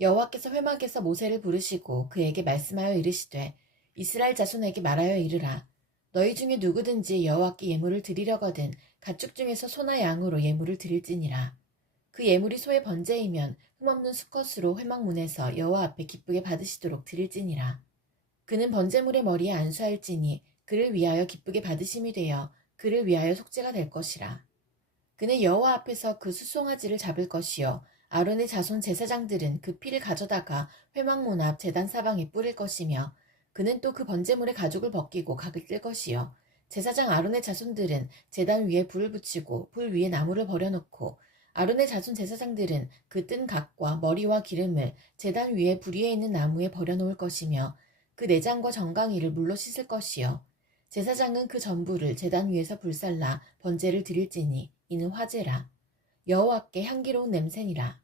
여호와께서 회막에서 모세를 부르시고 그에게 말씀하여 이르시되 이스라엘 자손에게 말하여 이르라. 너희 중에 누구든지 여호와께 예물을 드리려거든 가축 중에서 소나 양으로 예물을 드릴지니라. 그 예물이 소의 번제이면 흠없는 수컷으로 회막문에서 여호와 앞에 기쁘게 받으시도록 드릴지니라. 그는 번제물의 머리에 안수할지니 그를 위하여 기쁘게 받으심이 되어 그를 위하여 속죄가 될 것이라. 그는 여호와 앞에서 그 수송아지를 잡을 것이요 아론의 자손 제사장들은 그 피를 가져다가 회막문 앞 제단 사방에 뿌릴 것이며 그는 또 그 번제물의 가죽을 벗기고 각을 뜰 것이요 제사장 아론의 자손들은 제단 위에 불을 붙이고 불 위에 나무를 버려놓고 아론의 자손 제사장들은 그 뜬 각과 머리와 기름을 제단 위에 불 위에 있는 나무에 버려놓을 것이며 그 내장과 정강이를 물로 씻을 것이요 제사장은 그 전부를 제단 위에서 불살라 번제를 드릴지니 이는 화제라. 여호와께 향기로운 냄새니라.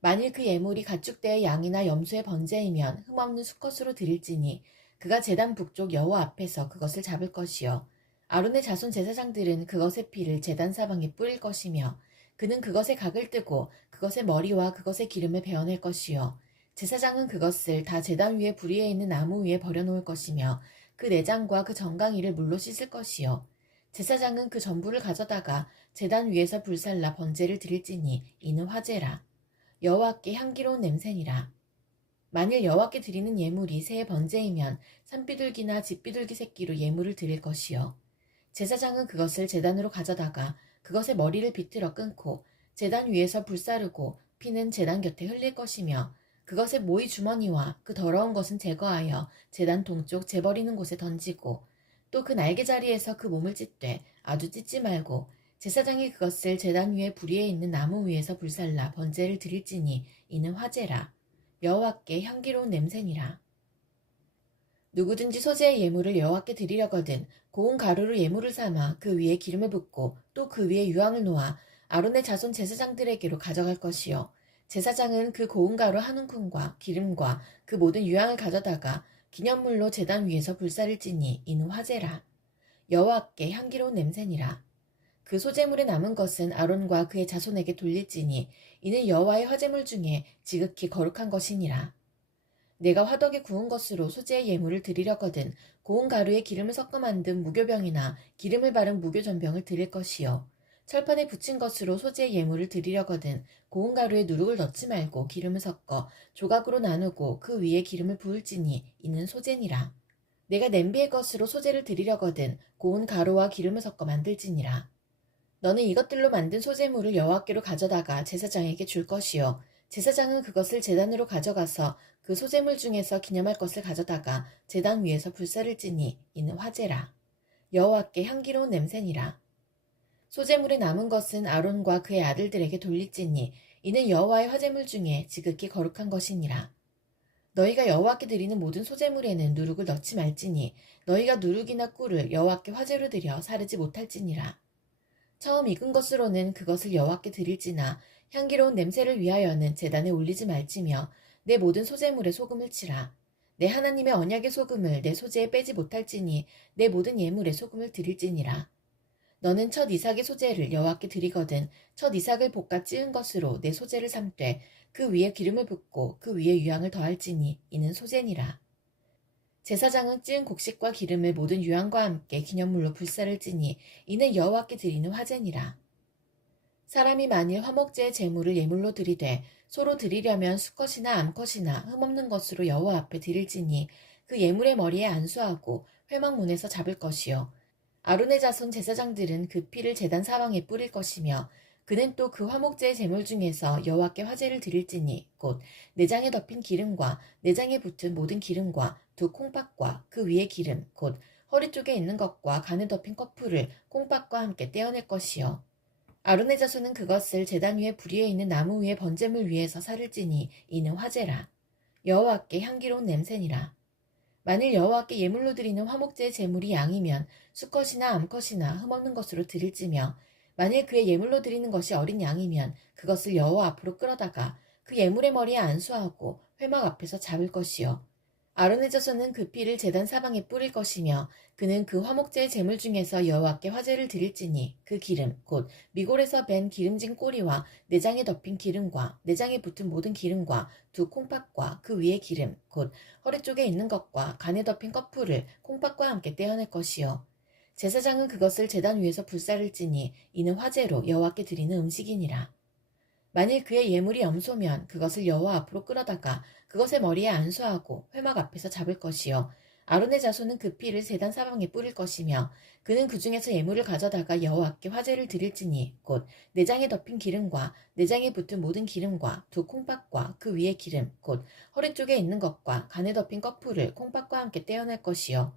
만일 그 예물이 가축대의 양이나 염소의 번제이면 흠없는 수컷으로 드릴지니 그가 제단 북쪽 여호와 앞에서 그것을 잡을 것이요 아론의 자손 제사장들은 그것의 피를 제단 사방에 뿌릴 것이며 그는 그것의 각을 뜨고 그것의 머리와 그것의 기름을 베어낼 것이요 제사장은 그것을 다 제단 위에 불 위에 있는 나무 위에 버려놓을 것이며 그 내장과 그 정강이를 물로 씻을 것이요 제사장은 그 전부를 가져다가 제단 위에서 불살라 번제를 드릴지니 이는 화제라. 여호와께 향기로운 냄새니라. 만일 여호와께 드리는 예물이 새의 번제이면 산비둘기나 집비둘기 새끼로 예물을 드릴 것이요 제사장은 그것을 제단으로 가져다가 그것의 머리를 비틀어 끊고 제단 위에서 불사르고 피는 제단 곁에 흘릴 것이며 그것의 모이 주머니와 그 더러운 것은 제거하여 제단 동쪽 재버리는 곳에 던지고 또 그 날개 자리에서 그 몸을 찢되 아주 찢지 말고 제사장이 그것을 제단 위에 불 위에 있는 나무 위에서 불살라 번제를 드릴지니 이는 화제라. 여호와께 향기로운 냄새니라. 누구든지 소재의 예물을 여호와께 드리려거든 고운 가루로 예물을 삼아 그 위에 기름을 붓고 또 그 위에 유황을 놓아 아론의 자손 제사장들에게로 가져갈 것이요 제사장은 그 고운 가루 한 움큼과 기름과 그 모든 유황을 가져다가 기념물로 제단 위에서 불사를지니 이는 화제라. 여호와께 향기로운 냄새니라. 그 소재물에 남은 것은 아론과 그의 자손에게 돌릴지니 이는 여호와의 화제물 중에 지극히 거룩한 것이니라. 내가 화덕에 구운 것으로 소재의 예물을 드리려거든 고운 가루에 기름을 섞어 만든 무교병이나 기름을 바른 무교전병을 드릴 것이요 철판에 붙인 것으로 소재의 예물을 드리려거든 고운 가루에 누룩을 넣지 말고 기름을 섞어 조각으로 나누고 그 위에 기름을 부을지니 이는 소재니라. 내가 냄비의 것으로 소재를 드리려거든 고운 가루와 기름을 섞어 만들지니라. 너는 이것들로 만든 소재물을 여호와께로 가져다가 제사장에게 줄 것이요 제사장은 그것을 제단으로 가져가서 그 소재물 중에서 기념할 것을 가져다가 제단 위에서 불사를지니 이는 화제라. 여호와께 향기로운 냄새니라. 소재물에 남은 것은 아론과 그의 아들들에게 돌릴지니 이는 여호와의 화제물 중에 지극히 거룩한 것이니라. 너희가 여호와께 드리는 모든 소재물에는 누룩을 넣지 말지니 너희가 누룩이나 꿀을 여호와께 화제로 드려 사르지 못할지니라. 처음 익은 것으로는 그것을 여호와께 드릴지나 향기로운 냄새를 위하여는 제단에 올리지 말지며 내 모든 소재물에 소금을 치라. 내 하나님의 언약의 소금을 내 소재에 빼지 못할지니 내 모든 예물에 소금을 드릴지니라. 너는 첫 이삭의 소재를 여호와께 드리거든 첫 이삭을 볶아 찌은 것으로 내 소재를 삼되 그 위에 기름을 붓고 그 위에 유향을 더할지니 이는 소재니라. 제사장은 찌은 곡식과 기름을 모든 유향과 함께 기념물로 불사를 찌니 이는 여호와께 드리는 화제니라. 사람이 만일 화목제의 제물을 예물로 드리되 소로 드리려면 수컷이나 암컷이나 흠없는 것으로 여호와 앞에 드릴지니 그 예물의 머리에 안수하고 회막문에서 잡을 것이요 아론의 자손 제사장들은 그 피를 제단 사방에 뿌릴 것이며 그는 또 그 화목제의 제물 중에서 여호와께 화제를 드릴지니 곧 내장에 덮인 기름과 내장에 붙은 모든 기름과 두 콩팥과 그 위에 기름 곧 허리 쪽에 있는 것과 간에 덮인 커플을 콩팥과 함께 떼어낼 것이요 아론의 자손은 그것을 제단 위에 불 위에 있는 나무 위에 번제물 위에서 사를지니 이는 화제라. 여호와께 향기로운 냄새니라. 만일 여호와께 예물로 드리는 화목제의 제물이 양이면 수컷이나 암컷이나 흠없는 것으로 드릴지며 만일 그의 예물로 드리는 것이 어린 양이면 그것을 여호와 앞으로 끌어다가 그 예물의 머리에 안수하고 회막 앞에서 잡을 것이요 아론의 자손은 그 피를 제단 사방에 뿌릴 것이며 그는 그 화목제의 제물 중에서 여호와께 화제를 드릴지니 그 기름 곧 미골에서 벤 기름진 꼬리와 내장에 덮인 기름과 내장에 붙은 모든 기름과 두 콩팥과 그 위에 기름 곧 허리 쪽에 있는 것과 간에 덮인 꺼풀을 콩팥과 함께 떼어낼 것이요 제사장은 그것을 제단 위에서 불사를지니 이는 화제로 여호와께 드리는 음식이니라. 만일 그의 예물이 염소면 그것을 여호와 앞으로 끌어다가 그것의 머리에 안수하고 회막 앞에서 잡을 것이요 아론의 자손은 그 피를 제단 사방에 뿌릴 것이며 그는 그 중에서 예물을 가져다가 여호와께 화제를 드릴지니 곧 내장에 덮인 기름과 내장에 붙은 모든 기름과 두 콩팥과 그 위에 기름 곧 허리 쪽에 있는 것과 간에 덮인 꺼풀을 콩팥과 함께 떼어낼 것이요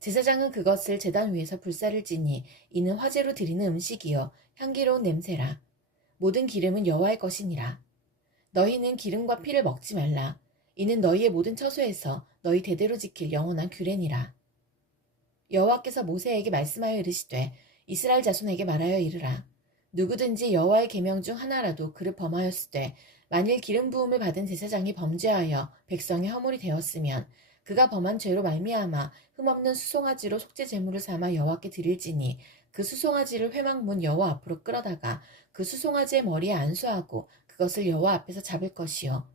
제사장은 그것을 제단 위에서 불사를지니 이는 화제로 드리는 음식이요 향기로운 냄새라. 모든 기름은 여호와의 것이니라. 너희는 기름과 피를 먹지 말라. 이는 너희의 모든 처소에서 너희 대대로 지킬 영원한 규례니라. 여호와께서 모세에게 말씀하여 이르시되 이스라엘 자손에게 말하여 이르라. 누구든지 여호와의 계명 중 하나라도 그를 범하였으되 만일 기름 부음을 받은 제사장이 범죄하여 백성의 허물이 되었으면 그가 범한 죄로 말미암아 흠없는 수송아지로 속죄 제물을 삼아 여호와께 드릴지니 그 수송아지를 회막문 여호와 앞으로 끌어다가 그 수송아지의 머리에 안수하고 그것을 여호와 앞에서 잡을 것이요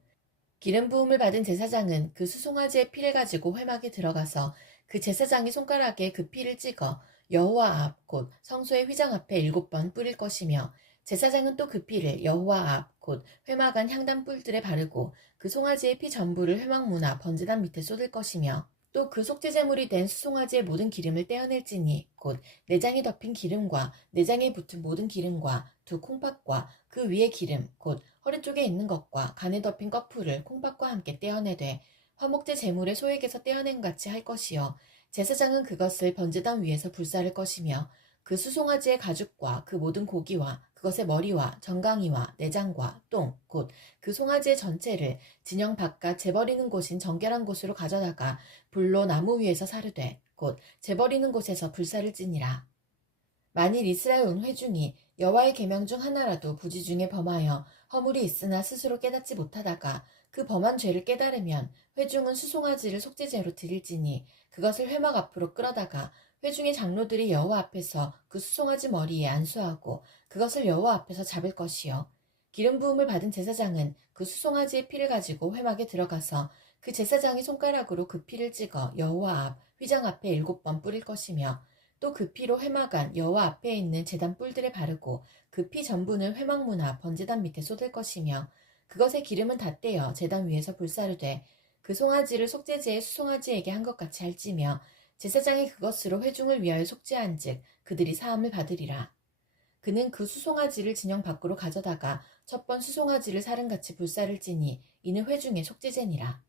기름 부음을 받은 제사장은 그 수송아지의 피를 가지고 회막에 들어가서 그 제사장이 손가락에 그 피를 찍어 여호와 앞 곧 성소의 휘장 앞에 7번 뿌릴 것이며 제사장은 또 그 피를 여호와 앞 곧 회막 안 향단 뿔들에 바르고 그 송아지의 피 전부를 회막 문 앞 번제단 밑에 쏟을 것이며 또 그 속죄제물이 된 수송아지의 모든 기름을 떼어낼지니 곧 내장에 덮인 기름과 내장에 붙은 모든 기름과 두 콩팥과 그 위에 기름 곧 허리 쪽에 있는 것과 간에 덮인 꺼풀을 콩팥과 함께 떼어내되 화목제 제물의 소액에서 떼어낸 같이 할 것이요 제사장은 그것을 번제단 위에서 불사를 것이며 그 수송아지의 가죽과 그 모든 고기와 그것의 머리와 정강이와 내장과 똥 곧 그 송아지의 전체를 진영 바깥 재버리는 곳인 정결한 곳으로 가져다가 불로 나무 위에서 사르되 곧 재버리는 곳에서 불사를 지니라. 만일 이스라엘 온 회중이 여호와의 계명 중 하나라도 부지 중에 범하여 허물이 있으나 스스로 깨닫지 못하다가 그 범한 죄를 깨달으면 회중은 수송아지를 속죄제로 드릴지니 그것을 회막 앞으로 끌어다가 회중의 장로들이 여호와 앞에서 그 수송아지 머리에 안수하고 그것을 여호와 앞에서 잡을 것이요 기름 부음을 받은 제사장은 그 수송아지의 피를 가지고 회막에 들어가서 그 제사장이 손가락으로 그 피를 찍어 여호와 앞 휘장 앞에 7번 뿌릴 것이며 또 그 피로 회막 안 여호와 앞에 있는 제단 뿔들에 바르고 그 피 전분을 회막문 앞 번제단 밑에 쏟을 것이며 그것의 기름은 다 떼어 제단 위에서 불사르되 그 송아지를 속죄제의 수송아지에게 한 것 같이 할지며 제사장이 그것으로 회중을 위하여 속죄한즉 그들이 사함을 받으리라. 그는 그 수송아지를 진영 밖으로 가져다가 첫 번 수송아지를 사름같이 불사를지니 이는 회중의 속죄제니라.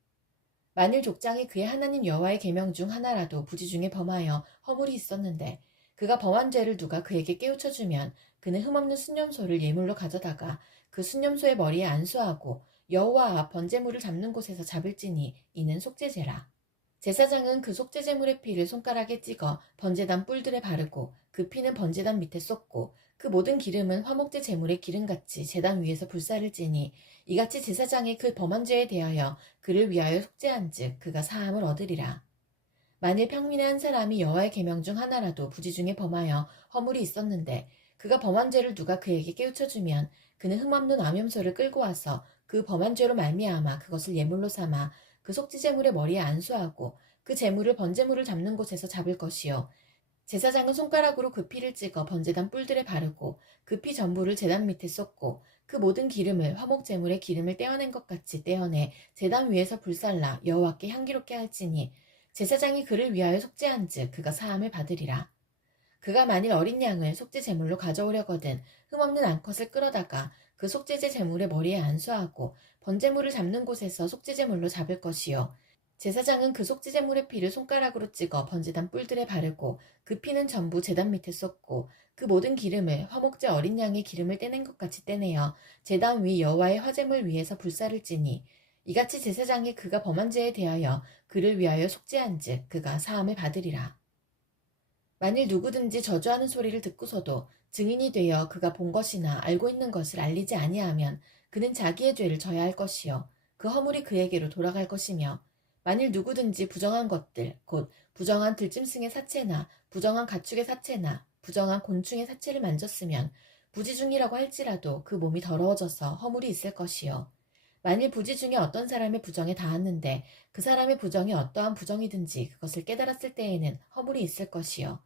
만일 족장이 그의 하나님 여호와의 계명 중 하나라도 부지 중에 범하여 허물이 있었는데 그가 범한 죄를 누가 그에게 깨우쳐 주면 그는 흠없는 순념소를 예물로 가져다가 그 순념소의 머리에 안수하고 여호와 앞 번제물을 잡는 곳에서 잡을지니 이는 속죄제라. 제사장은 그 속죄제물의 피를 손가락에 찍어 번제단 뿔들에 바르고 그 피는 번제단 밑에 쏟고 그 모든 기름은 화목제 제물의 기름같이 제단 위에서 불사를지니 이같이 제사장이 그 범한 죄에 대하여 그를 위하여 속죄한즉 그가 사함을 얻으리라. 만일 평민의 한 사람이 여호와의 계명 중 하나라도 부지 중에 범하여 허물이 있었는데 그가 범한 죄를 누가 그에게 깨우쳐 주면 그는 흠없는 암염소를 끌고 와서 그 범한 죄로 말미암아 그것을 예물로 삼아 그 속죄제물의 머리에 안수하고 그 제물을 번제물을 잡는 곳에서 잡을 것이요 제사장은 손가락으로 그 피를 찍어 번제단 뿔들에 바르고 그 피 전부를 제단 밑에 쏟고 그 모든 기름을 화목제물의 기름을 떼어낸 것 같이 떼어내 제단 위에서 불살라 여호와께 향기롭게 할지니 제사장이 그를 위하여 속죄한즉 그가 사함을 받으리라. 그가 만일 어린 양을 속죄 제물로 가져오려거든 흠없는 암컷을 끌어다가 그 속죄제 제물의 머리에 안수하고 번제물을 잡는 곳에서 속죄 제물로 잡을 것이요 제사장은 그 속죄 제물의 피를 손가락으로 찍어 번제단 뿔들에 바르고 그 피는 전부 제단 밑에 쏟고 그 모든 기름을 화목제 어린 양의 기름을 떼낸 것 같이 떼내어 제단 위 여호와의 화제물 위에서 불사를지니 이같이 제사장이 그가 범한 죄에 대하여 그를 위하여 속죄한즉 그가 사함을 받으리라. 만일 누구든지 저주하는 소리를 듣고서도 증인이 되어 그가 본 것이나 알고 있는 것을 알리지 아니하면 그는 자기의 죄를 져야 할 것이요 그 허물이 그에게로 돌아갈 것이며 만일 누구든지 부정한 것들, 곧 부정한 들짐승의 사체나 부정한 가축의 사체나 부정한 곤충의 사체를 만졌으면 부지중이라고 할지라도 그 몸이 더러워져서 허물이 있을 것이요. 만일 부지 중에 어떤 사람의 부정에 닿았는데 그 사람의 부정이 어떠한 부정이든지 그것을 깨달았을 때에는 허물이 있을 것이요.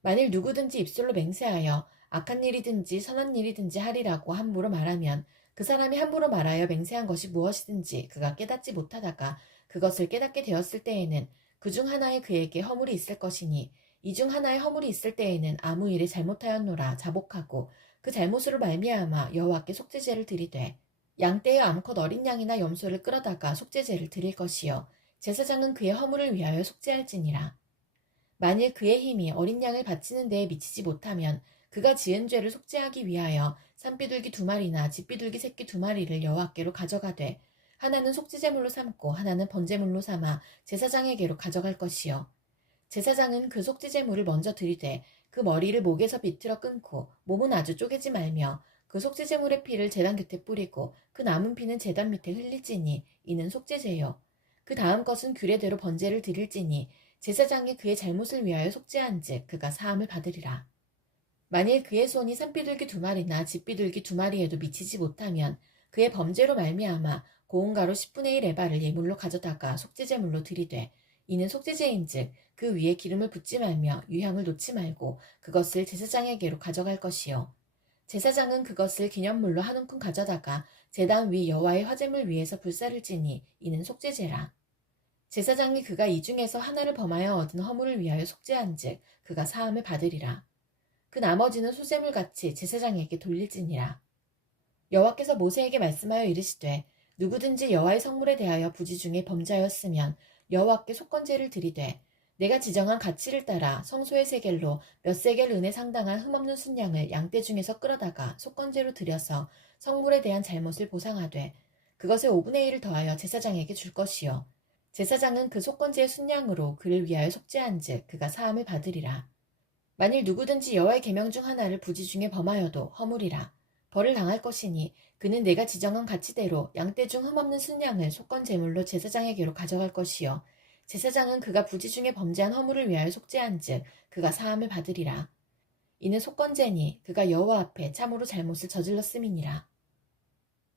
만일 누구든지 입술로 맹세하여 악한 일이든지 선한 일이든지 하리라고 함부로 말하면 그 사람이 함부로 말하여 맹세한 것이 무엇이든지 그가 깨닫지 못하다가 그것을 깨닫게 되었을 때에는 그 중 하나에 그에게 허물이 있을 것이니 이 중 하나에 허물이 있을 때에는 아무 일에 잘못하였노라 자복하고 그 잘못으로 말미암아 여호와께 속죄제를 드리되 양떼의 암컷 어린 양이나 염소를 끌어다가 속죄제를 드릴 것이요 제사장은 그의 허물을 위하여 속죄할지니라. 만일 그의 힘이 어린 양을 바치는 데에 미치지 못하면 그가 지은 죄를 속죄하기 위하여 산비둘기 2마리나 집비둘기 새끼 2마리를 여호와께로 가져가되 하나는 속죄제물로 삼고 하나는 번제물로 삼아 제사장에게로 가져갈 것이요 제사장은 그 속죄제물을 먼저 들이되 그 머리를 목에서 비틀어 끊고 몸은 아주 쪼개지 말며 그 속죄제물의 피를 제단 곁에 뿌리고 그 남은 피는 제단 밑에 흘릴지니 이는 속죄제요 그 다음 것은 규례대로 번제를 드릴지니 제사장이 그의 잘못을 위하여 속죄한즉 그가 사함을 받으리라. 만일 그의 손이 산비둘기 2마리나 집비둘기 2마리에도 미치지 못하면 그의 범죄로 말미암아 고운 가루 10분의 1 에바를 예물로 가져다가 속죄제물로 드리되 이는 속죄제인즉 그 위에 기름을 붓지 말며 유향을 놓지 말고 그것을 제사장에게로 가져갈 것이요 제사장은 그것을 기념물로 한 움큼 가져다가 제단 위 여호와의 화제물 위에서 불사를 지니 이는 속죄제라. 제사장이 그가 이 중에서 하나를 범하여 얻은 허물을 위하여 속죄한즉 그가 사함을 받으리라. 그 나머지는 소재물같이 제사장에게 돌릴지니라. 여호와께서 모세에게 말씀하여 이르시되 누구든지 여호와의 성물에 대하여 부지 중에 범죄하였으면 여호와께 속건제를 드리되 내가 지정한 가치를 따라 성소의 세겔로 몇 세겔 은에 상당한 흠없는 순양을 양떼 중에서 끌어다가 속건제로 드려서 성물에 대한 잘못을 보상하되 그것의 5분의 1을 더하여 제사장에게 줄 것이요 제사장은 그 속건제의 순양으로 그를 위하여 속죄한즉 그가 사함을 받으리라. 만일 누구든지 여호와의 계명 중 하나를 부지 중에 범하여도 허물이라. 벌을 당할 것이니 그는 내가 지정한 가치대로 양떼 중 흠없는 순양을 속건 제물로 제사장에게로 가져갈 것이요 제사장은 그가 부지 중에 범죄한 허물을 위하여 속죄한즉 그가 사함을 받으리라. 이는 속건제니 그가 여호와 앞에 참으로 잘못을 저질렀음이니라.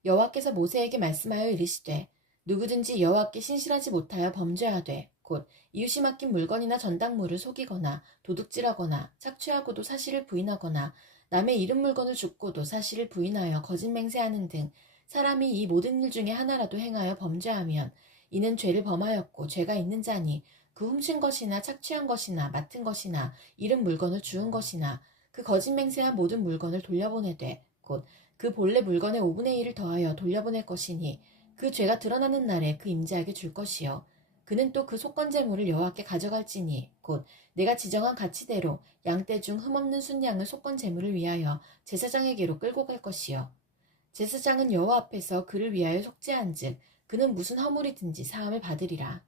여호와께서 모세에게 말씀하여 이르시되 누구든지 여호와께 신실하지 못하여 범죄하되 곧 이웃이 맡긴 물건이나 전당물을 속이거나 도둑질하거나 착취하고도 사실을 부인하거나 남의 잃은 물건을 줍고도 사실을 부인하여 거짓 맹세하는 등 사람이 이 모든 일 중에 하나라도 행하여 범죄하면 이는 죄를 범하였고 죄가 있는 자니 그 훔친 것이나 착취한 것이나 맡은 것이나 잃은 물건을 주운 것이나 그 거짓 맹세한 모든 물건을 돌려보내되 곧 그 본래 물건의 5분의 1을 더하여 돌려보낼 것이니 그 죄가 드러나는 날에 그 임자에게 줄 것이요 그는 또 그 속건제물을 여호와께 가져갈지니 곧 내가 지정한 가치대로 양떼 중 흠없는 순양을 속건제물을 위하여 제사장에게로 끌고 갈 것이요 제사장은 여호와 앞에서 그를 위하여 속죄한즉 그는 무슨 허물이든지 사함을 받으리라.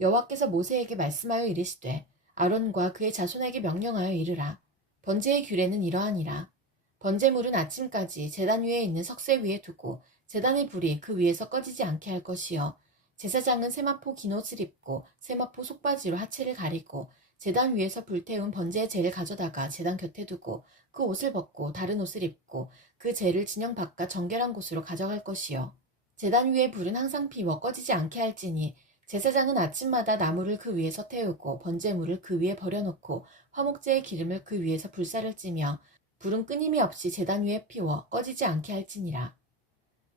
여호와께서 모세에게 말씀하여 이르시되 아론과 그의 자손에게 명령하여 이르라. 번제의 규례는 이러하니라. 번제물은 아침까지 제단 위에 있는 석쇠 위에 두고 제단의 불이 그 위에서 꺼지지 않게 할 것이요 제사장은 세마포 긴 옷을 입고 세마포 속바지로 하체를 가리고 제단 위에서 불태운 번제의 재를 가져다가 제단 곁에 두고 그 옷을 벗고 다른 옷을 입고 그 재를 진영 바깥 정결한 곳으로 가져갈 것이요 제단 위의 불은 항상 피워 꺼지지 않게 할지니 제사장은 아침마다 나무를 그 위에서 태우고 번제물을 그 위에 버려놓고 화목제의 기름을 그 위에서 불사를 찌며 불은 끊임이 없이 제단 위에 피워 꺼지지 않게 할지니라.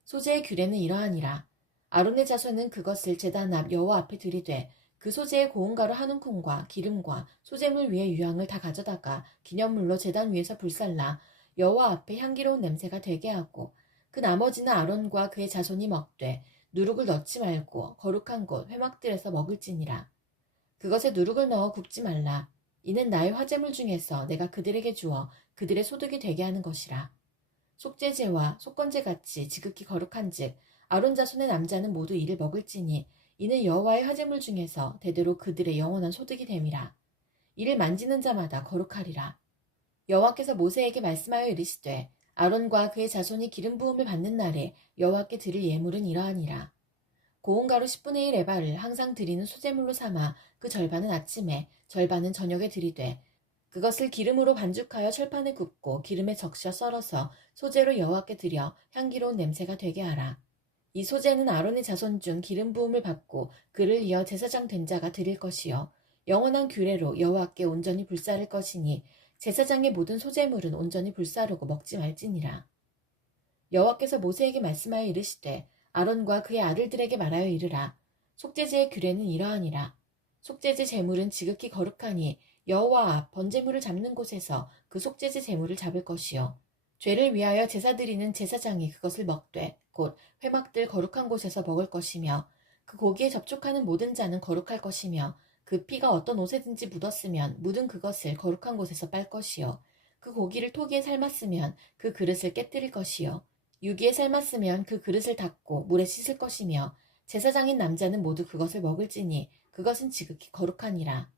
소제의 규례는 이러하니라. 아론의 자손은 그것을 제단 앞 여호와 앞에 들이되 그 소제의 고운 가루 한 움큼과 기름과 소제물 위에 유향을 다 가져다가 기념물로 제단 위에서 불살라 여호와 앞에 향기로운 냄새가 되게 하고 그 나머지는 아론과 그의 자손이 먹되 누룩을 넣지 말고 거룩한 곳 회막들에서 먹을지니라. 그것에 누룩을 넣어 굽지 말라. 이는 나의 화제물 중에서 내가 그들에게 주어 그들의 소득이 되게 하는 것이라. 속죄제와 속건제같이 지극히 거룩한즉 아론 자손의 남자는 모두 이를 먹을지니 이는 여호와의 화제물 중에서 대대로 그들의 영원한 소득이 됨이라. 이를 만지는 자마다 거룩하리라. 여호와께서 모세에게 말씀하여 이르시되 아론과 그의 자손이 기름 부음을 받는 날에 여호와께 드릴 예물은 이러하니라. 고운 가루 10분의 1 에바를 항상 드리는 소재물로 삼아 그 절반은 아침에 절반은 저녁에 드리되 그것을 기름으로 반죽하여 철판에 굽고 기름에 적셔 썰어서 소재로 여호와께 드려 향기로운 냄새가 되게 하라. 이 소재는 아론의 자손 중 기름 부음을 받고 그를 이어 제사장 된 자가 드릴 것이요 영원한 규례로 여호와께 온전히 불사를 것이니 제사장의 모든 소재물은 온전히 불사르고 먹지 말지니라. 여호와께서 모세에게 말씀하여 이르시되 아론과 그의 아들들에게 말하여 이르라. 속죄제의 규례는 이러하니라. 속죄제 제물은 지극히 거룩하니 여호와 앞 번제물을 잡는 곳에서 그 속죄제 제물을 잡을 것이요 죄를 위하여 제사 드리는 제사장이 그것을 먹되 곧 회막들 거룩한 곳에서 먹을 것이며 그 고기에 접촉하는 모든 자는 거룩할 것이며 그 피가 어떤 옷에든지 묻었으면 묻은 그것을 거룩한 곳에서 빨 것이요 그 고기를 토기에 삶았으면 그 그릇을 깨뜨릴 것이요 유기에 삶았으면 그 그릇을 닦고 물에 씻을 것이며 제사장인 남자는 모두 그것을 먹을지니 그것은 지극히 거룩하니라.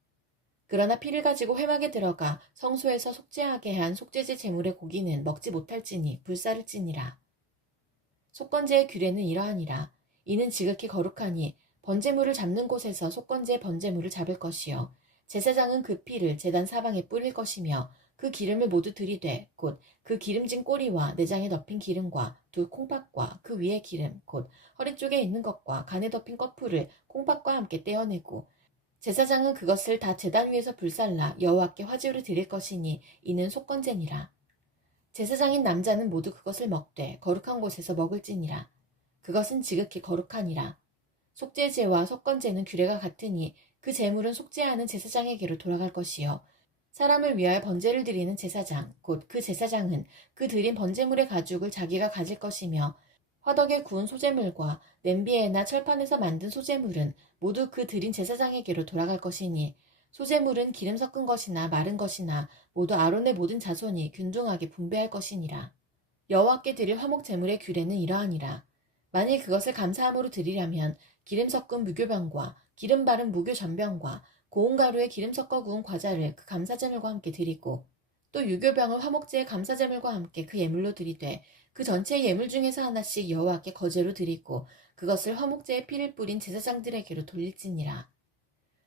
그러나 피를 가지고 회막에 들어가 성소에서 속죄하게 한 속죄제 제물의 고기는 먹지 못할지니 불사를지니라. 속건제의 규례는 이러하니라. 이는 지극히 거룩하니 번제물을 잡는 곳에서 속건제의 번제물을 잡을 것이요 제사장은 그 피를 제단 사방에 뿌릴 것이며 그 기름을 모두 들이되 곧 그 기름진 꼬리와 내장에 덮인 기름과 두 콩팥과 그 위에 기름 곧 허리 쪽에 있는 것과 간에 덮인 꺼풀을 콩팥과 함께 떼어내고 제사장은 그것을 다 제단 위에서 불살라 여호와께 화제로 드릴 것이니 이는 속건제니라. 제사장인 남자는 모두 그것을 먹되 거룩한 곳에서 먹을지니라. 그것은 지극히 거룩하니라. 속죄제와 속건제는 규례가 같으니 그 제물은 속죄하는 제사장에게로 돌아갈 것이요 사람을 위하여 번제를 드리는 제사장 곧 그 제사장은 그 드린 번제물의 가죽을 자기가 가질 것이며 화덕에 구운 소재물과 냄비에나 철판에서 만든 소재물은 모두 그 드린 제사장에게로 돌아갈 것이니 소재물은 기름 섞은 것이나 마른 것이나 모두 아론의 모든 자손이 균등하게 분배할 것이니라. 여호와께 드릴 화목 제물의 규례는 이러하니라. 만일 그것을 감사함으로 드리려면 기름 섞은 무교병과 기름 바른 무교 전병과 고운 가루에 기름 섞어 구운 과자를 그 감사제물과 함께 드리고 또 유교병을 화목제의 감사제물과 함께 그 예물로 드리되 그 전체 예물 중에서 하나씩 여호와께 거제로 드리고 그것을 화목제의 피를 뿌린 제사장들에게로 돌릴지니라.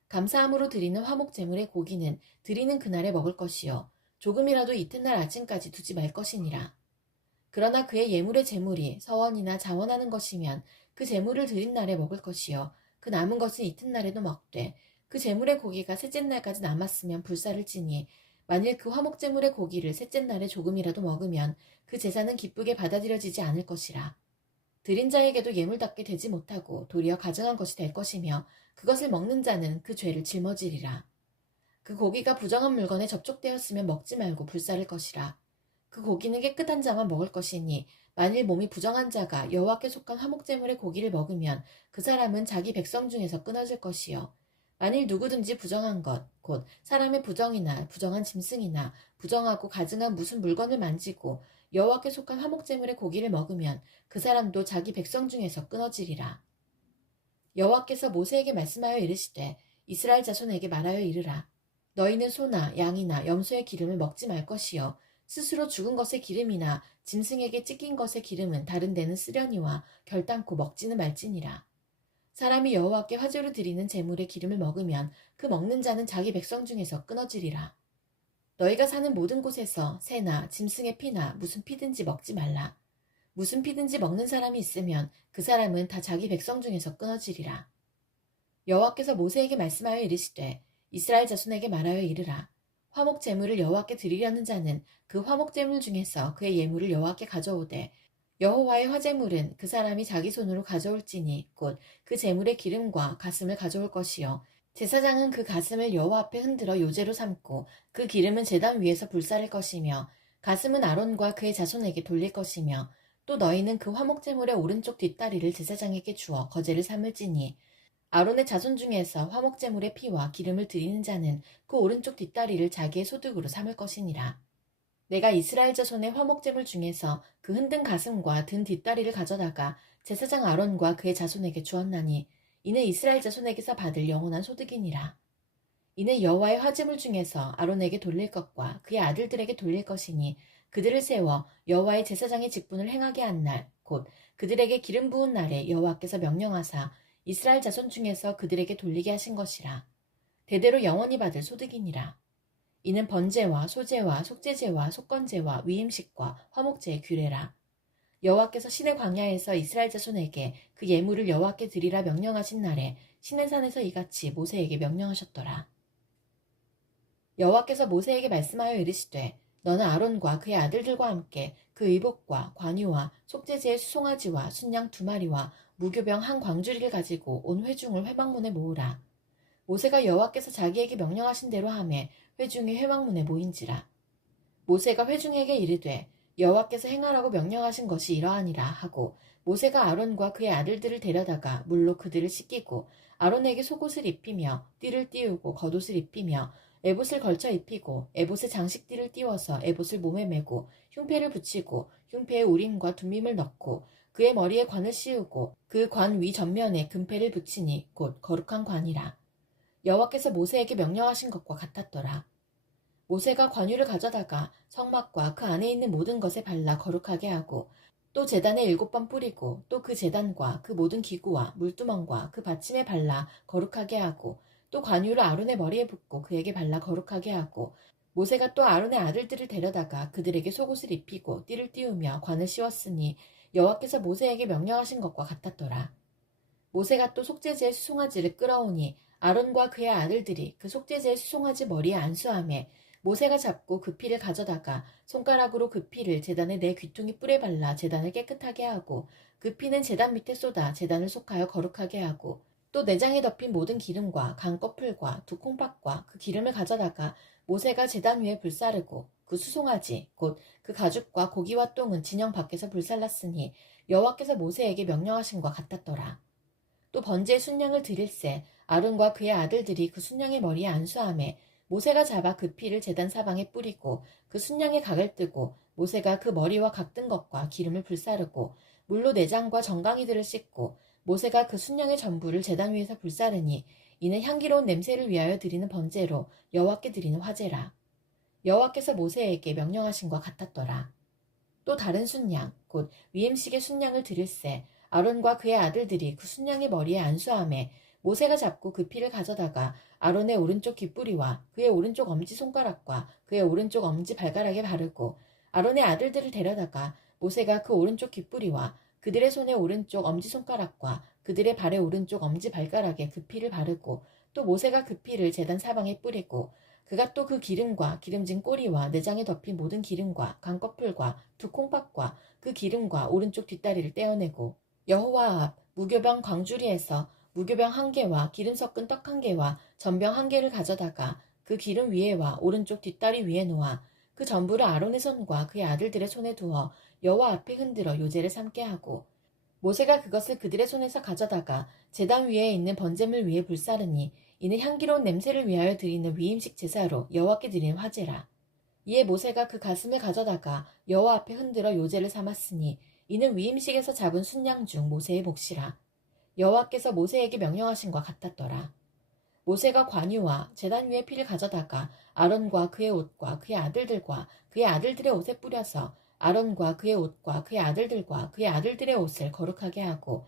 감사함으로 드리는 화목제물의 고기는 드리는 그날에 먹을 것이요 조금이라도 이튿날 아침까지 두지 말 것이니라. 그러나 그의 예물의 제물이 서원이나 자원하는 것이면 그 제물을 드린 날에 먹을 것이요 그 남은 것은 이튿날에도 먹되 그 제물의 고기가 셋째 날까지 남았으면 불사를지니 만일 그 화목제물의 고기를 셋째 날에 조금이라도 먹으면 그 제사는 기쁘게 받아들여지지 않을 것이라. 드린 자에게도 예물답게 되지 못하고 도리어 가증한 것이 될 것이며 그것을 먹는 자는 그 죄를 짊어지리라. 그 고기가 부정한 물건에 접촉되었으면 먹지 말고 불사를 것이라. 그 고기는 깨끗한 자만 먹을 것이니 만일 몸이 부정한 자가 여호와께 속한 화목제물의 고기를 먹으면 그 사람은 자기 백성 중에서 끊어질 것이요 만일 누구든지 부정한 것, 곧 사람의 부정이나 부정한 짐승이나 부정하고 가증한 무슨 물건을 만지고 여호와께 속한 화목제물의 고기를 먹으면 그 사람도 자기 백성 중에서 끊어지리라. 여호와께서 모세에게 말씀하여 이르시되 이스라엘 자손에게 말하여 이르라. 너희는 소나 양이나 염소의 기름을 먹지 말 것이요 스스로 죽은 것의 기름이나 짐승에게 찢긴 것의 기름은 다른 데는 쓰려니와 결단코 먹지는 말지니라. 사람이 여호와께 화제로 드리는 제물의 기름을 먹으면 그 먹는 자는 자기 백성 중에서 끊어지리라. 너희가 사는 모든 곳에서 새나 짐승의 피나 무슨 피든지 먹지 말라. 무슨 피든지 먹는 사람이 있으면 그 사람은 다 자기 백성 중에서 끊어지리라. 여호와께서 모세에게 말씀하여 이르시되 이스라엘 자손에게 말하여 이르라. 화목 제물을 여호와께 드리려는 자는 그 화목 제물 중에서 그의 예물을 여호와께 가져오되 여호와의 화제물은 그 사람이 자기 손으로 가져올지니 곧 그 제물의 기름과 가슴을 가져올 것이요 제사장은 그 가슴을 여호와 앞에 흔들어 요제로 삼고 그 기름은 제단 위에서 불사를 것이며 가슴은 아론과 그의 자손에게 돌릴 것이며 또 너희는 그 화목 제물의 오른쪽 뒷다리를 제사장에게 주어 거제를 삼을지니 아론의 자손 중에서 화목 제물의 피와 기름을 드리는 자는 그 오른쪽 뒷다리를 자기의 소득으로 삼을 것이니라. 내가 이스라엘 자손의 화목제물 중에서 그 흔든 가슴과 든 뒷다리를 가져다가 제사장 아론과 그의 자손에게 주었나니 이는 이스라엘 자손에게서 받을 영원한 소득이니라. 이는 여호와의 화제물 중에서 아론에게 돌릴 것과 그의 아들들에게 돌릴 것이니 그들을 세워 여호와의 제사장의 직분을 행하게 한 날 곧 그들에게 기름 부은 날에 여호와께서 명령하사 이스라엘 자손 중에서 그들에게 돌리게 하신 것이라. 대대로 영원히 받을 소득이니라. 이는 번제와 소제와 속죄제와 속건제와 위임식과 화목제의 규례라. 여호와께서 시내 광야에서 이스라엘 자손에게 그 예물을 여호와께 드리라 명령하신 날에 시내산에서 이같이 모세에게 명령하셨더라. 여호와께서 모세에게 말씀하여 이르시되 너는 아론과 그의 아들들과 함께 그 의복과 관유와 속죄제의 수송아지와 순양 2마리와 무교병 한 광주리를 가지고 온 회중을 회막문에 모으라. 모세가 여호와께서 자기에게 명령하신 대로 하매 회중이 회막문에 모인지라. 모세가 회중에게 이르되 여호와께서 행하라고 명령하신 것이 이러하니라 하고 모세가 아론과 그의 아들들을 데려다가 물로 그들을 씻기고 아론에게 속옷을 입히며 띠를 띄우고 겉옷을 입히며 에봇을 걸쳐 입히고 에봇에 장식띠를 띄워서 에봇을 몸에 메고 흉패를 붙이고 흉패에 우림과 둠밈을 넣고 그의 머리에 관을 씌우고 그 관 위 전면에 금패를 붙이니 곧 거룩한 관이라. 여호와께서 모세에게 명령하신 것과 같았더라. 모세가 관유를 가져다가 성막과 그 안에 있는 모든 것에 발라 거룩하게 하고 또 제단에 7번 뿌리고 또 그 제단과 그 모든 기구와 물두멍과 그 받침에 발라 거룩하게 하고 또 관유를 아론의 머리에 붓고 그에게 발라 거룩하게 하고 모세가 또 아론의 아들들을 데려다가 그들에게 속옷을 입히고 띠를 띄우며 관을 씌웠으니 여호와께서 모세에게 명령하신 것과 같았더라. 모세가 또 속죄제의 수송아지를 끌어오니 아론과 그의 아들들이 그 속죄제의 수송아지 머리에 안수하매 모세가 잡고 그 피를 가져다가 손가락으로 그 피를 제단의 네 귀퉁이 뿔에 발라 제단을 깨끗하게 하고 그 피는 제단 밑에 쏟아 제단을 속하여 거룩하게 하고 또 내장에 덮인 모든 기름과 간 껍풀과 두 콩팥과 그 기름을 가져다가 모세가 제단 위에 불사르고 그 수송아지 곧 그 가죽과 고기와 똥은 진영 밖에서 불살랐으니 여호와께서 모세에게 명령하신 것 같았더라. 또 번제의 순양을 드릴새 아론과 그의 아들들이 그 순양의 머리에 안수하매 모세가 잡아 그 피를 제단 사방에 뿌리고 그 순양의 각을 뜨고 모세가 그 머리와 각든 것과 기름을 불사르고 물로 내장과 정강이들을 씻고 모세가 그 순양의 전부를 제단 위에서 불사르니 이는 향기로운 냄새를 위하여 드리는 번제로 여호와께 드리는 화제라. 여호와께서 모세에게 명령하신 것 같았더라. 또 다른 순양 곧 위임식의 순양을 드릴새 아론과 그의 아들들이 그 순양의 머리에 안수하매 모세가 잡고 그 피를 가져다가 아론의 오른쪽 귓뿌리와 그의 오른쪽 엄지손가락과 그의 오른쪽 엄지발가락에 바르고 아론의 아들들을 데려다가 모세가 그 오른쪽 귓뿌리와 그들의 손의 오른쪽 엄지손가락과 그들의 발의 오른쪽 엄지발가락에 그 피를 바르고 또 모세가 그 피를 제단 사방에 뿌리고 그가 또 그 기름과 기름진 꼬리와 내장에 덮인 모든 기름과 간 껍풀과 두 콩팥과 그 기름과 오른쪽 뒷다리를 떼어내고 여호와 앞 무교병 광주리에서 무교병 1개와 기름 섞은 떡 1개와 전병 1개를 가져다가 그 기름 위에와 오른쪽 뒷다리 위에 놓아 그 전부를 아론의 손과 그의 아들들의 손에 두어 여호와 앞에 흔들어 요제를 삼게 하고 모세가 그것을 그들의 손에서 가져다가 제단 위에 있는 번제물 위에 불사르니 이는 향기로운 냄새를 위하여 드리는 위임식 제사로 여호와께 드리는 화제라. 이에 모세가 그 가슴을 가져다가 여호와 앞에 흔들어 요제를 삼았으니 이는 위임식에서 잡은 순양 중 모세의 몫이라. 여호와께서 모세에게 명령하신 것 같았더라. 모세가 관유와 제단 위에 피를 가져다가 아론과 그의 옷과 그의 아들들과 그의 아들들의 옷에 뿌려서 아론과 그의 옷과 그의 아들들과 그의 아들들의 옷을 거룩하게 하고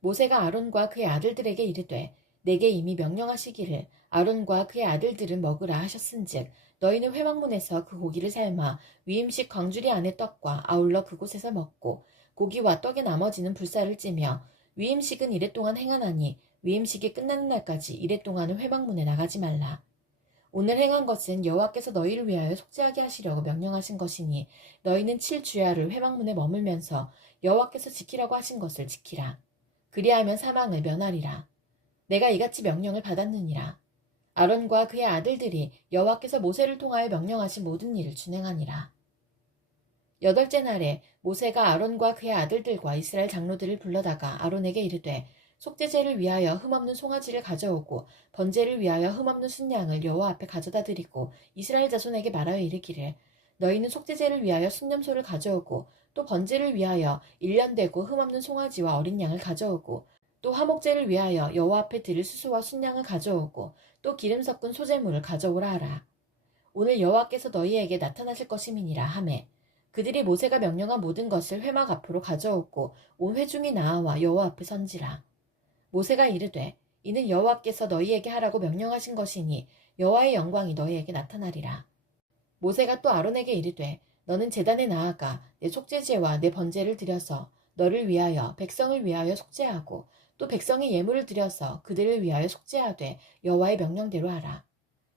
모세가 아론과 그의 아들들에게 이르되 내게 이미 명령하시기를 아론과 그의 아들들은 먹으라 하셨은즉 너희는 회막문에서 그 고기를 삶아 위임식 광주리 안의 떡과 아울러 그곳에서 먹고 고기와 떡의 나머지는 불살을 찌며 위임식은 이랫동안 행하나니 위임식이 끝나는 날까지 이랫동안은 회막문에 나가지 말라. 오늘 행한 것은 여호와께서 너희를 위하여 속죄하게 하시려고 명령하신 것이니 너희는 7주야를 회막문에 머물면서 여호와께서 지키라고 하신 것을 지키라. 그리하면 사망을 면하리라. 내가 이같이 명령을 받았느니라. 아론과 그의 아들들이 여호와께서 모세를 통하여 명령하신 모든 일을 준행하니라. 8째 날에 모세가 아론과 그의 아들들과 이스라엘 장로들을 불러다가 아론에게 이르되 속죄제를 위하여 흠없는 송아지를 가져오고 번제를 위하여 흠없는 순양을 여호와 앞에 가져다 드리고 이스라엘 자손에게 말하여 이르기를 너희는 속죄제를 위하여 순념소를 가져오고 또 번제를 위하여 1년 되고 흠없는 송아지와 어린 양을 가져오고 또 화목제를 위하여 여호와 앞에 드릴 수소와 순양을 가져오고 또 기름 섞은 소제물을 가져오라 하라. 오늘 여호와께서 너희에게 나타나실 것임이니라 하매 그들이 모세가 명령한 모든 것을 회막 앞으로 가져오고 온 회중이 나아와 여호와 앞에 선지라. 모세가 이르되 이는 여호와께서 너희에게 하라고 명령하신 것이니 여호와의 영광이 너희에게 나타나리라. 모세가 또 아론에게 이르되 너는 제단에 나아가 내 속죄제와 내 번제를 드려서 너를 위하여 백성을 위하여 속죄하고 또 백성의 예물을 드려서 그들을 위하여 속죄하되 여호와의 명령대로 하라.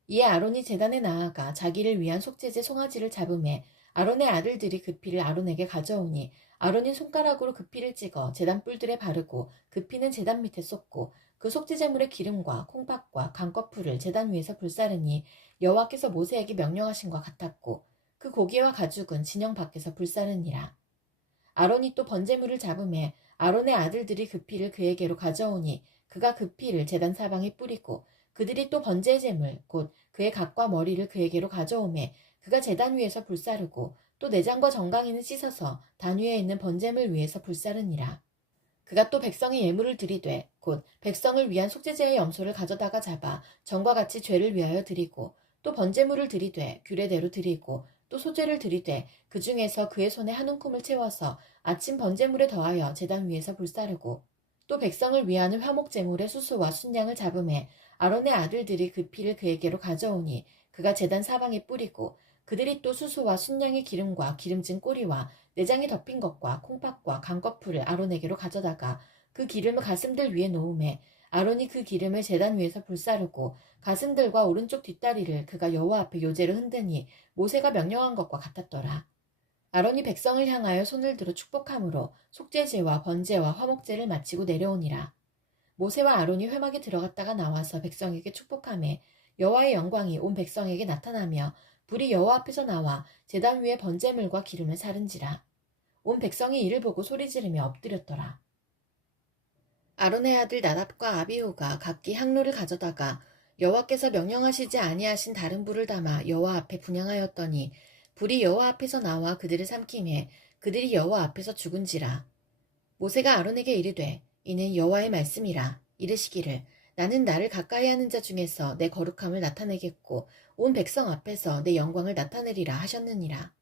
이에 아론이 제단에 나아가 자기를 위한 속죄제 송아지를 잡음에 아론의 아들들이 그 피를 아론에게 가져오니 아론이 손가락으로 그 피를 찍어 제단 뿔들에 바르고 그 피는 제단 밑에 쏟고 그 속죄제물의 기름과 콩팥과 강꺼풀을 제단 위에서 불사르니 여호와께서 모세에게 명령하신 것 같았고 그 고기와 가죽은 진영 밖에서 불사르니라. 아론이 또 번제물을 잡음에 아론의 아들들이 그 피를 그에게로 가져오니 그가 그 피를 제단 사방에 뿌리고 그들이 또 번제제물 곧 그의 각과 머리를 그에게로 가져오매 그가 제단 위에서 불사르고 또 내장과 정강이는 씻어서 단 위에 있는 번제물 위에서 불사르니라. 그가 또 백성의 예물을 드리되 곧 백성을 위한 속죄제의 염소를 가져다가 잡아 전과 같이 죄를 위하여 드리고 또 번제물을 드리되 규례대로 드리고 또 소제를 드리되 그 중에서 그의 손에 한 움큼을 채워서 아침 번제물에 더하여 제단 위에서 불사르고 또 백성을 위하는 화목제물의 수소와 순양을 잡음에 아론의 아들들이 그 피를 그에게로 가져오니 그가 제단 사방에 뿌리고 그들이 또 수소와 순양의 기름과 기름진 꼬리와 내장이 덮인 것과 콩팥과 강꺼풀을 아론에게로 가져다가 그 기름을 가슴들 위에 놓음에 아론이 그 기름을 제단 위에서 불사르고 가슴들과 오른쪽 뒷다리를 그가 여호와 앞에 요제로 흔드니 모세가 명령한 것과 같았더라. 아론이 백성을 향하여 손을 들어 축복함으로 속죄제와 번제와 화목제를 마치고 내려오니라. 모세와 아론이 회막에 들어갔다가 나와서 백성에게 축복하매 여호와의 영광이 온 백성에게 나타나며 불이 여호와 앞에서 나와 제단 위에 번제물과 기름을 사른지라. 온 백성이 이를 보고 소리 지르며 엎드렸더라. 아론의 아들 나답과 아비후가 각기 향로를 가져다가 여호와께서 명령하시지 아니하신 다른 불을 담아 여호와 앞에 분향하였더니 불이 여호와 앞에서 나와 그들을 삼키매 그들이 여호와 앞에서 죽은지라. 모세가 아론에게 이르되 이는 여호와의 말씀이라. 이르시기를 나는 나를 가까이하는 자 중에서 내 거룩함을 나타내겠고 온 백성 앞에서 내 영광을 나타내리라 하셨느니라.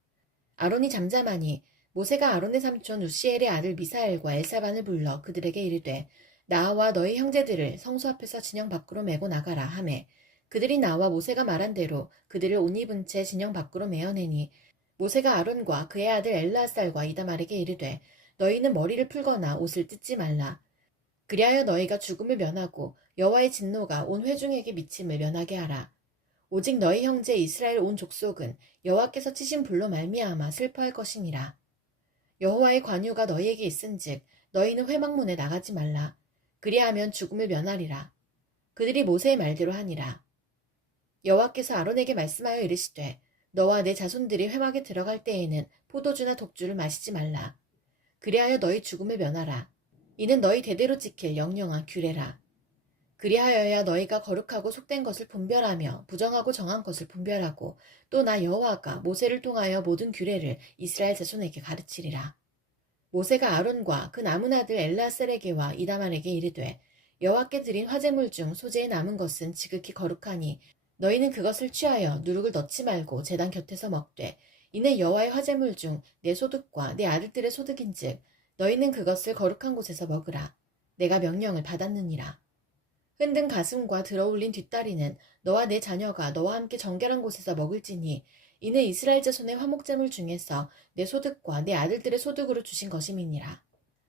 아론이 잠잠하니 모세가 아론의 삼촌 우시엘의 아들 미사엘과 엘사반을 불러 그들에게 이르되 나와 너희 형제들을 성소 앞에서 진영 밖으로 메고 나가라 하매 그들이 나와 모세가 말한 대로 그들을 옷 입은 채 진영 밖으로 메어내니 모세가 아론과 그의 아들 엘르아살과 이다말에게 이르되 너희는 머리를 풀거나 옷을 뜯지 말라. 그리하여 너희가 죽음을 면하고 여호와의 진노가 온 회중에게 미침을 면하게 하라. 오직 너희 형제 이스라엘 온 족속은 여호와께서 치신 불로 말미암아 슬퍼할 것이니라. 여호와의 관유가 너희에게 있은즉 너희는 회막문에 나가지 말라. 그리하면 죽음을 면하리라. 그들이 모세의 말대로 하니라. 여호와께서 아론에게 말씀하여 이르시되 너와 내 자손들이 회막에 들어갈 때에는 포도주나 독주를 마시지 말라. 그리하여 너희 죽음을 면하라. 이는 너희 대대로 지킬 영영한 규례라. 그리하여야 너희가 거룩하고 속된 것을 분별하며 부정하고 정한 것을 분별하고 또 나 여호와가 모세를 통하여 모든 규례를 이스라엘 자손에게 가르치리라. 모세가 아론과 그 남은 아들 엘르아살에게와 이다말에게 이르되 여호와께 드린 화제물 중 소재에 남은 것은 지극히 거룩하니 너희는 그것을 취하여 누룩을 넣지 말고 제단 곁에서 먹되 이는 여호와의 화제물 중 내 소득과 내 아들들의 소득인즉 너희는 그것을 거룩한 곳에서 먹으라. 내가 명령을 받았느니라. 흔든 가슴과 들어올린 뒷다리는 너와 내 자녀가 너와 함께 정결한 곳에서 먹을지니 이는 이스라엘 자손의 화목제물 중에서 내 소득과 내 아들들의 소득으로 주신 것임이니라.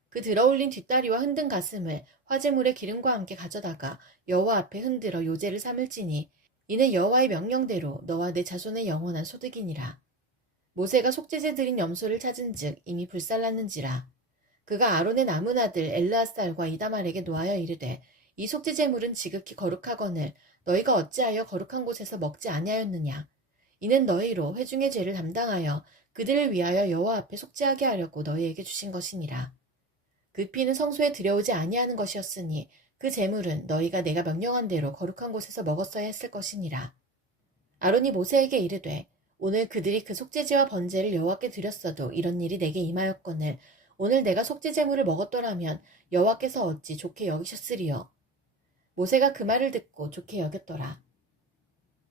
그 들어올린 뒷다리와 흔든 가슴을 화제물의 기름과 함께 가져다가 여호와 앞에 흔들어 요제를 삼을지니 이는 여호와의 명령대로 너와 내 자손의 영원한 소득이니라. 모세가 속죄제 드린 염소를 찾은즉 이미 불살랐는지라. 그가 아론의 남은 아들 엘르아살과 이다말에게 노하여 이르되 이 속죄제물은 지극히 거룩하거늘 너희가 어찌하여 거룩한 곳에서 먹지 아니하였느냐. 이는 너희로 회중의 죄를 담당하여 그들을 위하여 여호와 앞에 속죄하게 하려고 너희에게 주신 것이니라. 그 피는 성소에 들여오지 아니하는 것이었으니 그 제물은 너희가 내가 명령한 대로 거룩한 곳에서 먹었어야 했을 것이니라. 아론이 모세에게 이르되 오늘 그들이 그 속죄제와 번제를 여호와께 드렸어도 이런 일이 내게 임하였거늘 오늘 내가 속죄제물을 먹었더라면 여호와께서 어찌 좋게 여기셨으리요. 모세가 그 말을 듣고 좋게 여겼더라.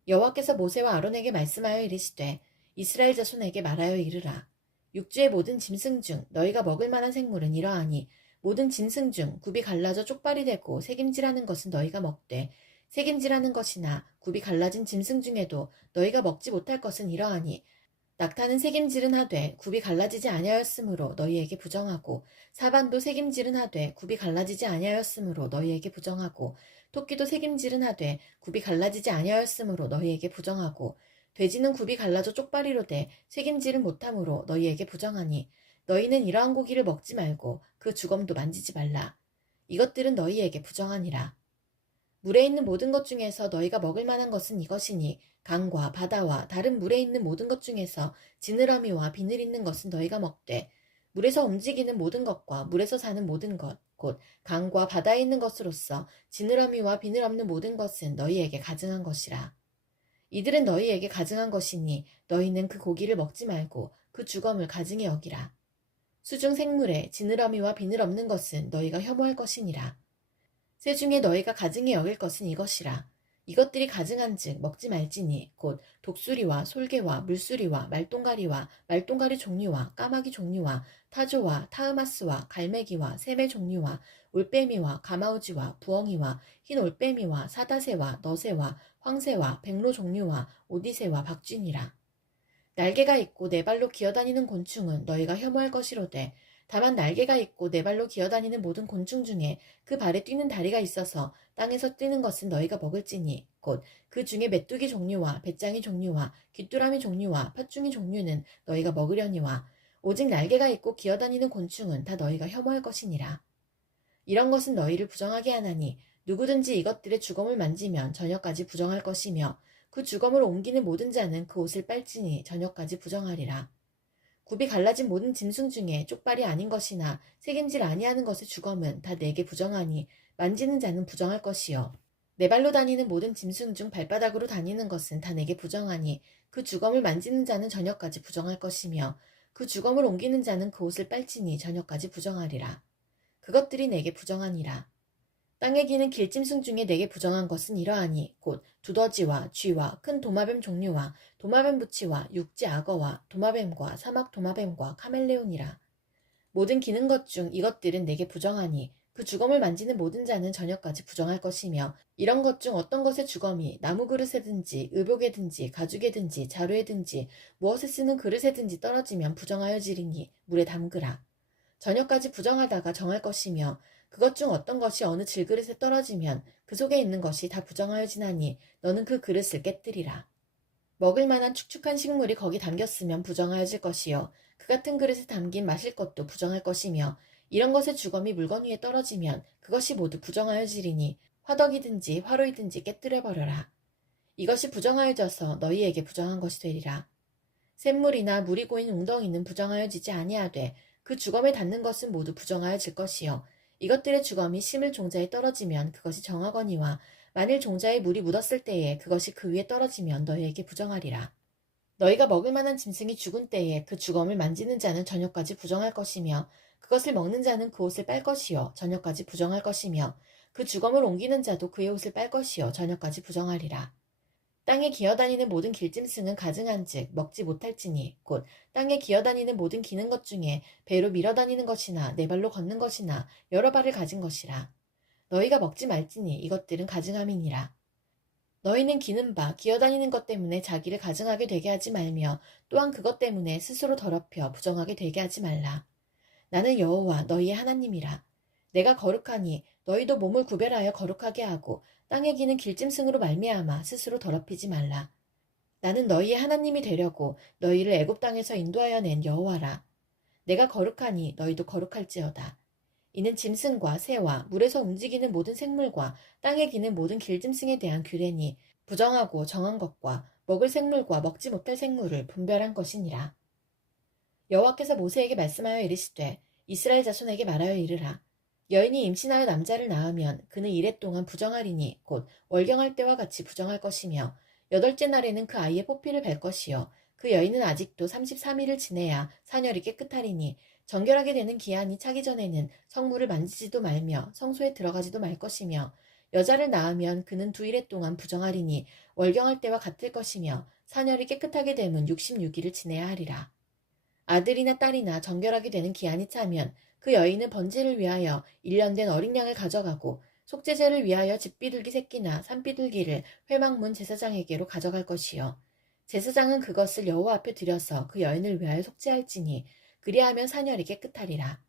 여호와께서 모세와 아론에게 말씀하여 이르시되 이스라엘 자손에게 말하여 이르라. 육지의 모든 짐승 중 너희가 먹을 만한 생물은 이러하니 모든 짐승 중 굽이 갈라져 쪽발이 되고 새김질하는 것은 너희가 먹되 새김질하는 것이나 굽이 갈라진 짐승 중에도 너희가 먹지 못할 것은 이러하니 낙타는 새김질은 하되 굽이 갈라지지 아니하였으므로 너희에게 부정하고 사반도 새김질은 하되 굽이 갈라지지 아니하였으므로 너희에게 부정하고 토끼도 새김질은 하되 굽이 갈라지지 아니하였으므로 너희에게 부정하고 돼지는 굽이 갈라져 쪽발이로되 새김질은 못함으로 너희에게 부정하니 너희는 이러한 고기를 먹지 말고 그 주검도 만지지 말라. 이것들은 너희에게 부정하니라. 물에 있는 모든 것 중에서 너희가 먹을 만한 것은 이것이니 강과 바다와 다른 물에 있는 모든 것 중에서 지느러미와 비늘 있는 것은 너희가 먹되 물에서 움직이는 모든 것과 물에서 사는 모든 것 곧 강과 바다에 있는 것으로서 지느러미와 비늘 없는 모든 것은 너희에게 가증한 것이라. 이들은 너희에게 가증한 것이니 너희는 그 고기를 먹지 말고 그 주검을 가증히 여기라. 수중 생물에 지느러미와 비늘 없는 것은 너희가 혐오할 것이니라. 새 중에 너희가 가증히 여길 것은 이것이라. 이것들이 가증한즉 먹지 말지니 곧 독수리와 솔개와 물수리와 말똥가리와 말똥가리 종류와 까마귀 종류와 타조와 타흐마스와 갈매기와 샘의 종류와 올빼미와 가마우지와 부엉이와 흰 올빼미와 사다새와 너새와 황새와 백로 종류와 오디새와 박쥐니라. 날개가 있고 네 발로 기어다니는 곤충은 너희가 혐오할 것이로되 다만 날개가 있고 네 발로 기어다니는 모든 곤충 중에 그 발에 뛰는 다리가 있어서 땅에서 뛰는 것은 너희가 먹을지니 곧 그 중에 메뚜기 종류와 배짱이 종류와 귀뚜라미 종류와 팥중이 종류는 너희가 먹으려니와 오직 날개가 있고 기어다니는 곤충은 다 너희가 혐오할 것이니라. 이런 것은 너희를 부정하게 하나니 누구든지 이것들의 주검을 만지면 저녁까지 부정할 것이며 그 주검을 옮기는 모든 자는 그 옷을 빨지니 저녁까지 부정하리라. 굽이 갈라진 모든 짐승 중에 쪽발이 아닌 것이나 새김질 아니하는 것의 주검은 다 내게 부정하니 만지는 자는 부정할 것이요. 네 발로 다니는 모든 짐승 중 발바닥으로 다니는 것은 다 내게 부정하니 그 주검을 만지는 자는 저녁까지 부정할 것이며 그 주검을 옮기는 자는 그 옷을 빨지니 저녁까지 부정하리라. 그것들이 내게 부정하니라. 땅에 기는 길짐승 중에 내게 부정한 것은 이러하니 곧 두더지와 쥐와 큰 도마뱀 종류와 도마뱀 부치와 육지 악어와 도마뱀과 사막 도마뱀과 카멜레온이라. 모든 기는 것 중 이것들은 내게 부정하니 그 주검을 만지는 모든 자는 저녁까지 부정할 것이며 이런 것 중 어떤 것의 주검이 나무 그릇에든지 의복에든지 가죽에든지 자루에든지 무엇에 쓰는 그릇에든지 떨어지면 부정하여지리니 물에 담그라. 저녁까지 부정하다가 정할 것이며 그것 중 어떤 것이 어느 질그릇에 떨어지면 그 속에 있는 것이 다 부정하여지나니 너는 그 그릇을 깨뜨리라. 먹을 만한 축축한 식물이 거기 담겼으면 부정하여질 것이요 그 같은 그릇에 담긴 마실 것도 부정할 것이며 이런 것의 주검이 물건 위에 떨어지면 그것이 모두 부정하여지리니 화덕이든지 화로이든지 깨뜨려버려라. 이것이 부정하여져서 너희에게 부정한 것이 되리라. 샘물이나 물이 고인 웅덩이는 부정하여지지 아니하되 그 주검에 닿는 것은 모두 부정하여질 것이요 이것들의 주검이 심을 종자에 떨어지면 그것이 정하거니와 만일 종자에 물이 묻었을 때에 그것이 그 위에 떨어지면 너희에게 부정하리라. 너희가 먹을 만한 짐승이 죽은 때에 그 주검을 만지는 자는 저녁까지 부정할 것이며 그것을 먹는 자는 그 옷을 빨 것이요 저녁까지 부정할 것이며 그 주검을 옮기는 자도 그의 옷을 빨 것이요 저녁까지 부정하리라. 땅에 기어다니는 모든 길짐승은 가증한즉 먹지 못할지니 곧 땅에 기어다니는 모든 기는 것 중에 배로 밀어다니는 것이나 네 발로 걷는 것이나 여러 발을 가진 것이라. 너희가 먹지 말지니 이것들은 가증함이니라. 너희는 기는 바 기어다니는 것 때문에 자기를 가증하게 되게 하지 말며 또한 그것 때문에 스스로 더럽혀 부정하게 되게 하지 말라. 나는 여호와 너희의 하나님이라. 내가 거룩하니 너희도 몸을 구별하여 거룩하게 하고 땅에 기는 길짐승으로 말미암아 스스로 더럽히지 말라. 나는 너희의 하나님이 되려고 너희를 애굽 땅에서 인도하여 낸 여호와라. 내가 거룩하니 너희도 거룩할지어다. 이는 짐승과 새와 물에서 움직이는 모든 생물과 땅에 기는 모든 길짐승에 대한 규례니 부정하고 정한 것과 먹을 생물과 먹지 못할 생물을 분별한 것이니라. 여호와께서 모세에게 말씀하여 이르시되 이스라엘 자손에게 말하여 이르라. 여인이 임신하여 남자를 낳으면 그는 이레 동안 부정하리니 곧 월경할 때와 같이 부정할 것이며 여덟째 날에는 그 아이의 포피를 벨 것이요 그 여인은 아직도 33일을 지내야 사녀리 깨끗하리니 정결하게 되는 기한이 차기 전에는 성물을 만지지도 말며 성소에 들어가지도 말 것이며 여자를 낳으면 그는 2일에 동안 부정하리니 월경할 때와 같을 것이며 사녀리 깨끗하게 되면 66일을 지내야 하리라. 아들이나 딸이나 정결하게 되는 기한이 차면 그 여인은 번제를 위하여 1년 된 어린 양을 가져가고 속죄제를 위하여 집비둘기 새끼나 산비둘기를 회막문 제사장에게로 가져갈 것이요. 제사장은 그것을 여호와 앞에 들여서 그 여인을 위하여 속죄할지니 그리하면 사년이 깨끗하리라.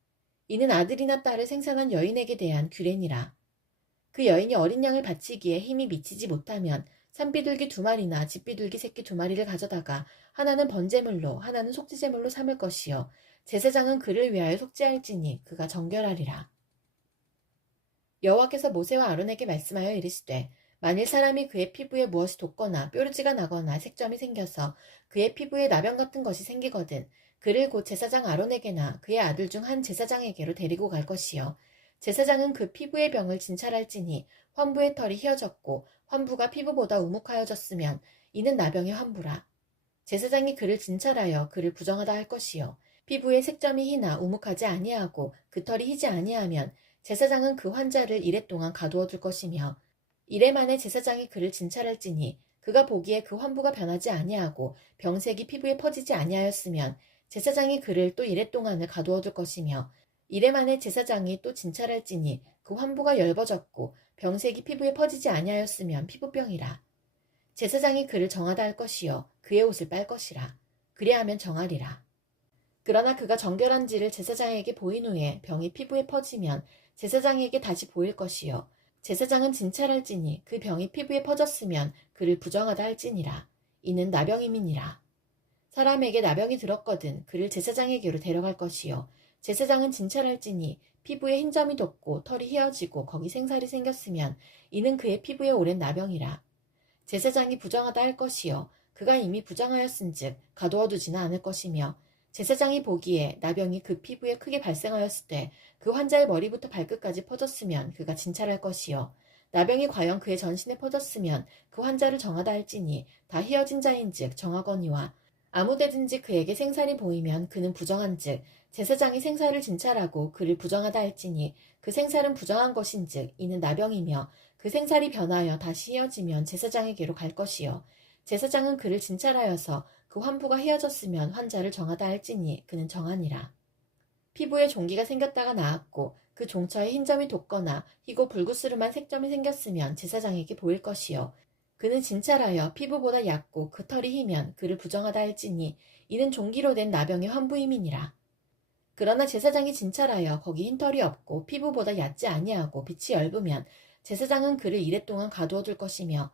이는 아들이나 딸을 생산한 여인에게 대한 규례니라. 그 여인이 어린 양을 바치기에 힘이 미치지 못하면 산비둘기 2마리나 집비둘기 새끼 2마리를 가져다가 하나는 번제물로 하나는 속죄제물로 삼을 것이요 제사장은 그를 위하여 속죄할지니 그가 정결하리라. 여호와께서 모세와 아론에게 말씀하여 이르시되 만일 사람이 그의 피부에 무엇이 돋거나 뾰루지가 나거나 색점이 생겨서 그의 피부에 나병 같은 것이 생기거든 그를 곧 제사장 아론에게나 그의 아들 중 한 제사장에게로 데리고 갈 것이요 제사장은 그 피부의 병을 진찰할지니 환부의 털이 휘어졌고 환부가 피부보다 우묵하여졌으면 이는 나병의 환부라. 제사장이 그를 진찰하여 그를 부정하다 할 것이요 피부의 색점이 희나 우묵하지 아니하고 그 털이 희지 아니하면 제사장은 그 환자를 이레 동안 가두어 둘 것이며 이레 만에 제사장이 그를 진찰할지니 그가 보기에 그 환부가 변하지 아니하고 병색이 피부에 퍼지지 아니하였으면 제사장이 그를 또 이레 동안을 가두어 둘 것이며 이레 만에 제사장이 또 진찰할지니 그 환부가 엷어졌고 병색이 피부에 퍼지지 아니하였으면 피부병이라. 제사장이 그를 정하다 할 것이요 그의 옷을 빨 것이라. 그리하면 정하리라. 그러나 그가 정결한지를 제사장에게 보인 후에 병이 피부에 퍼지면 제사장에게 다시 보일 것이요 제사장은 진찰할지니 그 병이 피부에 퍼졌으면 그를 부정하다 할지니라. 이는 나병임이니라. 사람에게 나병이 들었거든 그를 제사장에게로 데려갈 것이요 제사장은 진찰할지니 피부에 흰 점이 돋고 털이 휘어지고 거기 생살이 생겼으면 이는 그의 피부에 오랜 나병이라. 제사장이 부정하다 할 것이요 그가 이미 부정하였은즉 가두어 두지는 않을 것이며 제사장이 보기에 나병이 그 피부에 크게 발생하였을 때 그 환자의 머리부터 발끝까지 퍼졌으면 그가 진찰할 것이요 나병이 과연 그의 전신에 퍼졌으면 그 환자를 정하다 할지니 다 휘어진 자인즉 정하거니와 아무데든지 그에게 생살이 보이면 그는 부정한즉 제사장이 생살을 진찰하고 그를 부정하다 할지니 그 생살은 부정한 것인즉 이는 나병이며 그 생살이 변하여 다시 휘어지면 제사장에게로 갈 것이요 제사장은 그를 진찰하여서 그 환부가 휘어졌으면 환자를 정하다 할지니 그는 정하니라. 피부에 종기가 생겼다가 나았고 그 종처에 흰 점이 돋거나 희고 불구스름한 색점이 생겼으면 제사장에게 보일 것이요 그는 진찰하여 피부보다 얕고 그 털이 희면 그를 부정하다 할지니 이는 종기로 된 나병의 환부임이니라. 그러나 제사장이 진찰하여 거기 흰 털이 없고 피부보다 얕지 아니하고 빛이 엷으면 제사장은 그를 이레 동안 가두어 둘 것이며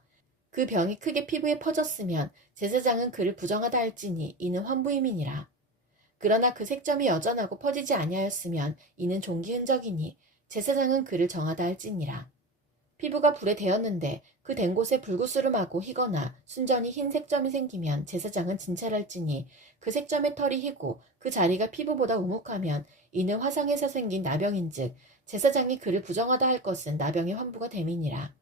그 병이 크게 피부에 퍼졌으면 제사장은 그를 부정하다 할지니 이는 환부임이니라. 그러나 그 색점이 여전하고 퍼지지 아니하였으면 이는 종기 흔적이니 제사장은 그를 정하다 할지니라. 피부가 불에 데었는데 그 된 곳에 불구스름하고 희거나 순전히 흰 색점이 생기면 제사장은 진찰할지니 그 색점의 털이 희고 그 자리가 피부보다 우묵하면 이는 화상에서 생긴 나병인즉 제사장이 그를 부정하다 할 것은 나병의 환부가 됨이니라.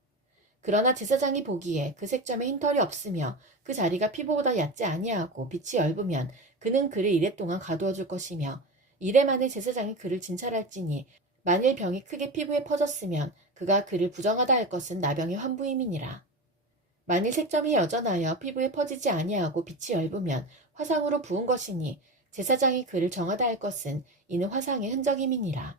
그러나 제사장이 보기에 그 색점에 흰 털이 없으며 그 자리가 피부보다 얕지 아니하고 빛이 엷으면 그는 그를 이레 동안 가두어 줄 것이며 이레 만에 제사장이 그를 진찰할지니 만일 병이 크게 피부에 퍼졌으면 그가 그를 부정하다 할 것은 나병의 환부임이니라. 만일 색점이 여전하여 피부에 퍼지지 아니하고 빛이 엷으면 화상으로 부은 것이니 제사장이 그를 정하다 할 것은 이는 화상의 흔적임이니라.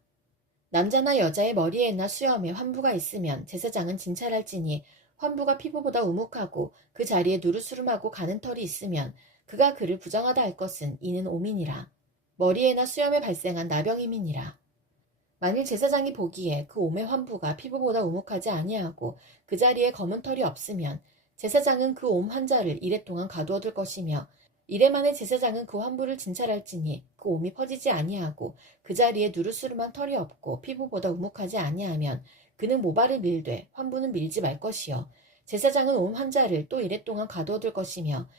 남자나 여자의 머리에나 수염에 환부가 있으면 제사장은 진찰할지니 환부가 피부보다 우묵하고 그 자리에 누르스름하고 가는 털이 있으면 그가 그를 부정하다 할 것은 이는 오민이라. 머리에나 수염에 발생한 나병임이니라. 만일 제사장이 보기에 그 옴의 환부가 피부보다 우묵하지 아니하고 그 자리에 검은 털이 없으면 제사장은 그 옴 환자를 이레 동안 가두어 둘 것이며 이레 만에 제사장은 그 환부를 진찰할지니 그 옴이 퍼지지 아니하고 그 자리에 누르스름한 털이 없고 피부보다 우묵하지 아니하면 그는 모발을 밀되 환부는 밀지 말 것이요 제사장은 옴 환자를 또 이레 동안 가두어 둘 것이며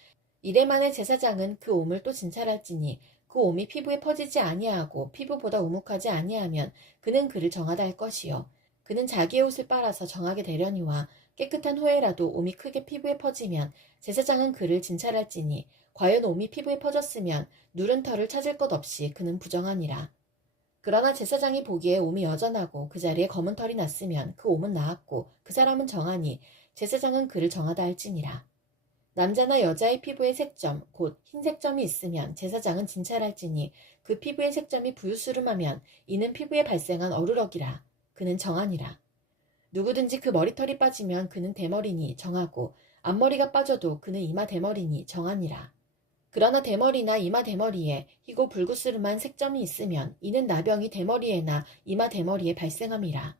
이레 만에 제사장은 그 옴을 또 진찰할지니 그 옴이 피부에 퍼지지 아니하고 피부보다 우묵하지 아니하면 그는 그를 정하다 할 것이요 그는 자기의 옷을 빨아서 정하게 되려니와 깨끗한 후에라도 옴이 크게 피부에 퍼지면 제사장은 그를 진찰할지니 과연 옴이 피부에 퍼졌으면 누른 털을 찾을 것 없이 그는 부정하니라. 그러나 제사장이 보기에 옴이 여전하고 그 자리에 검은 털이 났으면 그 옴은 나았고 그 사람은 정하니 제사장은 그를 정하다 할지니라. 남자나 여자의 피부에 색점, 곧 흰색점이 있으면 제사장은 진찰할지니 그 피부의 색점이 부유스름하면 이는 피부에 발생한 어루럭이라. 그는 정하니라. 누구든지 그 머리털이 빠지면 그는 대머리니 정하고 앞머리가 빠져도 그는 이마 대머리니 정하니라. 그러나 대머리나 이마 대머리에 희고 불구스름한 색점이 있으면 이는 나병이 대머리에나 이마 대머리에 발생함이라.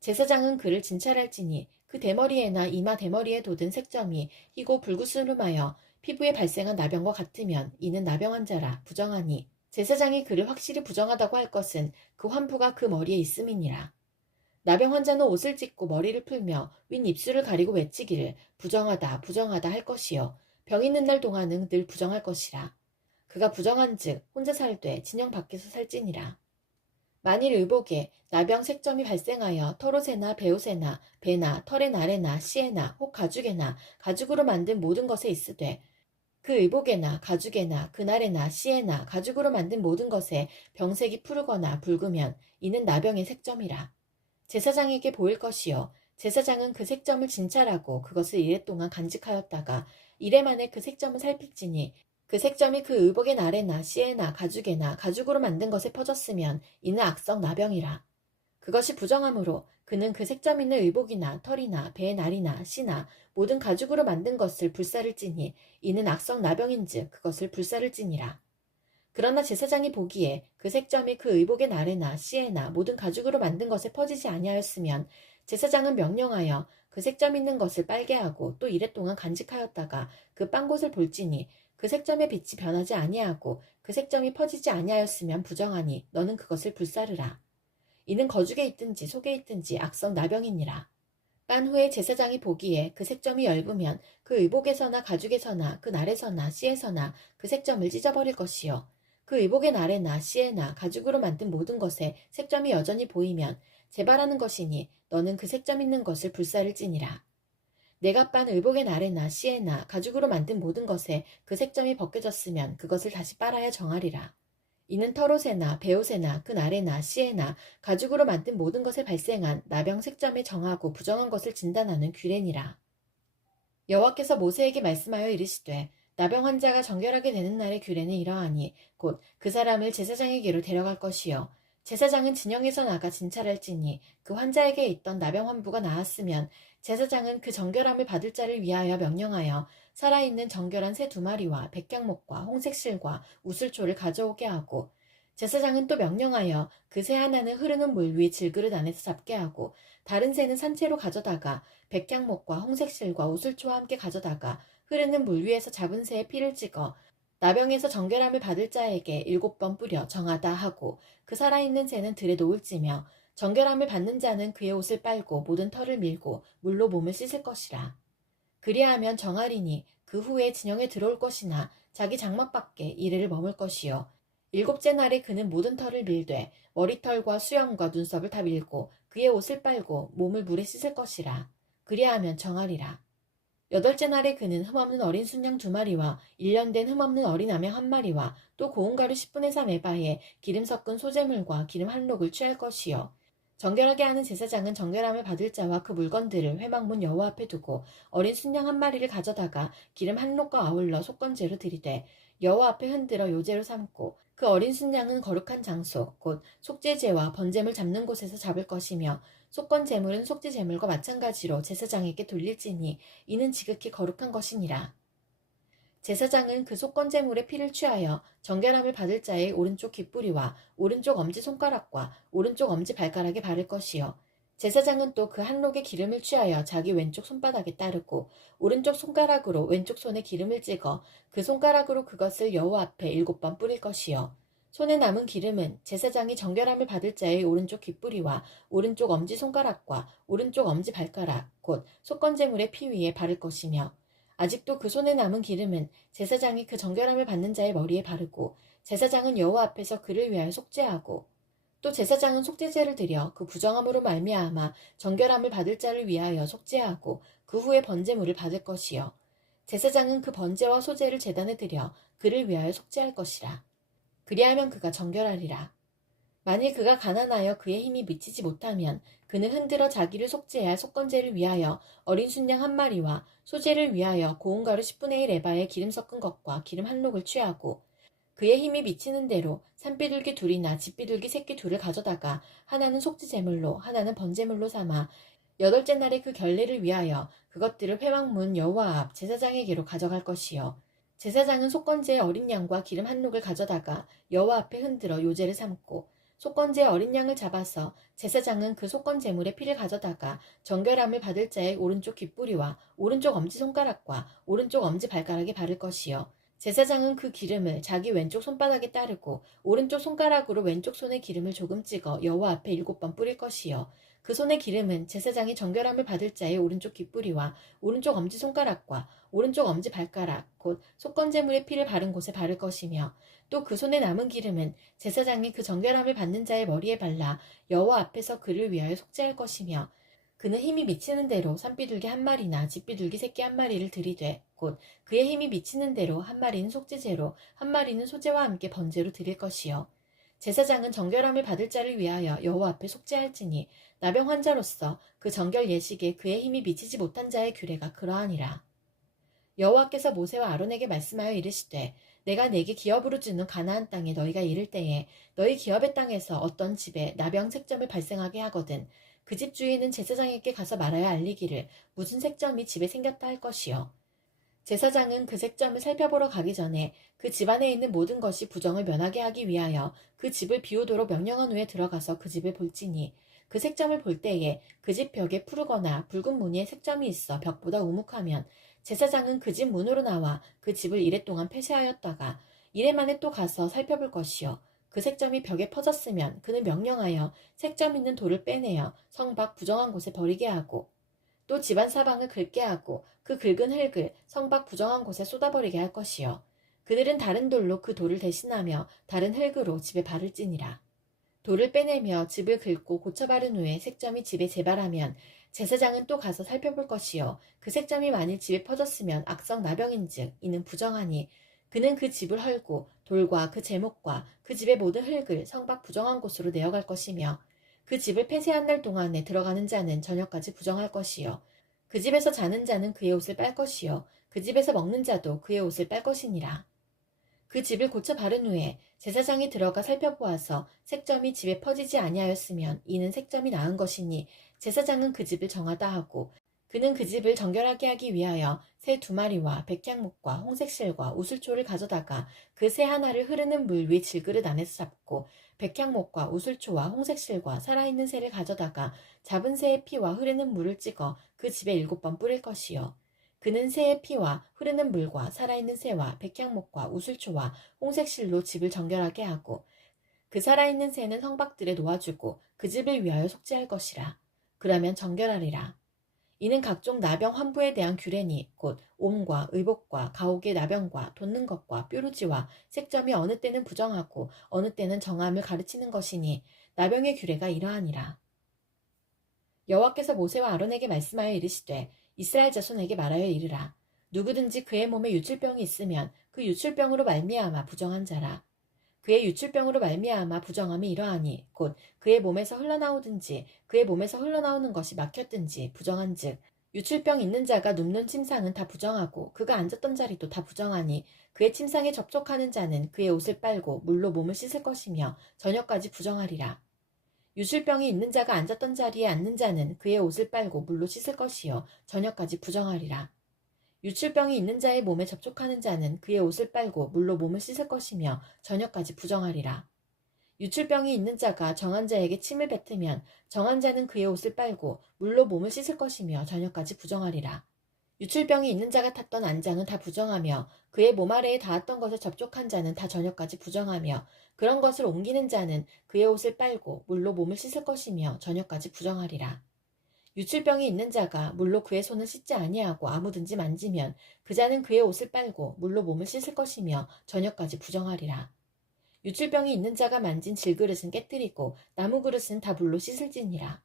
제사장은 그를 진찰할지니 그 대머리에나 이마 대머리에 돋은 색점이 희고 불구스름하여 피부에 발생한 나병과 같으면 이는 나병 환자라 부정하니 제사장이 그를 확실히 부정하다고 할 것은 그 환부가 그 머리에 있음이니라. 나병 환자는 옷을 찢고 머리를 풀며 윗 입술을 가리고 외치기를 부정하다 부정하다 할 것이요 병 있는 날 동안은 늘 부정할 것이라. 그가 부정한즉 혼자 살되 진영 밖에서 살지니라. 만일 의복에 나병 색점이 발생하여 털옷에나 베옷에나 배나 털의 날에나 씨에나 혹 가죽에나 가죽으로 만든 모든 것에 있으되 그 의복에나 가죽에나 그날에나 씨에나 가죽으로 만든 모든 것에 병색이 푸르거나 붉으면 이는 나병의 색점이라. 제사장에게 보일 것이요 제사장은 그 색점을 진찰하고 그것을 이래 동안 간직하였다가 이래 만에 그 색점을 살필지니 그 색점이 그 의복의 날에나 씨에나 가죽에나 가죽으로 만든 것에 퍼졌으면 이는 악성 나병이라. 그것이 부정하므로 그는 그 색점 있는 의복이나 털이나 배의 날이나 씨나 모든 가죽으로 만든 것을 불사를지니 이는 악성 나병인즉 그것을 불사를지니라. 그러나 제사장이 보기에 그 색점이 그 의복의 날에나 씨에나 모든 가죽으로 만든 것에 퍼지지 아니하였으면 제사장은 명령하여 그 색점 있는 것을 빨게 하고 또 이래 동안 간직하였다가 그 빤 곳을 볼지니 그 색점의 빛이 변하지 아니하고 그 색점이 퍼지지 아니하였으면 부정하니 너는 그것을 불사르라. 이는 거죽에 있든지 속에 있든지 악성 나병이니라. 빤 후에 제사장이 보기에 그 색점이 엷으면 그 의복에서나 가죽에서나 그 날에서나 씨에서나 그 색점을 찢어버릴 것이요 그 의복의 날에나 씨에나 가죽으로 만든 모든 것에 색점이 여전히 보이면 재발하는 것이니 너는 그 색점 있는 것을 불사를지니라. 내가 빤 의복의 날에나 씨에나 가죽으로 만든 모든 것에 그 색점이 벗겨졌으면 그것을 다시 빨아야 정하리라. 이는 털옷에나 베옷에나 그 날에나 씨에나 가죽으로 만든 모든 것에 발생한 나병 색점에 정하고 부정한 것을 진단하는 규례니라. 여호와께서 모세에게 말씀하여 이르시되 나병 환자가 정결하게 되는 날의 규례는 이러하니 곧 그 사람을 제사장에게로 데려갈 것이요 제사장은 진영에서 나가 진찰할지니 그 환자에게 있던 나병 환부가 나았으면 제사장은 그 정결함을 받을 자를 위하여 명령하여 살아있는 정결한 새 2마리와 백향목과 홍색실과 우슬초를 가져오게 하고 제사장은 또 명령하여 그 새 하나는 흐르는 물 위에 질그릇 안에서 잡게 하고 다른 새는 산채로 가져다가 백향목과 홍색실과 우슬초와 함께 가져다가 흐르는 물 위에서 잡은 새의 피를 찍어 나병에서 정결함을 받을 자에게 7번 뿌려 정하다 하고 그 살아있는 새는 들에 놓을지며 정결함을 받는 자는 그의 옷을 빨고 모든 털을 밀고 물로 몸을 씻을 것이라. 그리하면 정하리니 그 후에 진영에 들어올 것이나 자기 장막 밖에 이래를 머물 것이요 7째 날에 그는 모든 털을 밀되 머리털과 수염과 눈썹을 다 밀고 그의 옷을 빨고 몸을 물에 씻을 것이라. 그리하면 정하리라. 8째 날에 그는 흠없는 어린 순양 2마리와 1년 된 흠없는 어린 암양 1마리와 또 고운 가루 10분의 3 에바에 기름 섞은 소재물과 기름 한 록을 취할 것이요 정결하게 하는 제사장은 정결함을 받을 자와 그 물건들을 회막문 여호와 앞에 두고 어린 순양 1마리를 가져다가 기름 한 록과 아울러 속건제로 드리되 여호와 앞에 흔들어 요제로 삼고 그 어린 순양은 거룩한 장소 곧 속죄제와 번제물 잡는 곳에서 잡을 것이며 속건 제물은 속죄 제물과 마찬가지로 제사장에게 돌릴지니 이는 지극히 거룩한 것이니라. 제사장은 그 속건 제물의 피를 취하여 정결함을 받을 자의 오른쪽 귓뿌리와 오른쪽 엄지손가락과 오른쪽 엄지발가락에 바를 것이요 제사장은 또 그 한 록의 기름을 취하여 자기 왼쪽 손바닥에 따르고 오른쪽 손가락으로 왼쪽 손에 기름을 찍어 그 손가락으로 그것을 여호와 앞에 7번 뿌릴 것이요 손에 남은 기름은 제사장이 정결함을 받을 자의 오른쪽 귓뿌리와 오른쪽 엄지손가락과 오른쪽 엄지발가락 곧 속건제물의 피 위에 바를 것이며 아직도 그 손에 남은 기름은 제사장이 그 정결함을 받는 자의 머리에 바르고 제사장은 여호와 앞에서 그를 위하여 속죄하고 또 제사장은 속죄제를 드려 그 부정함으로 말미암아 정결함을 받을 자를 위하여 속죄하고 그 후에 번제물을 받을 것이요 제사장은 그 번제와 소제를 제단에 드려 그를 위하여 속죄할 것이라. 그리하면 그가 정결하리라. 만일 그가 가난하여 그의 힘이 미치지 못하면 그는 흔들어 자기를 속죄해야 할 속건제를 위하여 어린 순양 한 마리와 소제를 위하여 고운 가루 10분의 1 에바에 기름 섞은 것과 기름 한 록을 취하고 그의 힘이 미치는 대로 산비둘기 둘이나 집비둘기 새끼 둘을 가져다가 하나는 속죄 제물로 하나는 번제물로 삼아 여덟째 날에 그 결례를 위하여 그것들을 회막문 여호와 앞 제사장에게로 가져갈 것이요 제사장은 속건제의 어린 양과 기름 한 록을 가져다가 여호와 앞에 흔들어 요제를 삼고 속건제의 어린 양을 잡아서 제사장은 그 속건 제물의 피를 가져다가 정결함을 받을 자의 오른쪽 귓뿌리와 오른쪽 엄지손가락과 오른쪽 엄지발가락에 바를 것이요 제사장은 그 기름을 자기 왼쪽 손바닥에 따르고 오른쪽 손가락으로 왼쪽 손에 기름을 조금 찍어 여호와 앞에 7번 뿌릴 것이요 그 손의 기름은 제사장이 정결함을 받을 자의 오른쪽 귓뿌리와 오른쪽 엄지손가락과 오른쪽 엄지발가락 곧 속건제물의 피를 바른 곳에 바를 것이며 또 그 손에 남은 기름은 제사장이 그 정결함을 받는 자의 머리에 발라 여호와 앞에서 그를 위하여 속죄할 것이며 그는 힘이 미치는 대로 산비둘기 한 마리나 집비둘기 새끼 한 마리를 들이되 곧 그의 힘이 미치는 대로 한 마리는 속죄제로 한 마리는 소제와 함께 번제로 드릴 것이요 제사장은 정결함을 받을 자를 위하여 여호와 앞에 속죄할지니 나병 환자로서 그 정결 예식에 그의 힘이 미치지 못한 자의 규례가 그러하니라. 여호와께서 모세와 아론에게 말씀하여 이르시되 내가 내게 기업으로 주는 가나안 땅에 너희가 이를 때에 너희 기업의 땅에서 어떤 집에 나병 색점을 발생하게 하거든 그 집 주인은 제사장에게 가서 말하여 알리기를 무슨 색점이 집에 생겼다 할 것이요 제사장은 그 색점을 살펴보러 가기 전에 그 집안에 있는 모든 것이 부정을 면하게 하기 위하여 그 집을 비우도록 명령한 후에 들어가서 그 집을 볼지니 그 색점을 볼 때에 그 집 벽에 푸르거나 붉은 무늬의 색점이 있어 벽보다 우묵하면 제사장은 그 집 문으로 나와 그 집을 이레 동안 폐쇄하였다가 이레 만에 또 가서 살펴볼 것이요 그 색점이 벽에 퍼졌으면 그는 명령하여 색점 있는 돌을 빼내어 성 밖 부정한 곳에 버리게 하고 또 집안 사방을 긁게 하고 그 긁은 흙을 성 밖 부정한 곳에 쏟아버리게 할 것이요 그들은 다른 돌로 그 돌을 대신하며 다른 흙으로 집에 바를지니라. 돌을 빼내며 집을 긁고 고쳐 바른 후에 색점이 집에 재발하면 제사장은 또 가서 살펴볼 것이요 그 색점이 만일 집에 퍼졌으면 악성 나병인즉 이는 부정하니 그는 그 집을 헐고 돌과 그 제목과 그 집의 모든 흙을 성 밖 부정한 곳으로 내어갈 것이며 그 집을 폐쇄한 날 동안에 들어가는 자는 저녁까지 부정할 것이요 그 집에서 자는 자는 그의 옷을 빨 것이요 그 집에서 먹는 자도 그의 옷을 빨 것이니라. 그 집을 고쳐 바른 후에 제사장이 들어가 살펴보아서 색점이 집에 퍼지지 아니하였으면 이는 색점이 나은 것이니 제사장은 그 집을 정하다 하고 그는 그 집을 정결하게 하기 위하여 새 2마리와 백향목과 홍색실과 우슬초를 가져다가 그 새 하나를 흐르는 물 위 질그릇 안에서 잡고 백향목과 우슬초와 홍색실과 살아있는 새를 가져다가 잡은 새의 피와 흐르는 물을 찍어 그 집에 7번 뿌릴 것이요 그는 새의 피와 흐르는 물과 살아있는 새와 백향목과 우슬초와 홍색실로 집을 정결하게 하고 그 살아있는 새는 성박들에 놓아주고 그 집을 위하여 속죄할 것이라. 그러면 정결하리라. 이는 각종 나병 환부에 대한 규례니 곧 옴과 의복과 가옥의 나병과 돋는 것과 뾰루지와 색점이 어느 때는 부정하고 어느 때는 정함을 가르치는 것이니 나병의 규례가 이러하니라. 여호와께서 모세와 아론에게 말씀하여 이르시되 이스라엘 자손에게 말하여 이르라. 누구든지 그의 몸에 유출병이 있으면 그 유출병으로 말미암아 부정한 자라. 그의 유출병으로 말미암아 부정함이 이러하니 곧 그의 몸에서 흘러나오든지 그의 몸에서 흘러나오는 것이 막혔든지 부정한즉 유출병 있는 자가 눕는 침상은 다 부정하고 그가 앉았던 자리도 다 부정하니 그의 침상에 접촉하는 자는 그의 옷을 빨고 물로 몸을 씻을 것이며 저녁까지 부정하리라. 유출병이 있는 자가 앉았던 자리에 앉는 자는 그의 옷을 빨고 물로 씻을 것이요 저녁까지 부정하리라. 유출병이 있는 자의 몸에 접촉하는 자는 그의 옷을 빨고 물로 몸을 씻을 것이며 저녁까지 부정하리라. 유출병이 있는 자가 정한 자에게 침을 뱉으면 정한 자는 그의 옷을 빨고 물로 몸을 씻을 것이며 저녁까지 부정하리라. 유출병이 있는 자가 탔던 안장은 다 부정하며 그의 몸 아래에 닿았던 것에 접촉한 자는 다 저녁까지 부정하며 그런 것을 옮기는 자는 그의 옷을 빨고 물로 몸을 씻을 것이며 저녁까지 부정하리라. 유출병이 있는 자가 물로 그의 손을 씻지 아니하고 아무든지 만지면 그 자는 그의 옷을 빨고 물로 몸을 씻을 것이며 저녁까지 부정하리라. 유출병이 있는 자가 만진 질그릇은 깨뜨리고 나무 그릇은 다 물로 씻을지니라.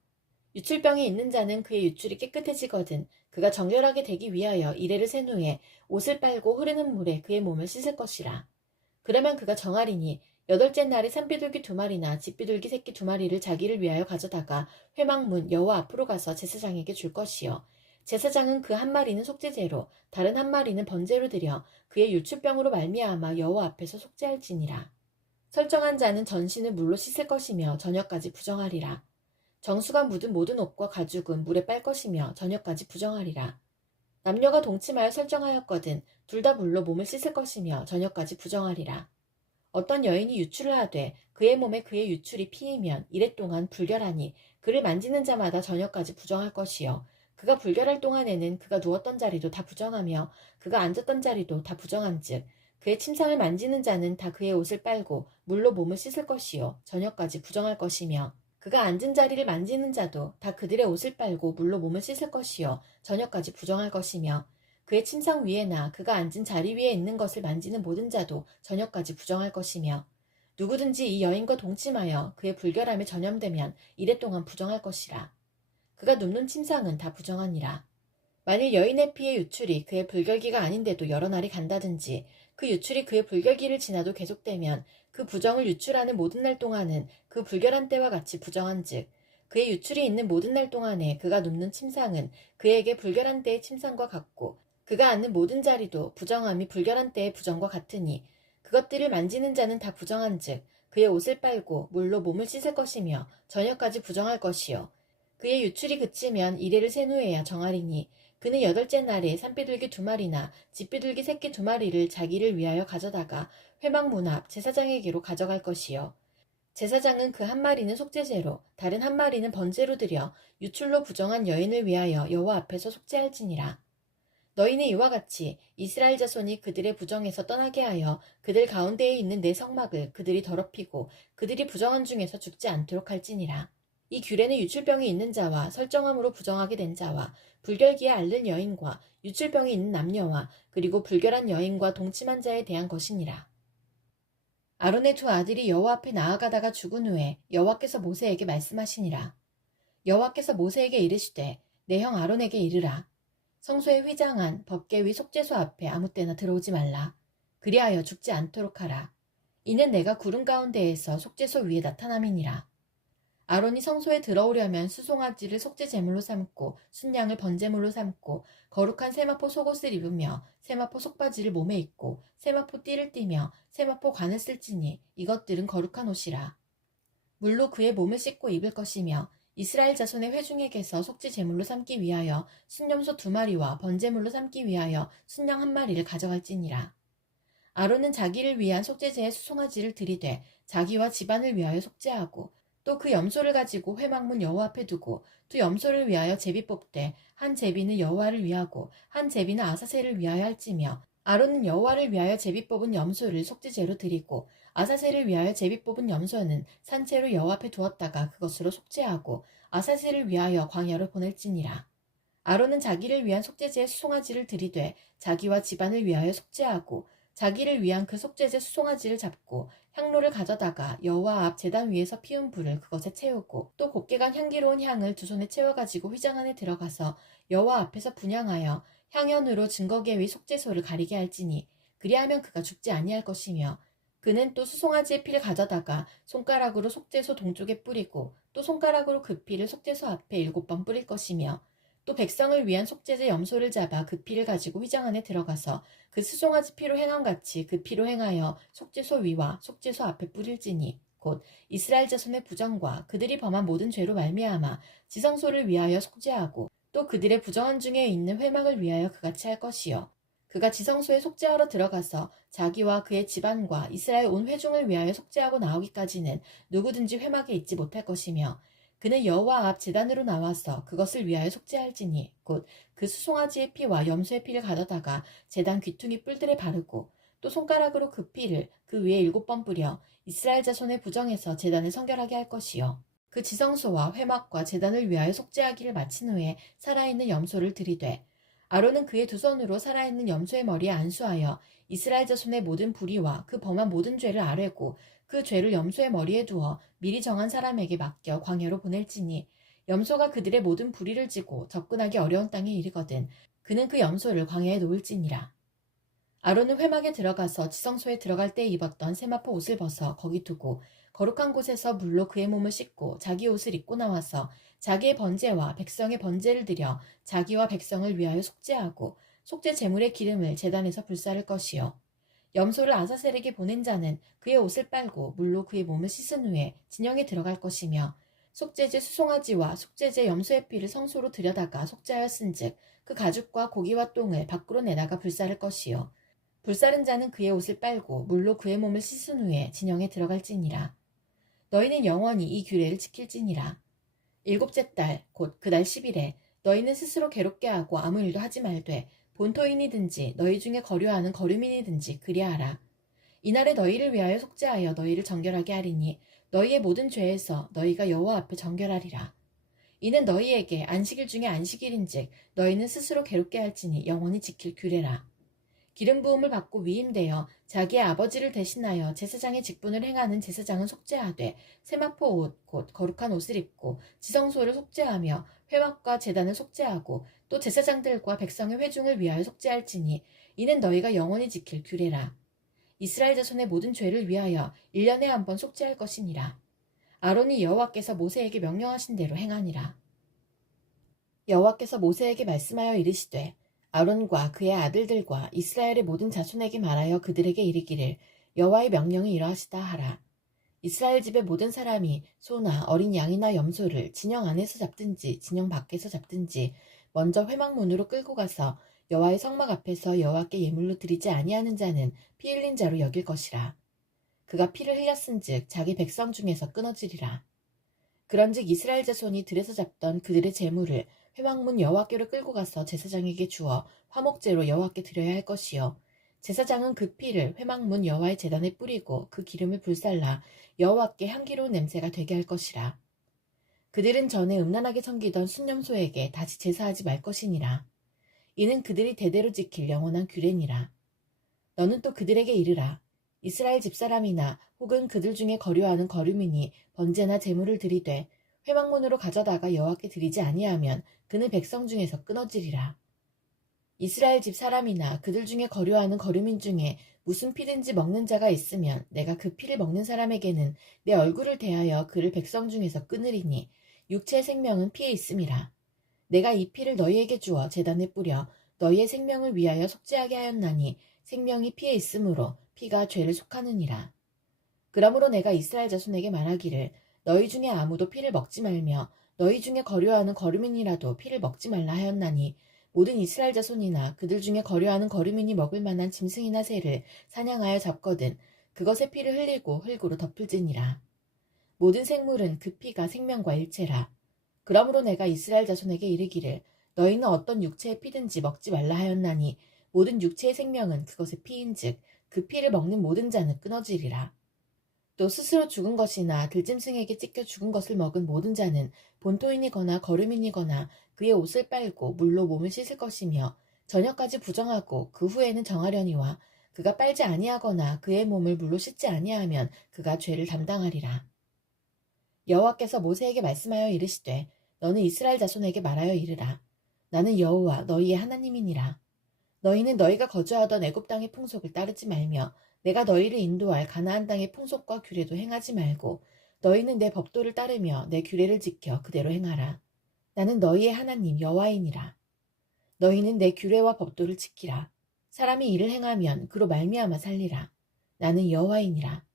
유출병이 있는 자는 그의 유출이 깨끗해지거든 그가 정결하게 되기 위하여 이레를 센 후에 옷을 빨고 흐르는 물에 그의 몸을 씻을 것이라. 그러면 그가 정하리니 8째 날에 산비둘기 2마리나 집비둘기 새끼 2마리를 자기를 위하여 가져다가 회막문 여호와 앞으로 가서 제사장에게 줄 것이요. 제사장은 그 1마리는 속죄제로 다른 1마리는 번제로 드려 그의 유출병으로 말미암아 여호와 앞에서 속죄할지니라. 설정한 자는 전신을 물로 씻을 것이며 저녁까지 부정하리라. 정수가 묻은 모든 옷과 가죽은 물에 빨 것이며 저녁까지 부정하리라. 남녀가 동침하여 설정하였거든 둘 다 물로 몸을 씻을 것이며 저녁까지 부정하리라. 어떤 여인이 유출을 하되 그의 몸에 그의 유출이 피이면 이래 동안 불결하니 그를 만지는 자마다 저녁까지 부정할 것이요. 그가 불결할 동안에는 그가 누웠던 자리도 다 부정하며 그가 앉았던 자리도 다 부정한즉 그의 침상을 만지는 자는 다 그의 옷을 빨고 물로 몸을 씻을 것이요 저녁까지 부정할 것이며 그가 앉은 자리를 만지는 자도 다 그들의 옷을 빨고 물로 몸을 씻을 것이요 저녁까지 부정할 것이며 그의 침상 위에나 그가 앉은 자리 위에 있는 것을 만지는 모든 자도 저녁까지 부정할 것이며 누구든지 이 여인과 동침하여 그의 불결함에 전염되면 이래 동안 부정할 것이라. 그가 눕는 침상은 다 부정하니라. 만일 여인의 피의 유출이 그의 불결기가 아닌데도 여러 날이 간다든지 그 유출이 그의 불결기를 지나도 계속되면 그 부정을 유출하는 모든 날 동안은 그 불결한 때와 같이 부정한즉 그의 유출이 있는 모든 날 동안에 그가 눕는 침상은 그에게 불결한 때의 침상과 같고 그가 앉는 모든 자리도 부정함이 불결한 때의 부정과 같으니 그것들을 만지는 자는 다 부정한즉 그의 옷을 빨고 물로 몸을 씻을 것이며 저녁까지 부정할 것이요 그의 유출이 그치면 이래를 센 후에야 정하리니 그는 8째 날에 산비둘기 2마리나 집비둘기 새끼 2마리를 자기를 위하여 가져다가 회막 앞 제사장에게로 가져갈 것이요 제사장은 그 1마리는 속죄제로 다른 1마리는 번제로 드려 유출로 부정한 여인을 위하여 여호와 앞에서 속죄할지니라. 너희는 이와 같이 이스라엘 자손이 그들의 부정에서 떠나게 하여 그들 가운데에 있는 내 성막을 그들이 더럽히고 그들이 부정한 중에서 죽지 않도록 할지니라. 이 규례는 유출병이 있는 자와 설정함으로 부정하게 된 자와 불결기에 앓는 여인과 유출병이 있는 남녀와 그리고 불결한 여인과 동침한 자에 대한 것이니라. 아론의 2 아들이 여호와 앞에 나아가다가 죽은 후에 여호와께서 모세에게 말씀하시니라. 여호와께서 모세에게 이르시되 내 형 아론에게 이르라. 성소의 휘장한 법궤 위 속죄소 앞에 아무 때나 들어오지 말라. 그리하여 죽지 않도록 하라. 이는 내가 구름 가운데에서 속죄소 위에 나타남이니라. 아론이 성소에 들어오려면 수송아지를 속죄 제물로 삼고 순양을 번제물로 삼고 거룩한 세마포 속옷을 입으며 세마포 속바지를 몸에 입고 세마포 띠를 띠며 세마포 관을 쓸지니 이것들은 거룩한 옷이라. 물로 그의 몸을 씻고 입을 것이며 이스라엘 자손의 회중에게서 속죄 제물로 삼기 위하여 순염소 2마리와 번제물로 삼기 위하여 순양 1마리를 가져갈지니라. 아론은 자기를 위한 속죄제의 수송아지를 들이되 자기와 집안을 위하여 속죄하고 또 그 염소를 가지고 회막문 여호와 앞에 두고 두 염소를 위하여 제비 뽑되 한 제비는 여호와를 위하고 한 제비는 아사셀을 위하여 할지며 아론은 여호와를 위하여 제비 뽑은 염소를 속죄제로 드리고 아사셀을 위하여 제비 뽑은 염소는 산채로 여호와 앞에 두었다가 그것으로 속죄하고 아사셀을 위하여 광야로 보낼지니라. 아론은 자기를 위한 속죄제의 수송아지를 들이되 자기와 집안을 위하여 속죄하고 자기를 위한 그 속죄제 수송아지를 잡고 향로를 가져다가 여호와 앞 제단 위에서 피운 불을 그것에 채우고 또 곱게 간 향기로운 향을 2 손에 채워가지고 휘장 안에 들어가서 여호와 앞에서 분향하여 향연으로 증거궤 위 속죄소를 가리게 할지니 그리하면 그가 죽지 아니할 것이며 그는 또 수송아지의 피를 가져다가 손가락으로 속죄소 동쪽에 뿌리고 또 손가락으로 그 피를 속죄소 앞에 7번 뿌릴 것이며 또 백성을 위한 속죄제 염소를 잡아 그 피를 가지고 휘장 안에 들어가서 그 수송아지 피로 행함같이 그 피로 행하여 속죄소 위와 속죄소 앞에 뿌릴지니 곧 이스라엘 자손의 부정과 그들이 범한 모든 죄로 말미암아 지성소를 위하여 속죄하고 또 그들의 부정한 중에 있는 회막을 위하여 그같이 할 것이요 그가 지성소에 속죄하러 들어가서 자기와 그의 집안과 이스라엘 온 회중을 위하여 속죄하고 나오기까지는 누구든지 회막에 있지 못할 것이며 그는 여호와 앞 제단으로 나와서 그것을 위하여 속죄할지니 곧 그 수송아지의 피와 염소의 피를 가져다가 제단 귀퉁이 뿔들에 바르고 또 손가락으로 그 피를 그 위에 7번 뿌려 이스라엘 자손의 부정에서 제단을 성결하게 할 것이요 그 지성소와 회막과 제단을 위하여 속죄하기를 마친 후에 살아있는 염소를 들이되 아론은 그의 2 손으로 살아있는 염소의 머리에 안수하여 이스라엘 자손의 모든 불의와 그 범한 모든 죄를 아뢰고 그 죄를 염소의 머리에 두어 미리 정한 사람에게 맡겨 광야로 보낼지니 염소가 그들의 모든 불의를 지고 접근하기 어려운 땅에 이르거든 그는 그 염소를 광야에 놓을지니라. 아론은 회막에 들어가서 지성소에 들어갈 때 입었던 세마포 옷을 벗어 거기 두고 거룩한 곳에서 물로 그의 몸을 씻고 자기 옷을 입고 나와서 자기의 번제와 백성의 번제를 드려 자기와 백성을 위하여 속죄하고 속죄 제물의 기름을 제단에서 불사를 것이요. 염소를 아사셀에게 보낸 자는 그의 옷을 빨고 물로 그의 몸을 씻은 후에 진영에 들어갈 것이며 속죄제 수송아지와 속죄제 염소의 피를 성소로 들여다가 속죄하였은즉 그 가죽과 고기와 똥을 밖으로 내다가 불사를 것이요. 불사른 자는 그의 옷을 빨고 물로 그의 몸을 씻은 후에 진영에 들어갈지니라. 너희는 영원히 이 규례를 지킬지니라. 일곱째 달 곧 그달 10일에 너희는 스스로 괴롭게 하고 아무 일도 하지 말되 본토인이든지 너희 중에 거류하는 거류민이든지 그리하라. 이날에 너희를 위하여 속죄하여 너희를 정결하게 하리니 너희의 모든 죄에서 너희가 여호와 앞에 정결하리라. 이는 너희에게 안식일 중에 안식일인즉 너희는 스스로 괴롭게 할지니 영원히 지킬 규례라. 기름 부음을 받고 위임되어 자기의 아버지를 대신하여 제사장의 직분을 행하는 제사장은 속죄하되 세마포 옷 곧 거룩한 옷을 입고 지성소를 속죄하며 회막과 제단을 속죄하고 또 제사장들과 백성의 회중을 위하여 속죄할지니 이는 너희가 영원히 지킬 규례라. 이스라엘 자손의 모든 죄를 위하여 1년에 한 번 속죄할 것이니라. 아론이 여호와께서 모세에게 명령하신 대로 행하니라. 여호와께서 모세에게 말씀하여 이르시되 아론과 그의 아들들과 이스라엘의 모든 자손에게 말하여 그들에게 이르기를 여호와의 명령이 이러하시다 하라. 이스라엘 집의 모든 사람이 소나 어린 양이나 염소를 진영 안에서 잡든지 진영 밖에서 잡든지 먼저 회막문으로 끌고 가서 여호와의 성막 앞에서 여호와께 예물로 드리지 아니하는 자는 피 흘린 자로 여길 것이라. 그가 피를 흘렸은즉 자기 백성 중에서 끊어지리라. 그런즉 이스라엘 자손이 들에서 잡던 그들의 제물을 회막문 여호와께로 끌고 가서 제사장에게 주어 화목제로 여호와께 드려야 할 것이요. 제사장은 그 피를 회막문 여호와의 제단에 뿌리고 그 기름을 불살라 여호와께 향기로운 냄새가 되게 할 것이라. 그들은 전에 음란하게 섬기던 순념소에게 다시 제사하지 말 것이니라. 이는 그들이 대대로 지킬 영원한 규례니라. 너는 또 그들에게 이르라. 이스라엘 집사람이나 혹은 그들 중에 거류하는 거류민이 번제나 제물을 드리되 회막문으로 가져다가 여호와께 드리지 아니하면 그는 백성 중에서 끊어지리라. 이스라엘 집 사람이나 그들 중에 거류하는 거류민 중에 무슨 피든지 먹는 자가 있으면 내가 그 피를 먹는 사람에게는 내 얼굴을 대하여 그를 백성 중에서 끊으리니 육체의 생명은 피에 있음이라. 내가 이 피를 너희에게 주어 제단에 뿌려 너희의 생명을 위하여 속죄하게 하였나니 생명이 피에 있으므로 피가 죄를 속하느니라. 그러므로 내가 이스라엘 자손에게 말하기를 너희 중에 아무도 피를 먹지 말며 너희 중에 거류하는 거류민이라도 피를 먹지 말라 하였나니 모든 이스라엘 자손이나 그들 중에 거류하는 거류민이 먹을 만한 짐승이나 새를 사냥하여 잡거든 그것의 피를 흘리고 흙으로 덮을지니라. 모든 생물은 그 피가 생명과 일체라. 그러므로 내가 이스라엘 자손에게 이르기를 너희는 어떤 육체의 피든지 먹지 말라 하였나니 모든 육체의 생명은 그것의 피인즉 그 피를 먹는 모든 자는 끊어지리라. 또 스스로 죽은 것이나 들짐승에게 찢겨 죽은 것을 먹은 모든 자는 본토인이거나 거류민이거나 그의 옷을 빨고 물로 몸을 씻을 것이며 저녁까지 부정하고 그 후에는 정하려니와 그가 빨지 아니하거나 그의 몸을 물로 씻지 아니하면 그가 죄를 담당하리라. 여호와께서 모세에게 말씀하여 이르시되 너는 이스라엘 자손에게 말하여 이르라. 나는 여호와 너희의 하나님이니라. 너희는 너희가 거주하던 애굽 땅의 풍속을 따르지 말며 내가 너희를 인도할 가나안 땅의 풍속과 규례도 행하지 말고 너희는 내 법도를 따르며 내 규례를 지켜 그대로 행하라. 나는 너희의 하나님 여호와이니라. 너희는 내 규례와 법도를 지키라. 사람이 이를 행하면 그로 말미암아 살리라. 나는 여호와이니라.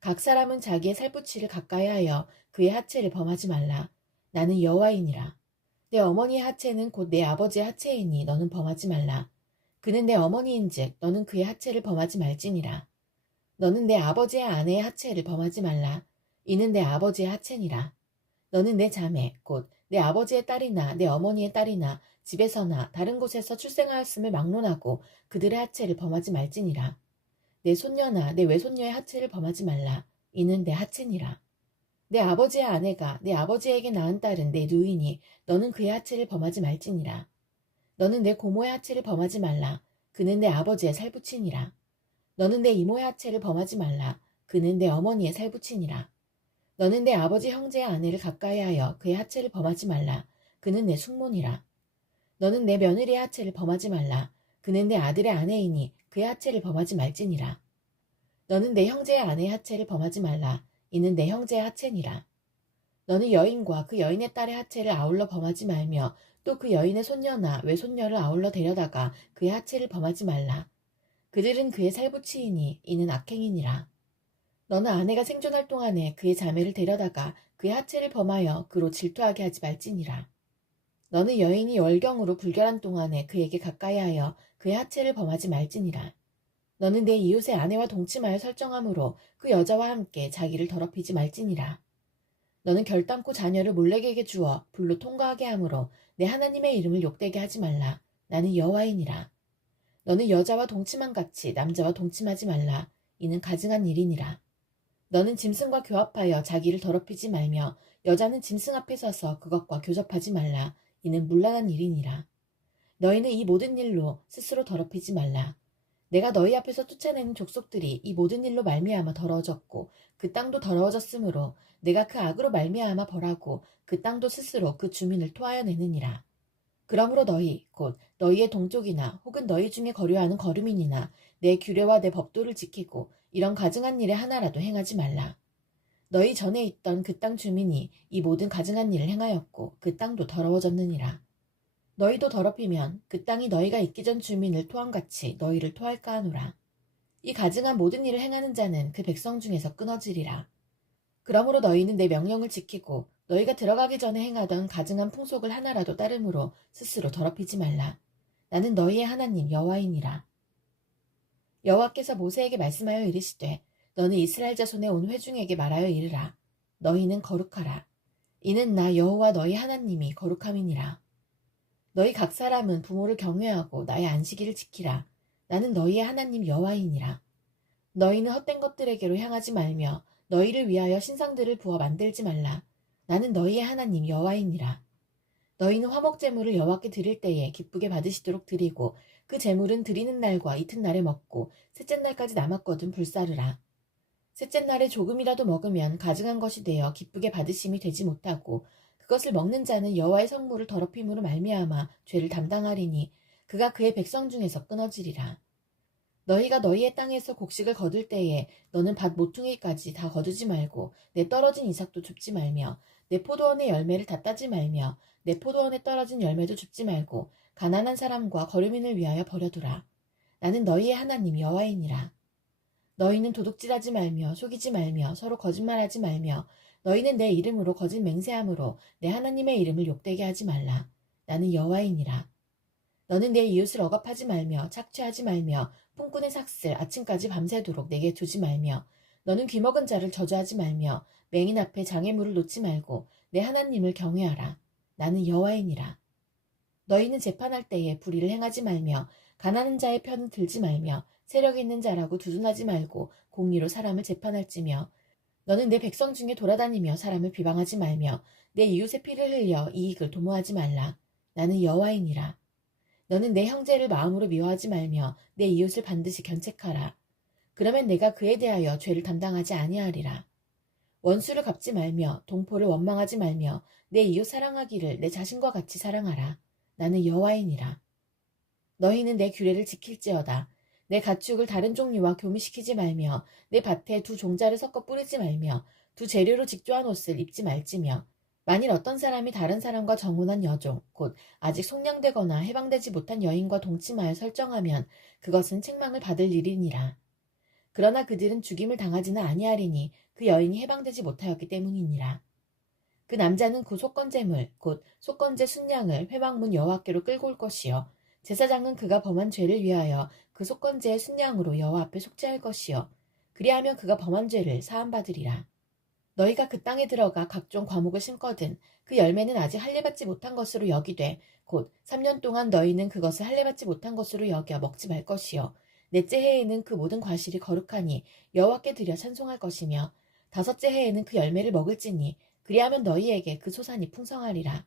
각 사람은 자기의 살붙이를 가까이하여 그의 하체를 범하지 말라. 나는 여호와이니라. 내 어머니의 하체는 곧 내 아버지의 하체이니 너는 범하지 말라. 그는 내 어머니인즉 너는 그의 하체를 범하지 말지니라. 너는 내 아버지의 아내의 하체를 범하지 말라. 이는 내 아버지의 하체니라. 너는 내 자매 곧 내 아버지의 딸이나 내 어머니의 딸이나 집에서나 다른 곳에서 출생하였음을 막론하고 그들의 하체를 범하지 말지니라. 내 손녀나 내 외손녀의 하체를 범하지 말라. 이는 내 하체니라. 내 아버지의 아내가 내 아버지에게 낳은 딸은 내 누이니 너는 그의 하체를 범하지 말지니라. 너는 내 고모의 하체를 범하지 말라. 그는 내 아버지의 살붙이니라. 너는 내 이모의 하체를 범하지 말라. 그는 내 어머니의 살붙이니라. 너는 내 아버지 형제의 아내를 가까이하여 그의 하체를 범하지 말라. 그는 내 숙모니라. 너는 내 며느리의 하체를 범하지 말라. 그는 내 아들의 아내이니 그의 하체를 범하지 말지니라. 너는 내 형제의 아내의 하체를 범하지 말라. 이는 내 형제의 하체니라. 너는 여인과 그 여인의 딸의 하체를 아울러 범하지 말며 또 그 여인의 손녀나 외손녀를 아울러 데려다가 그의 하체를 범하지 말라. 그들은 그의 살부치이니 이는 악행이니라. 너는 아내가 생존할 동안에 그의 자매를 데려다가 그의 하체를 범하여 그로 질투하게 하지 말지니라. 너는 여인이 월경으로 불결한 동안에 그에게 가까이하여 그의 하체를 범하지 말지니라. 너는 내 이웃의 아내와 동침하여 설정함으로 그 여자와 함께 자기를 더럽히지 말지니라. 너는 결단코 자녀를 몰렉에게 주어 불로 통과하게 함으로 내 하나님의 이름을 욕되게 하지 말라. 나는 여호와이니라. 너는 여자와 동침한 같이 남자와 동침하지 말라. 이는 가증한 일이니라. 너는 짐승과 교합하여 자기를 더럽히지 말며 여자는 짐승 앞에 서서 그것과 교접하지 말라. 이는 문란한 일이니라. 너희는 이 모든 일로 스스로 더럽히지 말라. 내가 너희 앞에서 쫓아내는 족속들이 이 모든 일로 말미암아 더러워졌고 그 땅도 더러워졌으므로 내가 그 악으로 말미암아 벌하고 그 땅도 스스로 그 주민을 토하여 내느니라. 그러므로 너희 곧 너희의 동족이나 혹은 너희 중에 거류하는 거류민이나 내 규례와 내 법도를 지키고 이런 가증한 일에 하나라도 행하지 말라. 너희 전에 있던 그 땅 주민이 이 모든 가증한 일을 행하였고 그 땅도 더러워졌느니라. 너희도 더럽히면 그 땅이 너희가 있기 전 주민을 토함같이 너희를 토할까 하노라. 이 가증한 모든 일을 행하는 자는 그 백성 중에서 끊어지리라. 그러므로 너희는 내 명령을 지키고 너희가 들어가기 전에 행하던 가증한 풍속을 하나라도 따름으로 스스로 더럽히지 말라. 나는 너희의 하나님 여호와이니라. 여호와께서 모세에게 말씀하여 이르시되 너는 이스라엘 자손의 온 회중에게 말하여 이르라. 너희는 거룩하라. 이는 나 여호와 너희 하나님이 거룩함이니라. 너희 각 사람은 부모를 경외하고 나의 안식일을 지키라. 나는 너희의 하나님 여호와이니라. 너희는 헛된 것들에게로 향하지 말며 너희를 위하여 신상들을 부어 만들지 말라. 나는 너희의 하나님 여호와이니라. 너희는 화목제물을 여호와께 드릴 때에 기쁘게 받으시도록 드리고 그 제물은 드리는 날과 이튿날에 먹고 셋째 날까지 남았거든 불사르라. 셋째 날에 조금이라도 먹으면 가증한 것이 되어 기쁘게 받으심이 되지 못하고 그것을 먹는 자는 여호와의 성물을 더럽힘으로 말미암아 죄를 담당하리니 그가 그의 백성 중에서 끊어지리라. 너희가 너희의 땅에서 곡식을 거둘 때에 너는 밭 모퉁이까지 다 거두지 말고 내 떨어진 이삭도 줍지 말며 내 포도원의 열매를 다 따지 말며 내 포도원에 떨어진 열매도 줍지 말고 가난한 사람과 거류민을 위하여 버려두라. 나는 너희의 하나님 여호와이니라. 너희는 도둑질하지 말며 속이지 말며 서로 거짓말하지 말며 너희는 내 이름으로 거짓 맹세함으로 내 하나님의 이름을 욕되게 하지 말라. 나는 여호와이니라. 너는 내 이웃을 억압하지 말며 착취하지 말며 품꾼의 삭슬 아침까지 밤새도록 내게 두지 말며 너는 귀먹은 자를 저주하지 말며 맹인 앞에 장애물을 놓지 말고 내 하나님을 경외하라. 나는 여호와이니라. 너희는 재판할 때에 불의를 행하지 말며 가난한 자의 편을 들지 말며 세력 있는 자라고 두둔하지 말고 공의로 사람을 재판할지며 너는 내 백성 중에 돌아다니며 사람을 비방하지 말며 내 이웃의 피를 흘려 이익을 도모하지 말라. 나는 여호와이니라. 너는 내 형제를 마음으로 미워하지 말며 내 이웃을 반드시 견책하라. 그러면 내가 그에 대하여 죄를 담당하지 아니하리라. 원수를 갚지 말며 동포를 원망하지 말며 내 이웃 사랑하기를 내 자신과 같이 사랑하라. 나는 여호와이니라. 너희는 내 규례를 지킬지어다. 내 가축을 다른 종류와 교미시키지 말며 내 밭에 두 종자를 섞어 뿌리지 말며 두 재료로 직조한 옷을 입지 말지며 만일 어떤 사람이 다른 사람과 정혼한 여종, 곧 아직 속량되거나 해방되지 못한 여인과 동침하여 설정하면 그것은 책망을 받을 일이니라. 그러나 그들은 죽임을 당하지는 아니하리니 그 여인이 해방되지 못하였기 때문이니라. 그 남자는 그 속건제물, 곧 속건제 순양을 회막문 여호와께로 끌고 올 것이요. 제사장은 그가 범한 죄를 위하여 그 속건제의 순양으로 여호와 앞에 속죄할 것이요. 그리하면 그가 범한 죄를 사함받으리라. 너희가 그 땅에 들어가 각종 과목을 심거든 그 열매는 아직 할례받지 못한 것으로 여기되 곧 3년 동안 너희는 그것을 할례받지 못한 것으로 여겨 먹지 말 것이요. 넷째 해에는 그 모든 과실이 거룩하니 여호와께 드려 찬송할 것이며 다섯째 해에는 그 열매를 먹을지니 그리하면 너희에게 그 소산이 풍성하리라.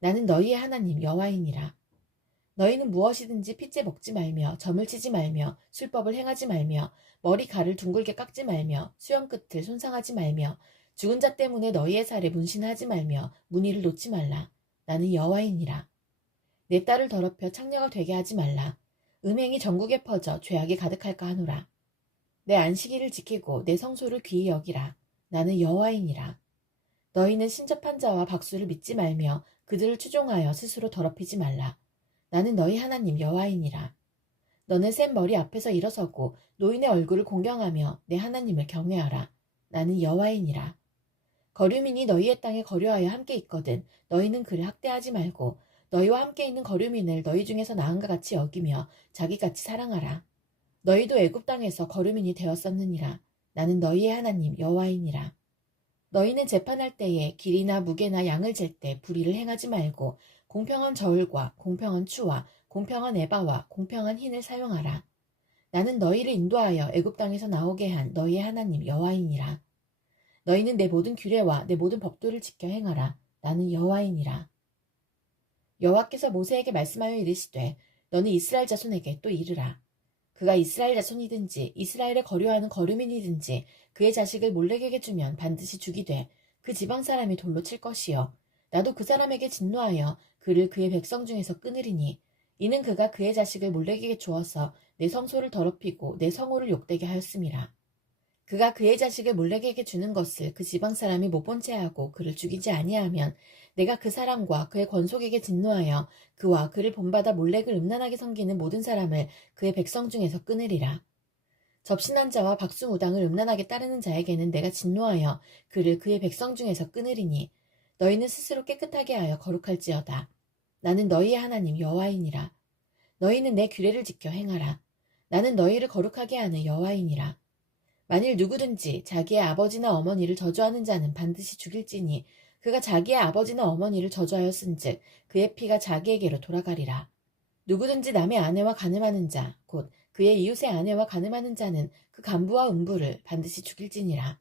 나는 너희의 하나님 여호와이니라. 너희는 무엇이든지 핏째 먹지 말며 점을 치지 말며 술법을 행하지 말며 머리칼을 둥글게 깎지 말며 수염 끝을 손상하지 말며 죽은 자 때문에 너희의 살에 문신하지 말며 무늬를 놓지 말라. 나는 여호와이니라. 내 딸을 더럽혀 창녀가 되게 하지 말라. 음행이 전국에 퍼져 죄악이 가득할까 하노라. 내 안식일을 지키고 내 성소를 귀히 여기라. 나는 여호와이니라. 너희는 신접한 자와 박수를 믿지 말며 그들을 추종하여 스스로 더럽히지 말라. 나는 너희 하나님 여호와이니라. 너는 센 머리 앞에서 일어서고 노인의 얼굴을 공경하며 내 하나님을 경외하라. 나는 여호와이니라. 거류민이 너희의 땅에 거류하여 함께 있거든 너희는 그를 학대하지 말고 너희와 함께 있는 거류민을 너희 중에서 나은가 같이 여기며 자기같이 사랑하라. 너희도 애굽 땅에서 거류민이 되었었느니라. 나는 너희의 하나님 여호와이니라. 너희는 재판할 때에 길이나 무게나 양을 잴 때 불의를 행하지 말고 공평한 저울과 공평한 추와 공평한 에바와 공평한 흰을 사용하라. 나는 너희를 인도하여 애굽 땅에서 나오게 한 너희의 하나님 여호와이니라. 너희는 내 모든 규례와 내 모든 법도를 지켜 행하라. 나는 여호와이니라. 여호와께서 모세에게 말씀하여 이르시되 너는 이스라엘 자손에게 또 이르라. 그가 이스라엘 자손이든지 이스라엘에 거류하는 거류민이든지 그의 자식을 몰렉에게 주면 반드시 죽이되 그 지방 사람이 돌로 칠 것이요 나도 그 사람에게 진노하여 그를 그의 백성 중에서 끊으리니 이는 그가 그의 자식을 몰렉에게 주어서 내 성소를 더럽히고 내 성호를 욕되게 하였음이라. 그가 그의 자식을 몰렉에게 주는 것을 그 지방 사람이 못 본 채 하고 그를 죽이지 아니하면 내가 그 사람과 그의 권속에게 진노하여 그와 그를 본받아 몰렉을 음란하게 섬기는 모든 사람을 그의 백성 중에서 끊으리라. 접신한 자와 박수무당을 음란하게 따르는 자에게는 내가 진노하여 그를 그의 백성 중에서 끊으리니 너희는 스스로 깨끗하게 하여 거룩할지어다. 나는 너희의 하나님 여호와이니라. 너희는 내 규례를 지켜 행하라. 나는 너희를 거룩하게 하는 여호와이니라. 만일 누구든지 자기의 아버지나 어머니를 저주하는 자는 반드시 죽일지니 그가 자기의 아버지나 어머니를 저주하였은즉 그의 피가 자기에게로 돌아가리라. 누구든지 남의 아내와 간음하는 자, 곧 그의 이웃의 아내와 간음하는 자는 그 간부와 음부를 반드시 죽일지니라.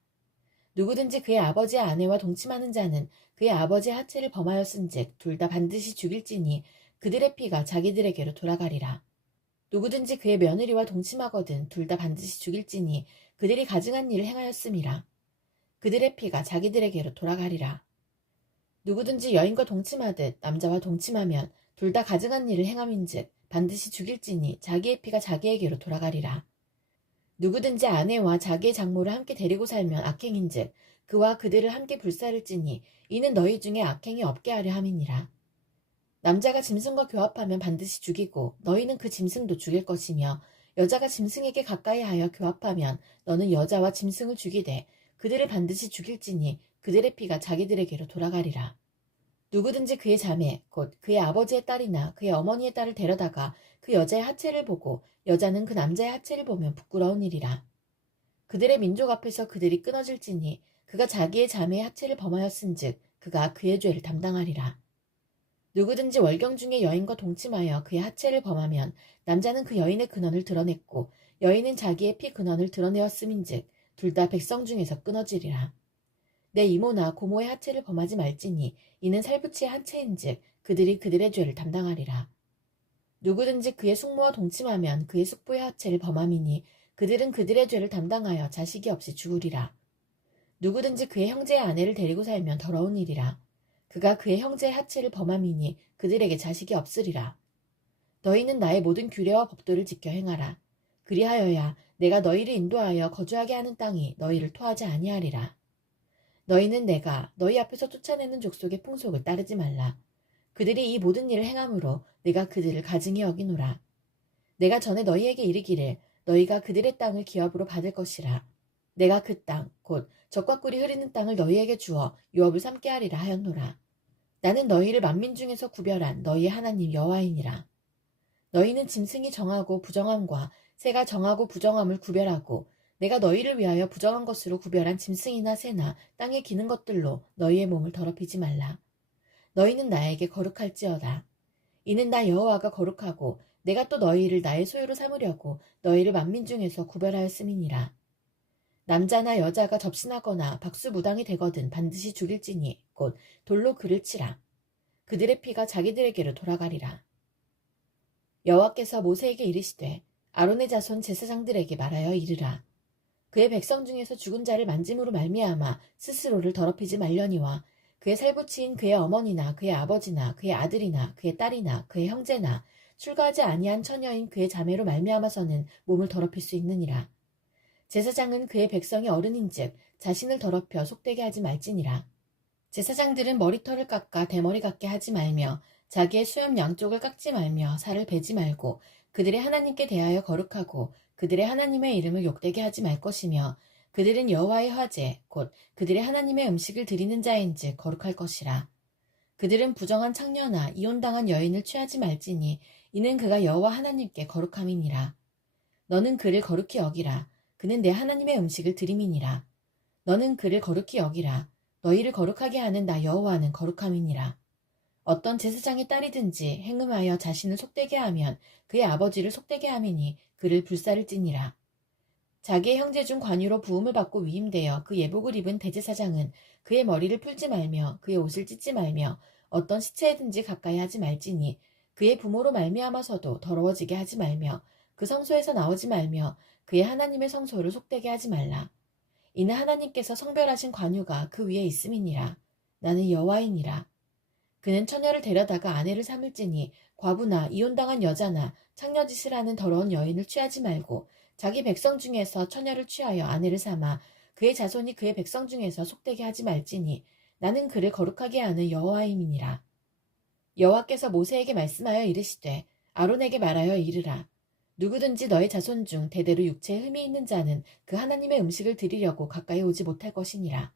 누구든지 그의 아버지의 아내와 동침하는 자는 그의 아버지의 하체를 범하였은즉 둘 다 반드시 죽일지니 그들의 피가 자기들에게로 돌아가리라. 누구든지 그의 며느리와 동침하거든 둘 다 반드시 죽일지니 그들이 가증한 일을 행하였음이라. 그들의 피가 자기들에게로 돌아가리라. 누구든지 여인과 동침하듯 남자와 동침하면 둘 다 가증한 일을 행함인즉 반드시 죽일지니 자기의 피가 자기에게로 돌아가리라. 누구든지 아내와 자기의 장모를 함께 데리고 살면 악행인즉 그와 그들을 함께 불살을지니 이는 너희 중에 악행이 없게 하려 함이니라. 남자가 짐승과 교합하면 반드시 죽이고 너희는 그 짐승도 죽일 것이며 여자가 짐승에게 가까이 하여 교합하면 너는 여자와 짐승을 죽이되 그들을 반드시 죽일지니 그들의 피가 자기들에게로 돌아가리라. 누구든지 그의 자매 곧 그의 아버지의 딸이나 그의 어머니의 딸을 데려다가 그 여자의 하체를 보고 여자는 그 남자의 하체를 보면 부끄러운 일이라. 그들의 민족 앞에서 그들이 끊어질지니 그가 자기의 자매의 하체를 범하였은즉 그가 그의 죄를 담당하리라. 누구든지 월경 중에 여인과 동침하여 그의 하체를 범하면 남자는 그 여인의 근원을 드러냈고 여인은 자기의 피 근원을 드러내었음인즉 둘 다 백성 중에서 끊어지리라. 내 이모나 고모의 하체를 범하지 말지니 이는 살부치의 하체인즉 그들이 그들의 죄를 담당하리라. 누구든지 그의 숙모와 동침하면 그의 숙부의 하체를 범함이니 그들은 그들의 죄를 담당하여 자식이 없이 죽으리라. 누구든지 그의 형제의 아내를 데리고 살면 더러운 일이라. 그가 그의 형제의 하체를 범함이니 그들에게 자식이 없으리라. 너희는 나의 모든 규례와 법도를 지켜 행하라. 그리하여야 내가 너희를 인도하여 거주하게 하는 땅이 너희를 토하지 아니하리라. 너희는 내가 너희 앞에서 쫓아내는 족속의 풍속을 따르지 말라. 그들이 이 모든 일을 행함으로 내가 그들을 가증히 여기노라. 내가 전에 너희에게 이르기를 너희가 그들의 땅을 기업으로 받을 것이라. 내가 그 땅, 곧 젖과 꿀이 흐르는 땅을 너희에게 주어 유업을 삼게 하리라 하였노라. 나는 너희를 만민 중에서 구별한 너희의 하나님 여호와이니라. 너희는 짐승이 정하고 부정함과 새가 정하고 부정함을 구별하고 내가 너희를 위하여 부정한 것으로 구별한 짐승이나 새나 땅에 기는 것들로 너희의 몸을 더럽히지 말라. 너희는 나에게 거룩할지어다. 이는 나 여호와가 거룩하고 내가 또 너희를 나의 소유로 삼으려고 너희를 만민 중에서 구별하였음이니라. 남자나 여자가 접신하거나 박수무당이 되거든 반드시 죽일지니 곧 돌로 그를 치라. 그들의 피가 자기들에게로 돌아가리라. 여호와께서 모세에게 이르시되 아론의 자손 제사장들에게 말하여 이르라. 그의 백성 중에서 죽은 자를 만짐으로 말미암아 스스로를 더럽히지 말려니와 그의 살부치인 그의 어머니나 그의 아버지나 그의 아들이나 그의 딸이나 그의 형제나 출가하지 아니한 처녀인 그의 자매로 말미암아서는 몸을 더럽힐 수 있느니라. 제사장은 그의 백성이 어른인즉 자신을 더럽혀 속되게 하지 말지니라. 제사장들은 머리털을 깎아 대머리 같게 하지 말며 자기의 수염 양쪽을 깎지 말며 살을 베지 말고 그들의 하나님께 대하여 거룩하고 그들의 하나님의 이름을 욕되게 하지 말 것이며 그들은 여호와의 화제 곧 그들의 하나님의 음식을 드리는 자인즉 거룩할 것이라. 그들은 부정한 창녀나 이혼당한 여인을 취하지 말지니 이는 그가 여호와 하나님께 거룩함이니라. 너는 그를 거룩히 여기라. 그는 내 하나님의 음식을 드림이니라. 너는 그를 거룩히 여기라. 너희를 거룩하게 하는 나 여호와는 거룩함이니라. 어떤 제사장의 딸이든지 행음하여 자신을 속되게 하면 그의 아버지를 속되게 함이니 그를 불살을지니라. 자기의 형제 중 관유로 부음을 받고 위임되어 그 예복을 입은 대제사장은 그의 머리를 풀지 말며 그의 옷을 찢지 말며 어떤 시체에든지 가까이 하지 말지니 그의 부모로 말미암아서도 더러워지게 하지 말며 그 성소에서 나오지 말며 그의 하나님의 성소를 속되게 하지 말라. 이는 하나님께서 성별하신 관유가 그 위에 있음이니라. 나는 여호와이니라. 그는 처녀를 데려다가 아내를 삼을지니 과부나 이혼당한 여자나 창녀짓을 하는 더러운 여인을 취하지 말고 자기 백성 중에서 처녀를 취하여 아내를 삼아 그의 자손이 그의 백성 중에서 속되게 하지 말지니 나는 그를 거룩하게 하는 여호와임이니라. 여호와께서 모세에게 말씀하여 이르시되 아론에게 말하여 이르라. 누구든지 너의 자손 중 대대로 육체에 흠이 있는 자는 그 하나님의 음식을 드리려고 가까이 오지 못할 것이니라.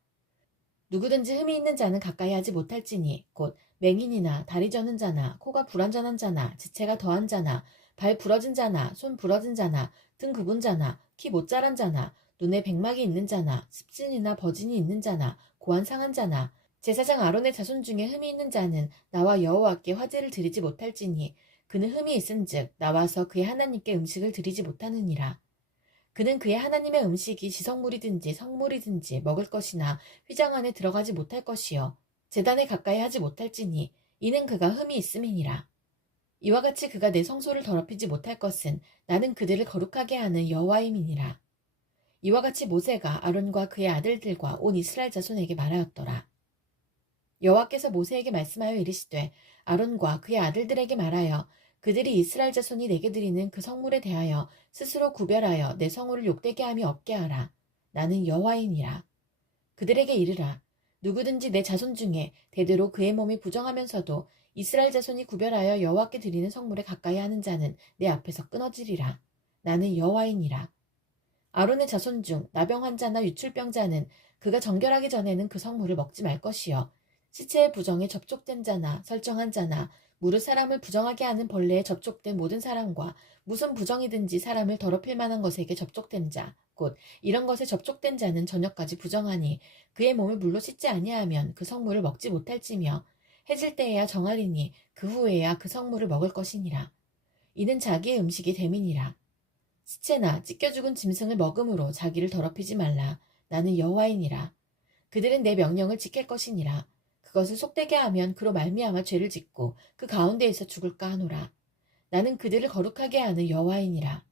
누구든지 흠이 있는 자는 가까이 하지 못할지니 곧 맹인이나 다리 저는 자나 코가 불완전한 자나 지체가 더한 자나 발 부러진 자나 손 부러진 자나 등 굽은 자나 키 못 자란 자나 눈에 백막이 있는 자나 습진이나 버진이 있는 자나 고안 상한 자나 제사장 아론의 자손 중에 흠이 있는 자는 나와 여호와께 화제를 드리지 못할지니 그는 흠이 있은즉 나와서 그의 하나님께 음식을 드리지 못하느니라. 그는 그의 하나님의 음식이 지성물이든지 성물이든지 먹을 것이나 휘장 안에 들어가지 못할 것이요 제단에 가까이 하지 못할지니 이는 그가 흠이 있음이니라. 이와 같이 그가 내 성소를 더럽히지 못할 것은 나는 그들을 거룩하게 하는 여호와임이니라. 이와 같이 모세가 아론과 그의 아들들과 온 이스라엘 자손에게 말하였더라. 여호와께서 모세에게 말씀하여 이르시되 아론과 그의 아들들에게 말하여 그들이 이스라엘 자손이 내게 드리는 그 성물에 대하여 스스로 구별하여 내 성호를 욕되게 함이 없게 하라. 나는 여호와이니라. 그들에게 이르라. 누구든지 내 자손 중에 대대로 그의 몸이 부정하면서도 이스라엘 자손이 구별하여 여호와께 드리는 성물에 가까이 하는 자는 내 앞에서 끊어지리라. 나는 여호와이니라. 아론의 자손 중 나병 환자나 유출병자는 그가 정결하기 전에는 그 성물을 먹지 말 것이요 시체의 부정에 접촉된 자나 설정한 자나 무릇 사람을 부정하게 하는 벌레에 접촉된 모든 사람과 무슨 부정이든지 사람을 더럽힐 만한 것에게 접촉된 자, 곧 이런 것에 접촉된 자는 저녁까지 부정하니 그의 몸을 물로 씻지 아니하면 그 성물을 먹지 못할지며 해질 때에야 정하리니 그 후에야 그 성물을 먹을 것이니라. 이는 자기의 음식이 됨이니라. 시체나 찢겨 죽은 짐승을 먹음으로 자기를 더럽히지 말라. 나는 여호와이니라. 그들은 내 명령을 지킬 것이니라. 그것을 속되게 하면 그로 말미암아 죄를 짓고 그 가운데에서 죽을까 하노라. 나는 그들을 거룩하게 하는 여호와이니라.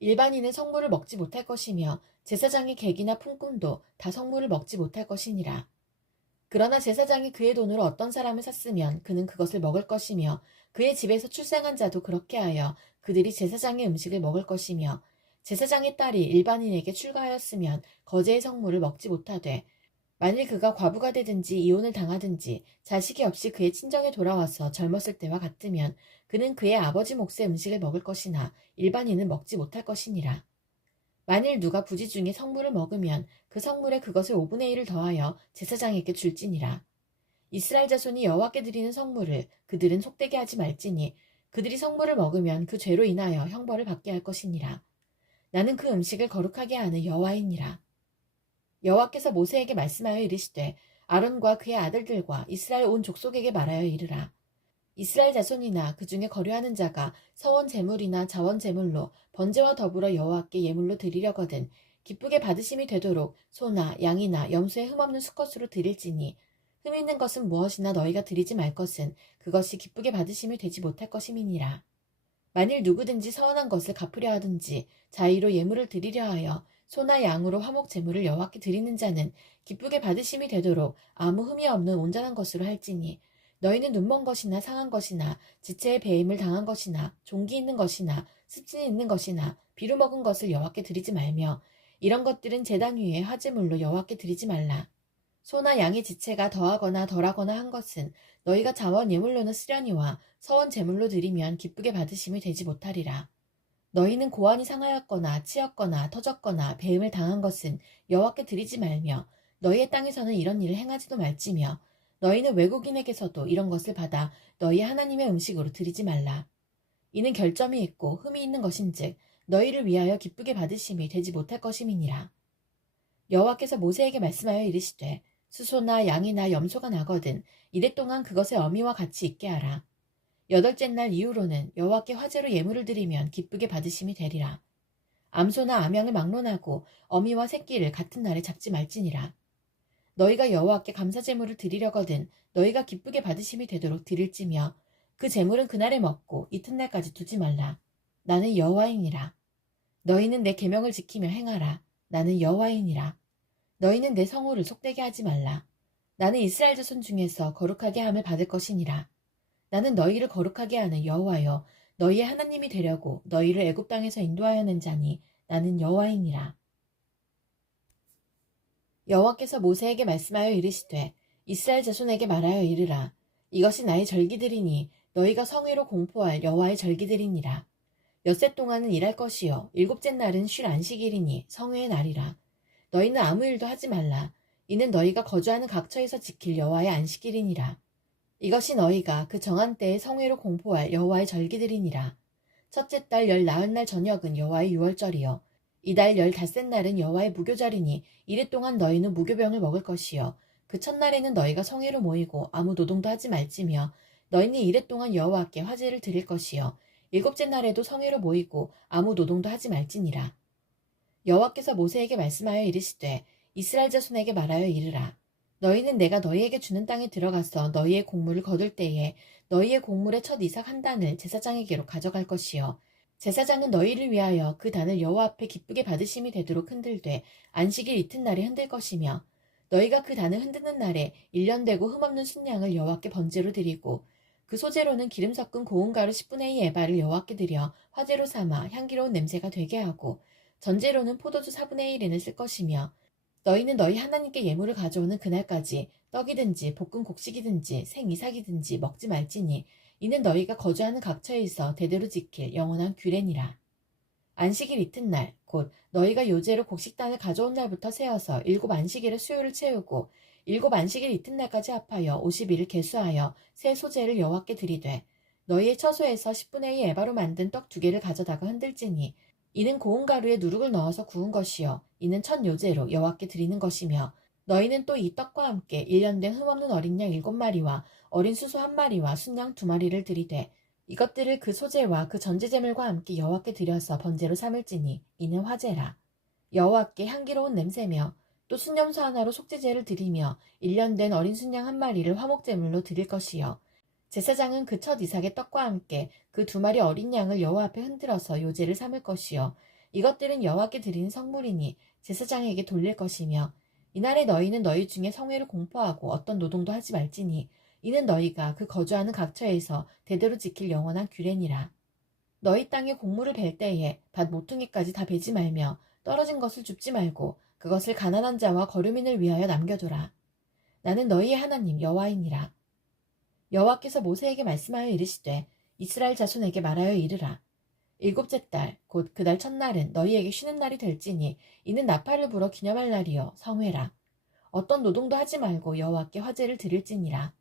일반인은 성물을 먹지 못할 것이며 제사장의 객이나 품꾼도 다 성물을 먹지 못할 것이니라. 그러나 제사장이 그의 돈으로 어떤 사람을 샀으면 그는 그것을 먹을 것이며 그의 집에서 출생한 자도 그렇게 하여 그들이 제사장의 음식을 먹을 것이며 제사장의 딸이 일반인에게 출가하였으면 거제의 성물을 먹지 못하되 만일 그가 과부가 되든지 이혼을 당하든지 자식이 없이 그의 친정에 돌아와서 젊었을 때와 같으면 그는 그의 아버지 몫의 음식을 먹을 것이나 일반인은 먹지 못할 것이니라. 만일 누가 부지 중에 성물을 먹으면 그 성물에 그것을 5분의 1을 더하여 제사장에게 줄지니라. 이스라엘 자손이 여호와께 드리는 성물을 그들은 속되게 하지 말지니 그들이 성물을 먹으면 그 죄로 인하여 형벌을 받게 할 것이니라. 나는 그 음식을 거룩하게 하는 여호와이니라. 여호와께서 모세에게 말씀하여 이르시되 아론과 그의 아들들과 이스라엘 온 족속에게 말하여 이르라. 이스라엘 자손이나 그 중에 거류하는 자가 서원 제물이나 자원 제물로 번제와 더불어 여호와께 예물로 드리려거든 기쁘게 받으심이 되도록 소나 양이나 염소의 흠없는 수컷으로 드릴지니 흠 있는 것은 무엇이나 너희가 드리지 말 것은 그것이 기쁘게 받으심이 되지 못할 것임이니라. 만일 누구든지 서원한 것을 갚으려 하든지 자의로 예물을 드리려 하여 소나 양으로 화목 제물을 여호와께 드리는 자는 기쁘게 받으심이 되도록 아무 흠이 없는 온전한 것으로 할지니 너희는 눈먼 것이나 상한 것이나 지체의 배임을 당한 것이나 종기 있는 것이나 습진이 있는 것이나 비루 먹은 것을 여호와께 드리지 말며 이런 것들은 제단 위에 화제물로 여호와께 드리지 말라. 소나 양의 지체가 더하거나 덜하거나 한 것은 너희가 자원 예물로는 쓰려니와 서원 제물로 드리면 기쁘게 받으심이 되지 못하리라. 너희는 고환이 상하였거나 치였거나 터졌거나 배임을 당한 것은 여호와께 드리지 말며 너희의 땅에서는 이런 일을 행하지도 말지며 너희는 외국인에게서도 이런 것을 받아 너희 하나님의 음식으로 드리지 말라. 이는 결점이 있고 흠이 있는 것인즉 너희를 위하여 기쁘게 받으심이 되지 못할 것임이니라. 여호와께서 모세에게 말씀하여 이르시되 수소나 양이나 염소가 나거든 이래 동안 그것의 어미와 같이 있게 하라. 여덟째 날 이후로는 여호와께 화제로 예물을 드리면 기쁘게 받으심이 되리라. 암소나 암양을 막론하고 어미와 새끼를 같은 날에 잡지 말지니라. 너희가 여호와께 감사제물을 드리려거든 너희가 기쁘게 받으심이 되도록 드릴지며 그 제물은 그날에 먹고 이튿날까지 두지 말라. 나는 여호와이니라. 너희는 내 계명을 지키며 행하라. 나는 여호와이니라. 너희는 내 성호를 속되게 하지 말라. 나는 이스라엘 자손 중에서 거룩하게 함을 받을 것이니라. 나는 너희를 거룩하게 하는 여호와여 너희의 하나님이 되려고 너희를 애굽 땅에서 인도하여 낸 자니 나는 여호와이니라. 여호와께서 모세에게 말씀하여 이르시되 이스라엘 자손에게 말하여 이르라. 이것이 나의 절기들이니 너희가 성회로 공포할 여호와의 절기들이니라. 엿새 동안은 일할 것이요 일곱째 날은 쉴 안식일이니 성회의 날이라. 너희는 아무 일도 하지 말라. 이는 너희가 거주하는 각처에서 지킬 여호와의 안식일이니라. 이것이 너희가 그 정한 때에 성회로 공포할 여호와의 절기들이니라. 첫째 달 열 나흘날 저녁은 여호와의 유월절이요 이달 열 닷새 날은 여호와의 무교절이니 이래 동안 너희는 무교병을 먹을 것이요 그 첫날에는 너희가 성회로 모이고 아무 노동도 하지 말지며 너희는 이래 동안 여호와께 화제를 드릴 것이요 일곱째 날에도 성회로 모이고 아무 노동도 하지 말지니라. 여호와께서 모세에게 말씀하여 이르시되 이스라엘 자손에게 말하여 이르라. 너희는 내가 너희에게 주는 땅에 들어가서 너희의 곡물을 거둘 때에 너희의 곡물의 첫 이삭 한 단을 제사장에게로 가져갈 것이요 제사장은 너희를 위하여 그 단을 여호와 앞에 기쁘게 받으심이 되도록 흔들되 안식일 이튿날에 흔들 것이며 너희가 그 단을 흔드는 날에 1년 되고 흠없는 순양을 여호와께 번제로 드리고 그 소재로는 기름 섞은 고운 가루 10분의 2 에바를 여호와께 드려 화제로 삼아 향기로운 냄새가 되게 하고 전제로는 포도주 4분의 1인을 쓸 것이며 너희는 너희 하나님께 예물을 가져오는 그날까지 떡이든지 볶은 곡식이든지 생이삭이든지 먹지 말지니 이는 너희가 거주하는 각처에서 대대로 지킬 영원한 규례니라. 안식일 이튿날 곧 너희가 요제로 곡식단을 가져온 날부터 세어서 7안식일의 수요를 채우고 7안식일 이튿날까지 합하여 50일을 계수하여 새 소재를 여호와께 드리되 너희의 처소에서 10분의 2 에바로 만든 떡 2개를 가져다가 흔들지니 이는 고운 가루에 누룩을 넣어서 구운 것이요 이는 첫 요제로 여호와께 드리는 것이며 너희는 또 이 떡과 함께 1년 된 흠없는 어린 양 7마리와 어린 수소 1마리와 순양 2마리를 드리되 이것들을 그 소제와 그 전제제물과 함께 여호와께 드려서 번제로 삼을지니 이는 화제라. 여호와께 향기로운 냄새며 또 순염소 하나로 속죄제를 드리며 1년 된 어린 순양 1마리를 화목제물로 드릴 것이요 제사장은 그 첫 이삭의 떡과 함께 그 2마리 어린 양을 여호와 앞에 흔들어서 요제를 삼을 것이요 이것들은 여호와께 드리는 성물이니 제사장에게 돌릴 것이며 이날에 너희는 너희 중에 성회를 공포하고 어떤 노동도 하지 말지니 이는 너희가 그 거주하는 각처에서 대대로 지킬 영원한 규례니라. 너희 땅에 곡물을 벨 때에 밭 모퉁이까지 다 베지 말며 떨어진 것을 줍지 말고 그것을 가난한 자와 거류민을 위하여 남겨두라. 나는 너희의 하나님 여호와이니라. 여호와께서 모세에게 말씀하여 이르시되 이스라엘 자손에게 말하여 이르라. 7째 달 곧 그달 첫날은 너희에게 쉬는 날이 될지니 이는 나팔을 불어 기념할 날이요 성회라. 어떤 노동도 하지 말고 여호와께 화제를 드릴지니라.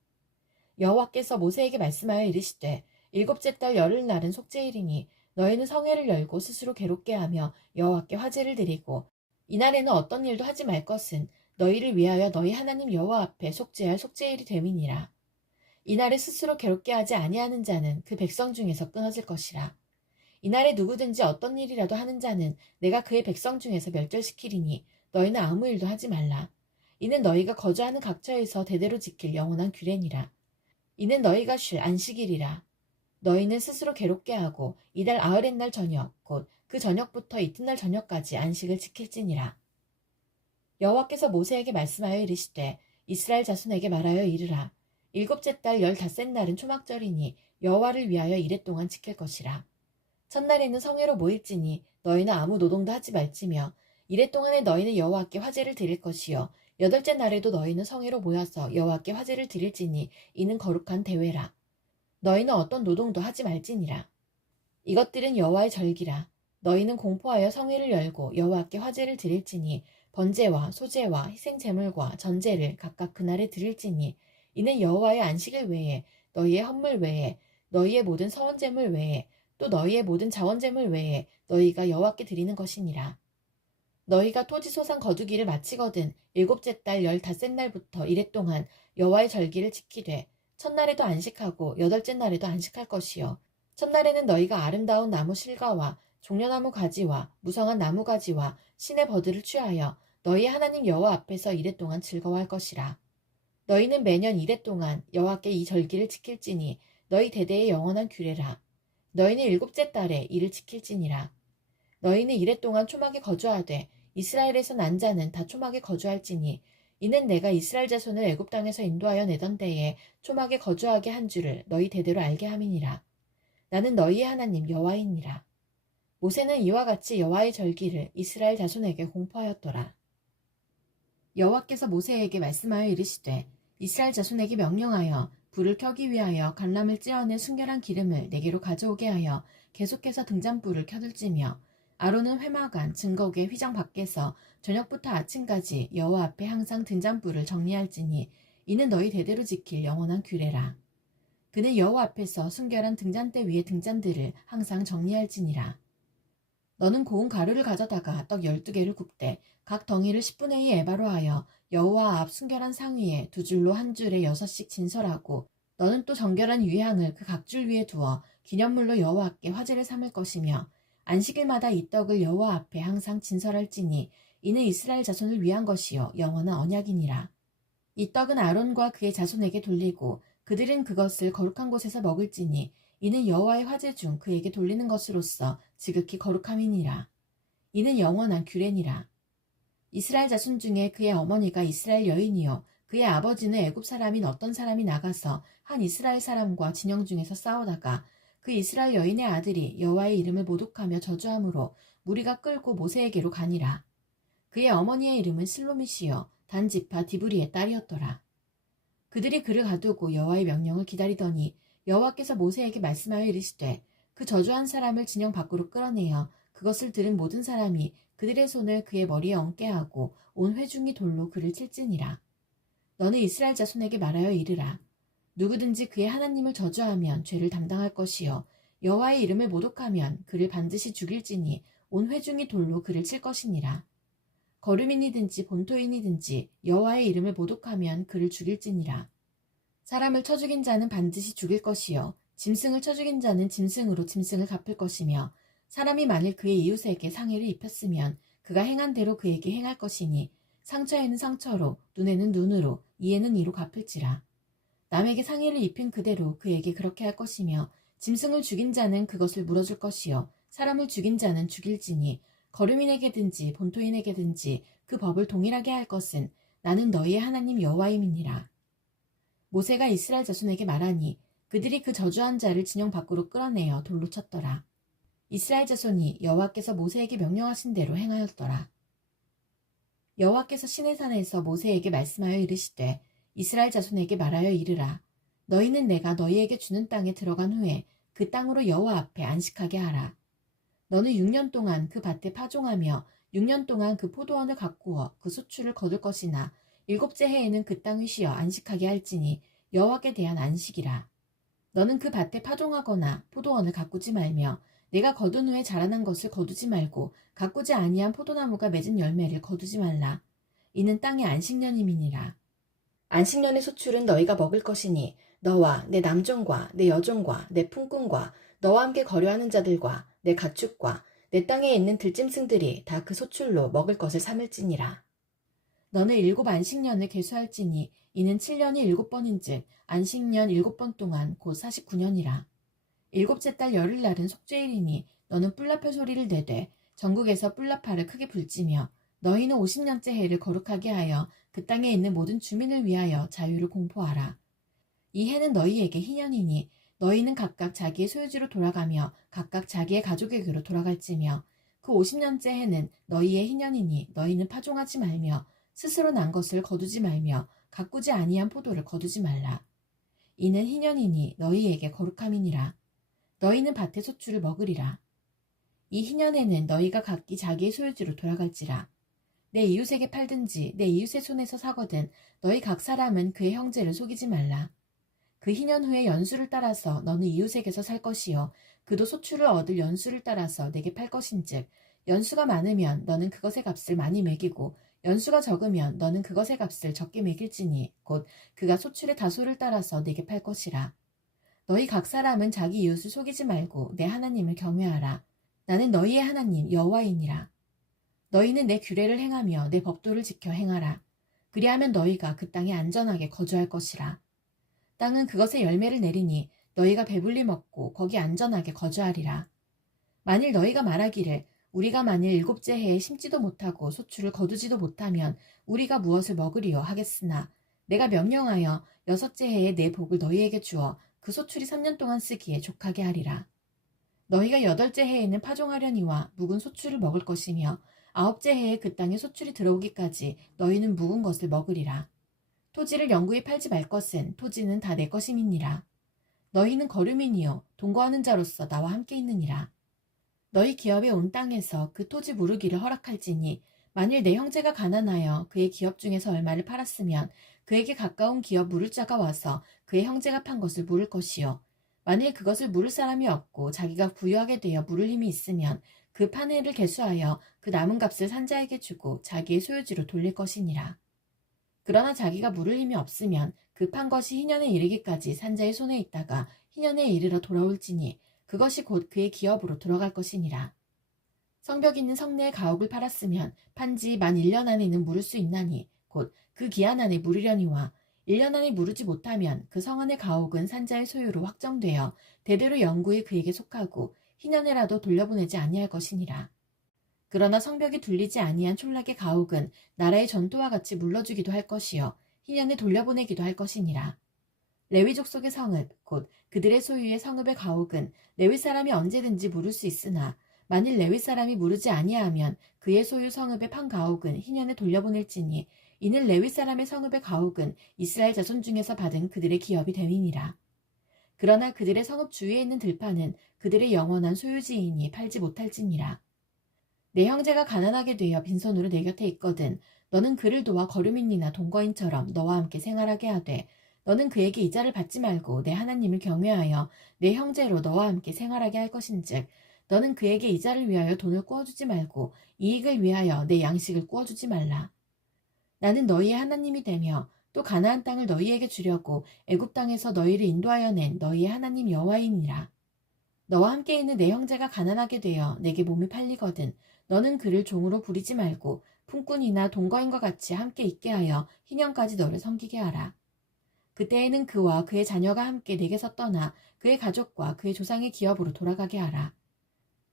여호와께서 모세에게 말씀하여 이르시되 7째 달 열흘날은 속죄일이니 너희는 성회를 열고 스스로 괴롭게 하며 여호와께 화제를 드리고 이날에는 어떤 일도 하지 말 것은 너희를 위하여 너희 하나님 여호와 앞에 속죄할 속죄일이 됨이니라. 이날에 스스로 괴롭게 하지 아니하는 자는 그 백성 중에서 끊어질 것이라. 이날에 누구든지 어떤 일이라도 하는 자는 내가 그의 백성 중에서 멸절시키리니 너희는 아무 일도 하지 말라. 이는 너희가 거주하는 각처에서 대대로 지킬 영원한 규례니라. 이는 너희가 쉴 안식일이라. 너희는 스스로 괴롭게 하고 이달 아흐렛 날 저녁 곧 그 저녁부터 이튿날 저녁까지 안식을 지킬지니라. 여호와께서 모세에게 말씀하여 이르시되 이스라엘 자손에게 말하여 이르라. 일곱째 달 15셋 날은 초막절이니 여호와를 위하여 이레 동안 지킬 것이라. 첫날에는 성회로 모일지니 너희는 아무 노동도 하지 말지며 이레 동안에 너희는 여호와께 화제를 드릴 것이요 여덟째 날에도 너희는 성회로 모여서 여호와께 화제를 드릴지니 이는 거룩한 대회라. 너희는 어떤 노동도 하지 말지니라. 이것들은 여호와의 절기라. 너희는 공포하여 성회를 열고 여호와께 화제를 드릴지니 번제와 소제와 희생제물과 전제를 각각 그날에 드릴지니 이는 여호와의 안식일 외에 너희의 헌물 외에 너희의 모든 서원제물 외에 또 너희의 모든 자원제물 외에 너희가 여호와께 드리는 것이니라. 너희가 토지소산 거두기를 마치거든 일곱째 달 15셋 날부터 이레 동안 여호와의 절기를 지키되 첫날에도 안식하고 여덟째 날에도 안식할 것이요 첫날에는 너희가 아름다운 나무 실과와 종려나무 가지와 무성한 나무 가지와 신의 버들을 취하여 너희 하나님 여호와 앞에서 이레 동안 즐거워할 것이라. 너희는 매년 이레 동안 여호와께 이 절기를 지킬지니 너희 대대의 영원한 규례라. 너희는 일곱째 달에 이를 지킬지니라. 너희는 이레 동안 초막에 거주하되 이스라엘에서 난 자는 다 초막에 거주할지니 이는 내가 이스라엘 자손을 애굽 땅에서 인도하여 내던 때에 초막에 거주하게 한 줄을 너희 대대로 알게 함이니라. 나는 너희의 하나님 여호와이니라. 모세는 이와 같이 여호와의 절기를 이스라엘 자손에게 공포하였더라. 여호와께서 모세에게 말씀하여 이르시되 이스라엘 자손에게 명령하여 불을 켜기 위하여橄欖을 찌어낸 순결한 기름을 내게로 가져오게 하여 계속해서 등잔불을 켜둘지며 아론은 회막안 증거궤 휘장 밖에서 저녁부터 아침까지 여호와 앞에 항상 등잔불을 정리할지니 이는 너희 대대로 지킬 영원한 규례라. 그는 여호와 앞에서 순결한 등잔대 위의 등잔들을 항상 정리할지니라. 너는 고운 가루를 가져다가 떡 12개를 굽되 각 덩이를 10분의 2 에바로 하여 여호와 앞 순결한 상 위에 두 줄로 한 줄에 6씩 진설하고 너는 또 정결한 유향을 그 각 줄 위에 두어 기념물로 여호와께 화제를 삼을 것이며 안식일마다 이 떡을 여호와 앞에 항상 진설할지니 이는 이스라엘 자손을 위한 것이요 영원한 언약이니라. 이 떡은 아론과 그의 자손에게 돌리고 그들은 그것을 거룩한 곳에서 먹을지니 이는 여호와의 화제 중 그에게 돌리는 것으로서 지극히 거룩함이니라. 이는 영원한 규례니라. 이스라엘 자손 중에 그의 어머니가 이스라엘 여인이요 그의 아버지는 애굽 사람인 어떤 사람이 나가서 한 이스라엘 사람과 진영 중에서 싸우다가 그 이스라엘 여인의 아들이 여호와의 이름을 모독하며 저주함으로 무리가 끌고 모세에게로 가니라. 그의 어머니의 이름은 실로밋이요 단지파 디브리의 딸이었더라. 그들이 그를 가두고 여호와의 명령을 기다리더니 여호와께서 모세에게 말씀하여 이르시되 그 저주한 사람을 진영 밖으로 끌어내어 그것을 들은 모든 사람이 그들의 손을 그의 머리에 얹게 하고 온 회중이 돌로 그를 칠지니라. 너는 이스라엘 자손에게 말하여 이르라. 누구든지 그의 하나님을 저주하면 죄를 담당할 것이요 여호와의 이름을 모독하면 그를 반드시 죽일지니 온 회중이 돌로 그를 칠 것이니라. 거류민이든지 본토인이든지 여호와의 이름을 모독하면 그를 죽일지니라. 사람을 쳐 죽인 자는 반드시 죽일 것이요 짐승을 쳐 죽인 자는 짐승으로 짐승을 갚을 것이며 사람이 만일 그의 이웃에게 상해를 입혔으면 그가 행한 대로 그에게 행할 것이니 상처에는 상처로 눈에는 눈으로 이에는 이로 갚을지라. 남에게 상해를 입힌 그대로 그에게 그렇게 할 것이며 짐승을 죽인 자는 그것을 물어줄 것이요 사람을 죽인 자는 죽일지니 거류민에게든지 본토인에게든지 그 법을 동일하게 할 것은 나는 너희의 하나님 여호와임이니라. 모세가 이스라엘 자손에게 말하니 그들이 그 저주한 자를 진영 밖으로 끌어내어 돌로 쳤더라. 이스라엘 자손이 여호와께서 모세에게 명령하신 대로 행하였더라. 여호와께서 시내산에서 모세에게 말씀하여 이르시되 이스라엘 자손에게 말하여 이르라. 너희는 내가 너희에게 주는 땅에 들어간 후에 그 땅으로 여호와 앞에 안식하게 하라. 너는 6년 동안 그 밭에 파종하며 6년 동안 그 포도원을 가꾸어 그 소출을 거둘 것이나 7째 해에는 그 땅을 쉬어 안식하게 할지니 여호와께 대한 안식이라. 너는 그 밭에 파종하거나 포도원을 가꾸지 말며 내가 거둔 후에 자라난 것을 거두지 말고 가꾸지 아니한 포도나무가 맺은 열매를 거두지 말라. 이는 땅의 안식년임이니라. 안식년의 소출은 너희가 먹을 것이니 너와 내 남종과 내 여종과 내 품꾼과 너와 함께 거류하는 자들과 내 가축과 내 땅에 있는 들짐승들이 다 그 소출로 먹을 것을 삼을지니라. 너는 7 안식년을 계수할지니 이는 7년이 7번인즉 안식년 7번 동안 곧 49년이라. 7째 달 열흘날은 속죄일이니 너는 뿔라표 소리를 내되 전국에서 뿔라파를 크게 불지며 너희는 50년째 해를 거룩하게 하여 그 땅에 있는 모든 주민을 위하여 자유를 공포하라. 이 해는 너희에게 희년이니 너희는 각각 자기의 소유지로 돌아가며 각각 자기의 가족에게로 돌아갈지며 그 50년째 해는 너희의 희년이니 너희는 파종하지 말며 스스로 난 것을 거두지 말며 가꾸지 아니한 포도를 거두지 말라. 이는 희년이니 너희에게 거룩함이니라. 너희는 밭의 소출을 먹으리라. 이 희년에는 너희가 각기 자기의 소유지로 돌아갈지라. 내 이웃에게 팔든지 내 이웃의 손에서 사거든 너희 각 사람은 그의 형제를 속이지 말라. 그 희년 후에 연수를 따라서 너는 이웃에게서 살 것이요 그도 소출을 얻을 연수를 따라서 내게 팔 것인즉 연수가 많으면 너는 그것의 값을 많이 매기고 연수가 적으면 너는 그것의 값을 적게 매길지니 곧 그가 소출의 다소를 따라서 내게 팔 것이라. 너희 각 사람은 자기 이웃을 속이지 말고 내 하나님을 경외하라. 나는 너희의 하나님 여호와이니라. 너희는 내 규례를 행하며 내 법도를 지켜 행하라. 그리하면 너희가 그 땅에 안전하게 거주할 것이라. 땅은 그것의 열매를 내리니 너희가 배불리 먹고 거기 안전하게 거주하리라. 만일 너희가 말하기를 우리가 만일 7째 해에 심지도 못하고 소출을 거두지도 못하면 우리가 무엇을 먹으리요 하겠으나 내가 명령하여 6째 해에 내 복을 너희에게 주어 그 소출이 3년 동안 쓰기에 족하게 하리라. 너희가 8째 해에는 파종하려니와 묵은 소출을 먹을 것이며 9째 해에 그 땅에 소출이 들어오기까지 너희는 묵은 것을 먹으리라. 토지를 영구히 팔지 말 것은 토지는 다 내 것임이니라. 너희는 거류민이요 동거하는 자로서 나와 함께 있느니라. 너희 기업의 온 땅에서 그 토지 무르기를 허락할지니 만일 내 형제가 가난하여 그의 기업 중에서 얼마를 팔았으면 그에게 가까운 기업 물을 자가 와서 그의 형제가 판 것을 물을 것이요 만일 그것을 물을 사람이 없고 자기가 부유하게 되어 물을 힘이 있으면 그 판 해를 계수하여 그 남은 값을 산자에게 주고 자기의 소유지로 돌릴 것이니라. 그러나 자기가 물을 힘이 없으면 그 판 것이 희년에 이르기까지 산자의 손에 있다가 희년에 이르러 돌아올지니 그것이 곧 그의 기업으로 돌아갈 것이니라. 성벽 있는 성내의 가옥을 팔았으면 판지 만 1년 안에는 물을 수 있나니 곧 그 기한 안에 물으려니와 1년 안에 무르지 못하면 그 성 안의 가옥은 산자의 소유로 확정되어 대대로 영구히 그에게 속하고 희년에라도 돌려보내지 아니할 것이니라. 그러나 성벽이 둘리지 아니한 촌락의 가옥은 나라의 전토와 같이 물러주기도 할 것이요 희년에 돌려보내기도 할 것이니라. 레위 족속의 성읍 곧 그들의 소유의 성읍의 가옥은 레위 사람이 언제든지 물을 수 있으나 만일 레위 사람이 무르지 아니하면 그의 소유 성읍의 판 가옥은 희년에 돌려보낼지니 이는 레위 사람의 성읍의 가옥은 이스라엘 자손 중에서 받은 그들의 기업이 됨이니라. 그러나 그들의 성읍 주위에 있는 들판은 그들의 영원한 소유지이니 팔지 못할지니라. 내 형제가 가난하게 되어 빈손으로 내 곁에 있거든 너는 그를 도와 거류민이나 동거인처럼 너와 함께 생활하게 하되 너는 그에게 이자를 받지 말고 내 하나님을 경외하여 내 형제로 너와 함께 생활하게 할 것인즉 너는 그에게 이자를 위하여 돈을 꾸어주지 말고 이익을 위하여 내 양식을 꾸어주지 말라. 나는 너희의 하나님이 되며 또 가나안 땅을 너희에게 주려고 애굽 땅에서 너희를 인도하여 낸 너희의 하나님 여호와이니라. 너와 함께 있는 내 형제가 가난하게 되어 내게 몸이 팔리거든 너는 그를 종으로 부리지 말고 품꾼이나 동거인과 같이 함께 있게 하여 희년까지 너를 섬기게 하라. 그때에는 그와 그의 자녀가 함께 내게서 떠나 그의 가족과 그의 조상의 기업으로 돌아가게 하라.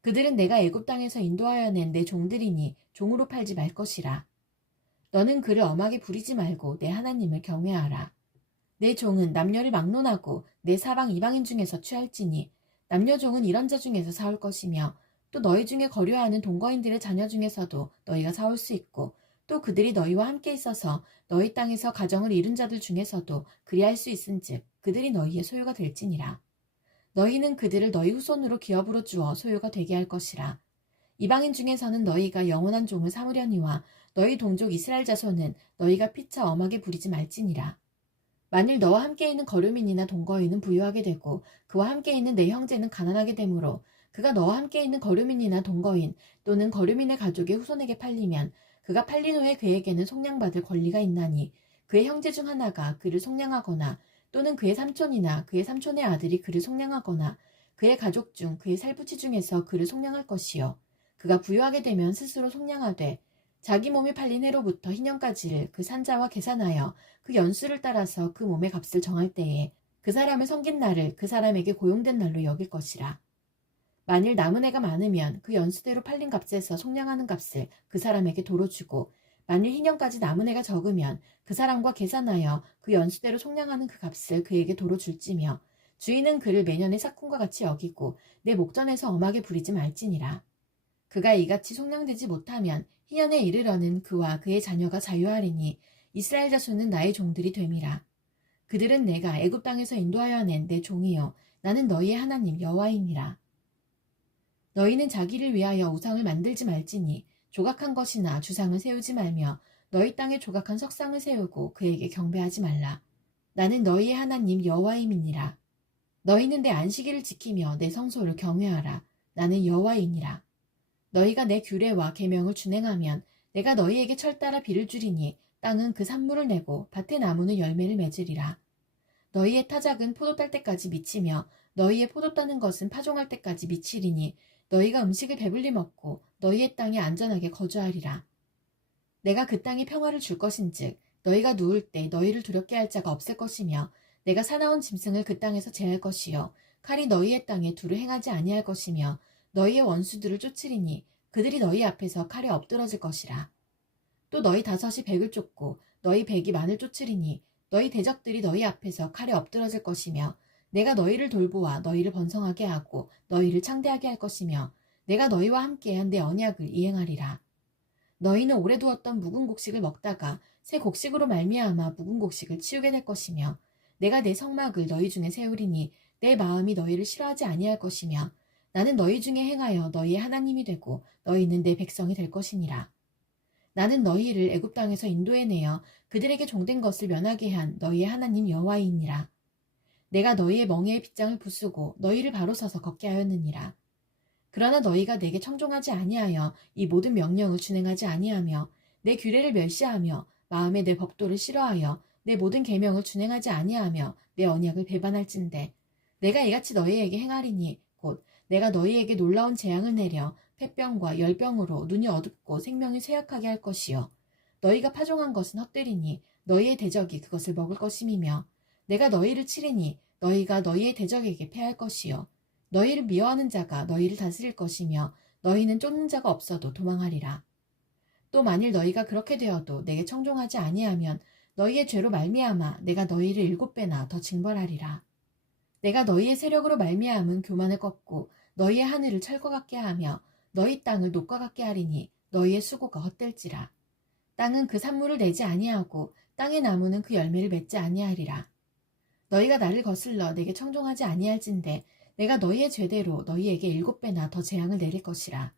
그들은 내가 애굽 땅에서 인도하여 낸 내 종들이니 종으로 팔지 말 것이라. 너는 그를 엄하게 부리지 말고 내 하나님을 경외하라. 내 종은 남녀를 막론하고 내 사방 이방인 중에서 취할지니 남녀 종은 이런 자 중에서 사올 것이며 또 너희 중에 거류하는 동거인들의 자녀 중에서도 너희가 사올 수 있고 또 그들이 너희와 함께 있어서 너희 땅에서 가정을 이룬 자들 중에서도 그리할 수 있은즉 그들이 너희의 소유가 될지니라. 너희는 그들을 너희 후손으로 기업으로 주어 소유가 되게 할 것이라. 이방인 중에서는 너희가 영원한 종을 삼으려니와 너희 동족 이스라엘 자손은 너희가 피차 엄하게 부리지 말지니라. 만일 너와 함께 있는 거류민이나 동거인은 부유하게 되고 그와 함께 있는 내 형제는 가난하게 되므로 그가 너와 함께 있는 거류민이나 동거인 또는 거류민의 가족의 후손에게 팔리면 그가 팔린 후에 그에게는 속량받을 권리가 있나니 그의 형제 중 하나가 그를 속량하거나 또는 그의 삼촌이나 그의 삼촌의 아들이 그를 속량하거나 그의 가족 중 그의 살부치 중에서 그를 속량할 것이요 그가 부유하게 되면 스스로 속량하되 자기 몸이 팔린 해로부터 희년까지를 그 산자와 계산하여 그 연수를 따라서 그 몸의 값을 정할 때에 그 사람을 섬긴 날을 그 사람에게 고용된 날로 여길 것이라. 만일 남은 해가 많으면 그 연수대로 팔린 값에서 속량하는 값을 그 사람에게 도로 주고 만일 희년까지 남은 해가 적으면 그 사람과 계산하여 그 연수대로 속량하는 그 값을 그에게 도로 줄지며 주인은 그를 매년의 삭군과 같이 여기고 내 목전에서 엄하게 부리지 말지니라. 그가 이같이 속량되지 못하면 희년에 이르러는 그와 그의 자녀가 자유하리니 이스라엘 자손은 나의 종들이 됨이라. 그들은 내가 애굽 땅에서 인도하여 낸 내 종이요 나는 너희의 하나님 여호와이니라. 너희는 자기를 위하여 우상을 만들지 말지니 조각한 것이나 주상을 세우지 말며 너희 땅에 조각한 석상을 세우고 그에게 경배하지 말라. 나는 너희의 하나님 여호와임이니라. 너희는 내 안식일을 지키며 내 성소를 경외하라. 나는 여호와이니라. 너희가 내 규례와 계명을 준행하면 내가 너희에게 철 따라 비를 주리니 땅은 그 산물을 내고 밭의 나무는 열매를 맺으리라. 너희의 타작은 포도 딸 때까지 미치며 너희의 포도 따는 것은 파종할 때까지 미치리니 너희가 음식을 배불리 먹고 너희의 땅에 안전하게 거주하리라. 내가 그 땅에 평화를 줄 것인즉 너희가 누울 때 너희를 두렵게 할 자가 없을 것이며 내가 사나운 짐승을 그 땅에서 제할 것이요 칼이 너희의 땅에 두루 행하지 아니할 것이며 너희의 원수들을 쫓으리니 그들이 너희 앞에서 칼에 엎드러질 것이라. 또 너희 다섯이 백을 쫓고 너희 백이 만을 쫓으리니 너희 대적들이 너희 앞에서 칼에 엎드러질 것이며 내가 너희를 돌보아 너희를 번성하게 하고 너희를 창대하게 할 것이며 내가 너희와 함께한 내 언약을 이행하리라. 너희는 오래 두었던 묵은 곡식을 먹다가 새 곡식으로 말미암아 묵은 곡식을 치우게 될 것이며 내가 내 성막을 너희 중에 세우리니 내 마음이 너희를 싫어하지 아니할 것이며 나는 너희 중에 행하여 너희의 하나님이 되고 너희는 내 백성이 될 것이니라. 나는 너희를 애굽 땅에서 인도해내어 그들에게 종된 것을 면하게 한 너희의 하나님 여호와이니라. 내가 너희의 멍에의 빗장을 부수고 너희를 바로 서서 걷게 하였느니라. 그러나 너희가 내게 청종하지 아니하여 이 모든 명령을 준행하지 아니하며 내 규례를 멸시하며 마음에 내 법도를 싫어하여 내 모든 계명을 준행하지 아니하며 내 언약을 배반할진대 내가 이같이 너희에게 행하리니 곧 내가 너희에게 놀라운 재앙을 내려 폐병과 열병으로 눈이 어둡고 생명이 쇠약하게 할 것이요 너희가 파종한 것은 헛되리니 너희의 대적이 그것을 먹을 것임이며 내가 너희를 치리니 너희가 너희의 대적에게 패할 것이요 너희를 미워하는 자가 너희를 다스릴 것이며 너희는 쫓는 자가 없어도 도망하리라. 또 만일 너희가 그렇게 되어도 내게 청종하지 아니하면 너희의 죄로 말미암아 내가 너희를 7배나 더 징벌하리라. 내가 너희의 세력으로 말미암은 교만을 꺾고 너희의 하늘을 철과 같게 하며 너희 땅을 녹과 같게 하리니 너희의 수고가 헛될지라. 땅은 그 산물을 내지 아니하고 땅의 나무는 그 열매를 맺지 아니하리라. 너희가 나를 거슬러 내게 청종하지 아니할진대 내가 너희의 죄대로 너희에게 7배나 더 재앙을 내릴 것이라.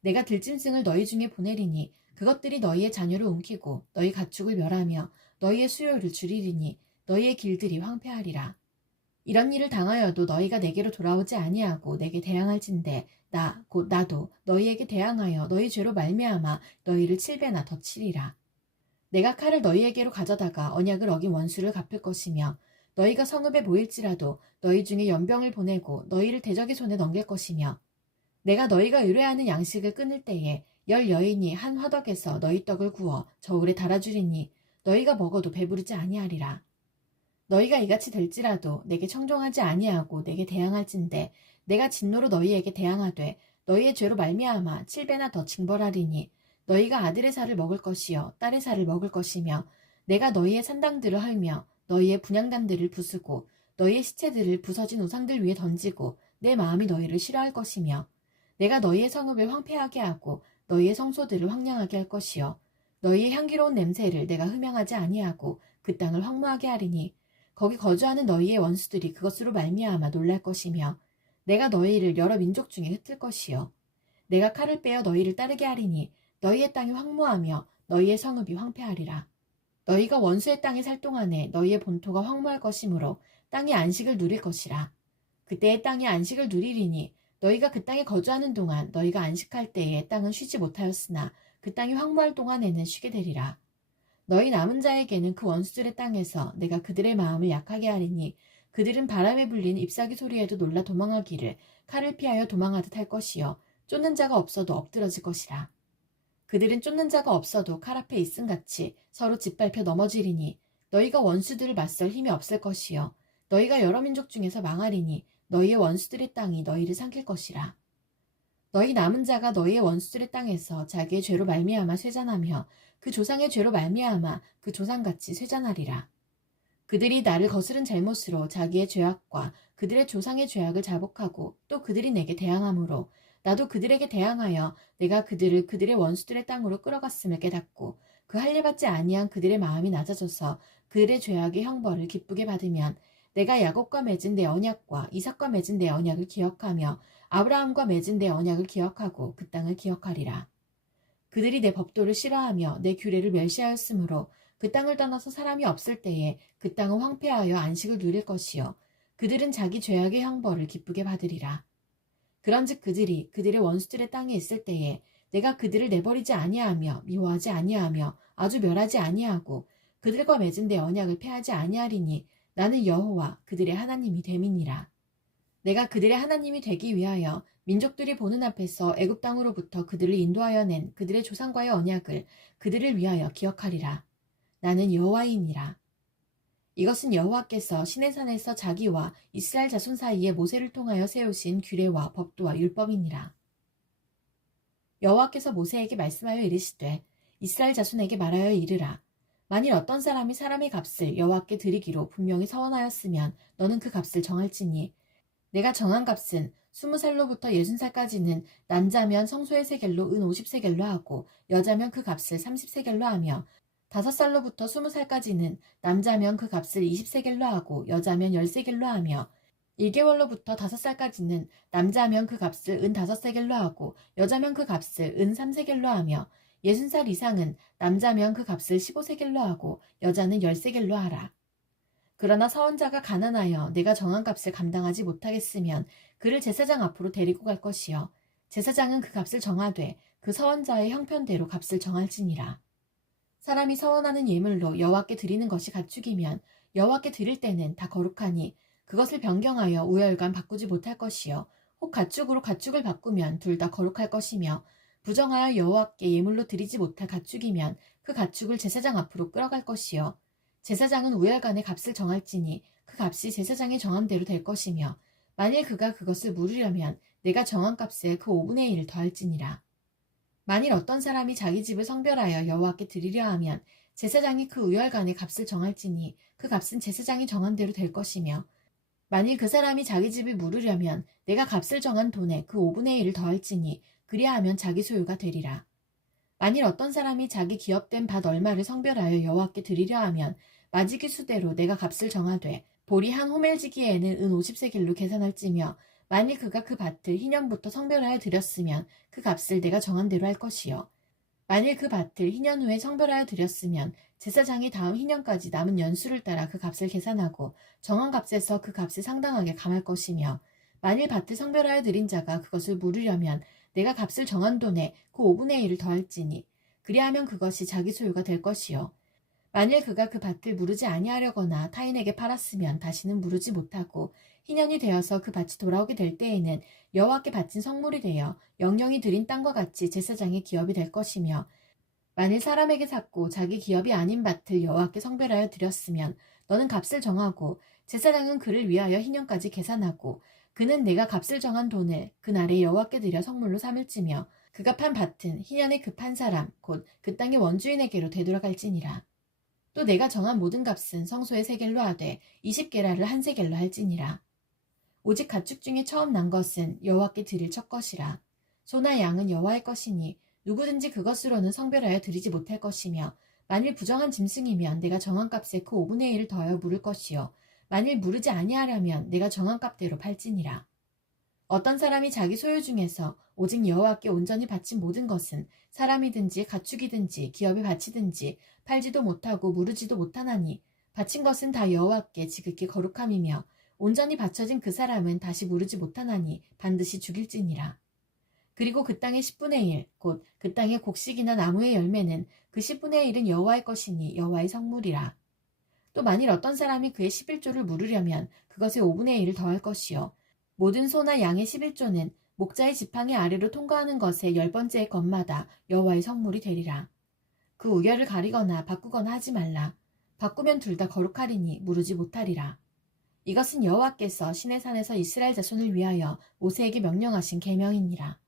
내가 들짐승을 너희 중에 보내리니 그것들이 너희의 자녀를 움키고 너희 가축을 멸하며 너희의 수요를 줄이리니 너희의 길들이 황폐하리라. 이런 일을 당하여도 너희가 내게로 돌아오지 아니하고 내게 대항할진대 곧 나도 너희에게 대항하여 너희 죄로 말미암아 너희를 7배나 더 치리라. 내가 칼을 너희에게로 가져다가 언약을 어긴 원수를 갚을 것이며 너희가 성읍에 모일지라도 너희 중에 연병을 보내고 너희를 대적의 손에 넘길 것이며 내가 너희가 의뢰하는 양식을 끊을 때에 10여인이 한 화덕에서 너희 떡을 구워 저울에 달아주리니 너희가 먹어도 배부르지 아니하리라. 너희가 이같이 될지라도 내게 청종하지 아니하고 내게 대항할진대 내가 진노로 너희에게 대항하되 너희의 죄로 말미암아 7배나 더 징벌하리니 너희가 아들의 살을 먹을 것이요 딸의 살을 먹을 것이며 내가 너희의 산당들을 헐며 너희의 분향단들을 부수고 너희의 시체들을 부서진 우상들 위에 던지고 내 마음이 너희를 싫어할 것이며 내가 너희의 성읍을 황폐하게 하고 너희의 성소들을 황량하게 할 것이요 너희의 향기로운 냄새를 내가 흠양하지 아니하고 그 땅을 황무하게 하리니 거기 거주하는 너희의 원수들이 그것으로 말미암아 놀랄 것이며 내가 너희를 여러 민족 중에 흩을 것이요 내가 칼을 빼어 너희를 따르게 하리니 너희의 땅이 황무하며 너희의 성읍이 황폐하리라. 너희가 원수의 땅에 살 동안에 너희의 본토가 황무할 것이므로 땅이 안식을 누릴 것이라. 그때의 땅이 안식을 누리리니 너희가 그 땅에 거주하는 동안 너희가 안식할 때에 땅은 쉬지 못하였으나 그 땅이 황무할 동안에는 쉬게 되리라. 너희 남은 자에게는 그 원수들의 땅에서 내가 그들의 마음을 약하게 하리니 그들은 바람에 불린 잎사귀 소리에도 놀라 도망하기를 칼을 피하여 도망하듯 할 것이요 쫓는 자가 없어도 엎드러질 것이라. 그들은 쫓는 자가 없어도 칼 앞에 있음같이 서로 짓밟혀 넘어지리니 너희가 원수들을 맞설 힘이 없을 것이요 너희가 여러 민족 중에서 망하리니 너희의 원수들의 땅이 너희를 삼킬 것이라. 너희 남은 자가 너희의 원수들의 땅에서 자기의 죄로 말미암아 쇠잔하며 그 조상의 죄로 말미암아 그 조상같이 쇠잔하리라. 그들이 나를 거스른 잘못으로 자기의 죄악과 그들의 조상의 죄악을 자복하고 또 그들이 내게 대항함으로 나도 그들에게 대항하여 내가 그들을 그들의 원수들의 땅으로 끌어갔음을 깨닫고 그 할례받지 아니한 그들의 마음이 낮아져서 그들의 죄악의 형벌을 기쁘게 받으면 내가 야곱과 맺은 내 언약과 이삭과 맺은 내 언약을 기억하며 아브라함과 맺은 내 언약을 기억하고 그 땅을 기억하리라. 그들이 내 법도를 싫어하며 내 규례를 멸시하였으므로 그 땅을 떠나서 사람이 없을 때에 그 땅은 황폐하여 안식을 누릴 것이요 그들은 자기 죄악의 형벌을 기쁘게 받으리라. 그런즉 그들이 그들의 원수들의 땅에 있을 때에 내가 그들을 내버리지 아니하며 미워하지 아니하며 아주 멸하지 아니하고 그들과 맺은 내 언약을 폐하지 아니하리니 나는 여호와 그들의 하나님이 됨이니라. 내가 그들의 하나님이 되기 위하여 민족들이 보는 앞에서 애굽 땅으로부터 그들을 인도하여 낸 그들의 조상과의 언약을 그들을 위하여 기억하리라. 나는 여호와이니라. 이것은 여호와께서 시내산에서 자기와 이스라엘 자손 사이에 모세를 통하여 세우신 규례와 법도와 율법이니라. 여호와께서 모세에게 말씀하여 이르시되 이스라엘 자손에게 말하여 이르라. 만일 어떤 사람이 사람의 값을 여호와께 드리기로 분명히 서원하였으면 너는 그 값을 정할지니 내가 정한 값은 20살로부터 60살까지는 남자면 성소의 세겔로 은 50세겔로 하고 여자면 그 값을 30세겔로 하며 5살로부터 20살까지는 남자면 그 값을 20세겔로 하고 여자면 10세겔로 하며 1개월로부터 5살까지는 남자면 그 값을 은 5세겔로 하고 여자면 그 값을 은 3세겔로 하며 60살 이상은 남자면 그 값을 15세겔로 하고 여자는 10세겔로 하라. 그러나 서원자가 가난하여 내가 정한 값을 감당하지 못하겠으면 그를 제사장 앞으로 데리고 갈 것이요 제사장은 그 값을 정하되 그 서원자의 형편대로 값을 정할지니라. 사람이 서원하는 예물로 여호와께 드리는 것이 가축이면 여호와께 드릴 때는 다 거룩하니 그것을 변경하여 우열간 바꾸지 못할 것이요 혹 가축으로 가축을 바꾸면 둘 다 거룩할 것이며 부정하여 여호와께 예물로 드리지 못할 가축이면 그 가축을 제사장 앞으로 끌어갈 것이요 제사장은 우열간의 값을 정할지니 그 값이 제사장이 정한 대로 될 것이며 만일 그가 그것을 물으려면 내가 정한 값에 그 5분의 1을 더할지니라. 만일 어떤 사람이 자기 집을 성별하여 여호와께 드리려 하면 제사장이 그 우열간의 값을 정할지니 그 값은 제사장이 정한 대로 될 것이며 만일 그 사람이 자기 집을 물으려면 내가 값을 정한 돈에 그 5분의 1을 더할지니 그리하면 자기 소유가 되리라. 만일 어떤 사람이 자기 기업된 밭 얼마를 성별하여 여호와께 드리려 하면 마지기 수대로 내가 값을 정하되 보리 한 호멜지기에는 은 50세겔로 계산할지며 만일 그가 그 밭을 희년부터 성별하여 드렸으면 그 값을 내가 정한 대로 할 것이요 만일 그 밭을 희년 후에 성별하여 드렸으면 제사장이 다음 희년까지 남은 연수를 따라 그 값을 계산하고 정한 값에서 그 값을 상당하게 감할 것이며 만일 밭을 성별하여 드린 자가 그것을 물으려면 내가 값을 정한 돈에 그 5분의 1을 더할지니 그리하면 그것이 자기 소유가 될 것이요 만일 그가 그 밭을 무르지 아니하려거나 타인에게 팔았으면 다시는 무르지 못하고 희년이 되어서 그 밭이 돌아오게 될 때에는 여호와께 바친 성물이 되어 영영이 드린 땅과 같이 제사장의 기업이 될 것이며 만일 사람에게 샀고 자기 기업이 아닌 밭을 여호와께 성별하여 드렸으면 너는 값을 정하고 제사장은 그를 위하여 희년까지 계산하고 그는 내가 값을 정한 돈을 그날에 여호와께 드려 성물로 삼을지며 그가 판 밭은 희년에 그 판 사람 곧 그 땅의 원주인에게로 되돌아갈지니라. 또 내가 정한 모든 값은 성소의 세겔로 하되 20게라를 한 세겔로 할지니라. 오직 가축 중에 처음 난 것은 여호와께 드릴 첫 것이라. 소나 양은 여호와의 것이니 누구든지 그것으로는 성별하여 드리지 못할 것이며 만일 부정한 짐승이면 내가 정한 값에 그 5분의 1을 더하여 물을 것이요 만일 무르지 아니하려면 내가 정한 값대로 팔지니라. 어떤 사람이 자기 소유 중에서 오직 여호와께 온전히 바친 모든 것은 사람이든지 가축이든지 기업이 바치든지 팔지도 못하고 무르지도 못하나니 바친 것은 다 여호와께 지극히 거룩함이며 온전히 바쳐진 그 사람은 다시 무르지 못하나니 반드시 죽일지니라. 그리고 그 땅의 10분의 1, 곧 그 땅의 곡식이나 나무의 열매는 그 10분의 1은 여호와의 것이니 여호와의 성물이라. 또 만일 어떤 사람이 그의 11조를 물으려면 그것의 5분의 1을 더할 것이요 모든 소나 양의 11조는 목자의 지팡이 아래로 통과하는 것의 10번째 것마다 여호와의 성물이 되리라. 그 우열을 가리거나 바꾸거나 하지 말라. 바꾸면 둘 다 거룩하리니 무르지 못하리라. 이것은 여호와께서 시내산에서 이스라엘 자손을 위하여 모세에게 명령하신 계명이니라.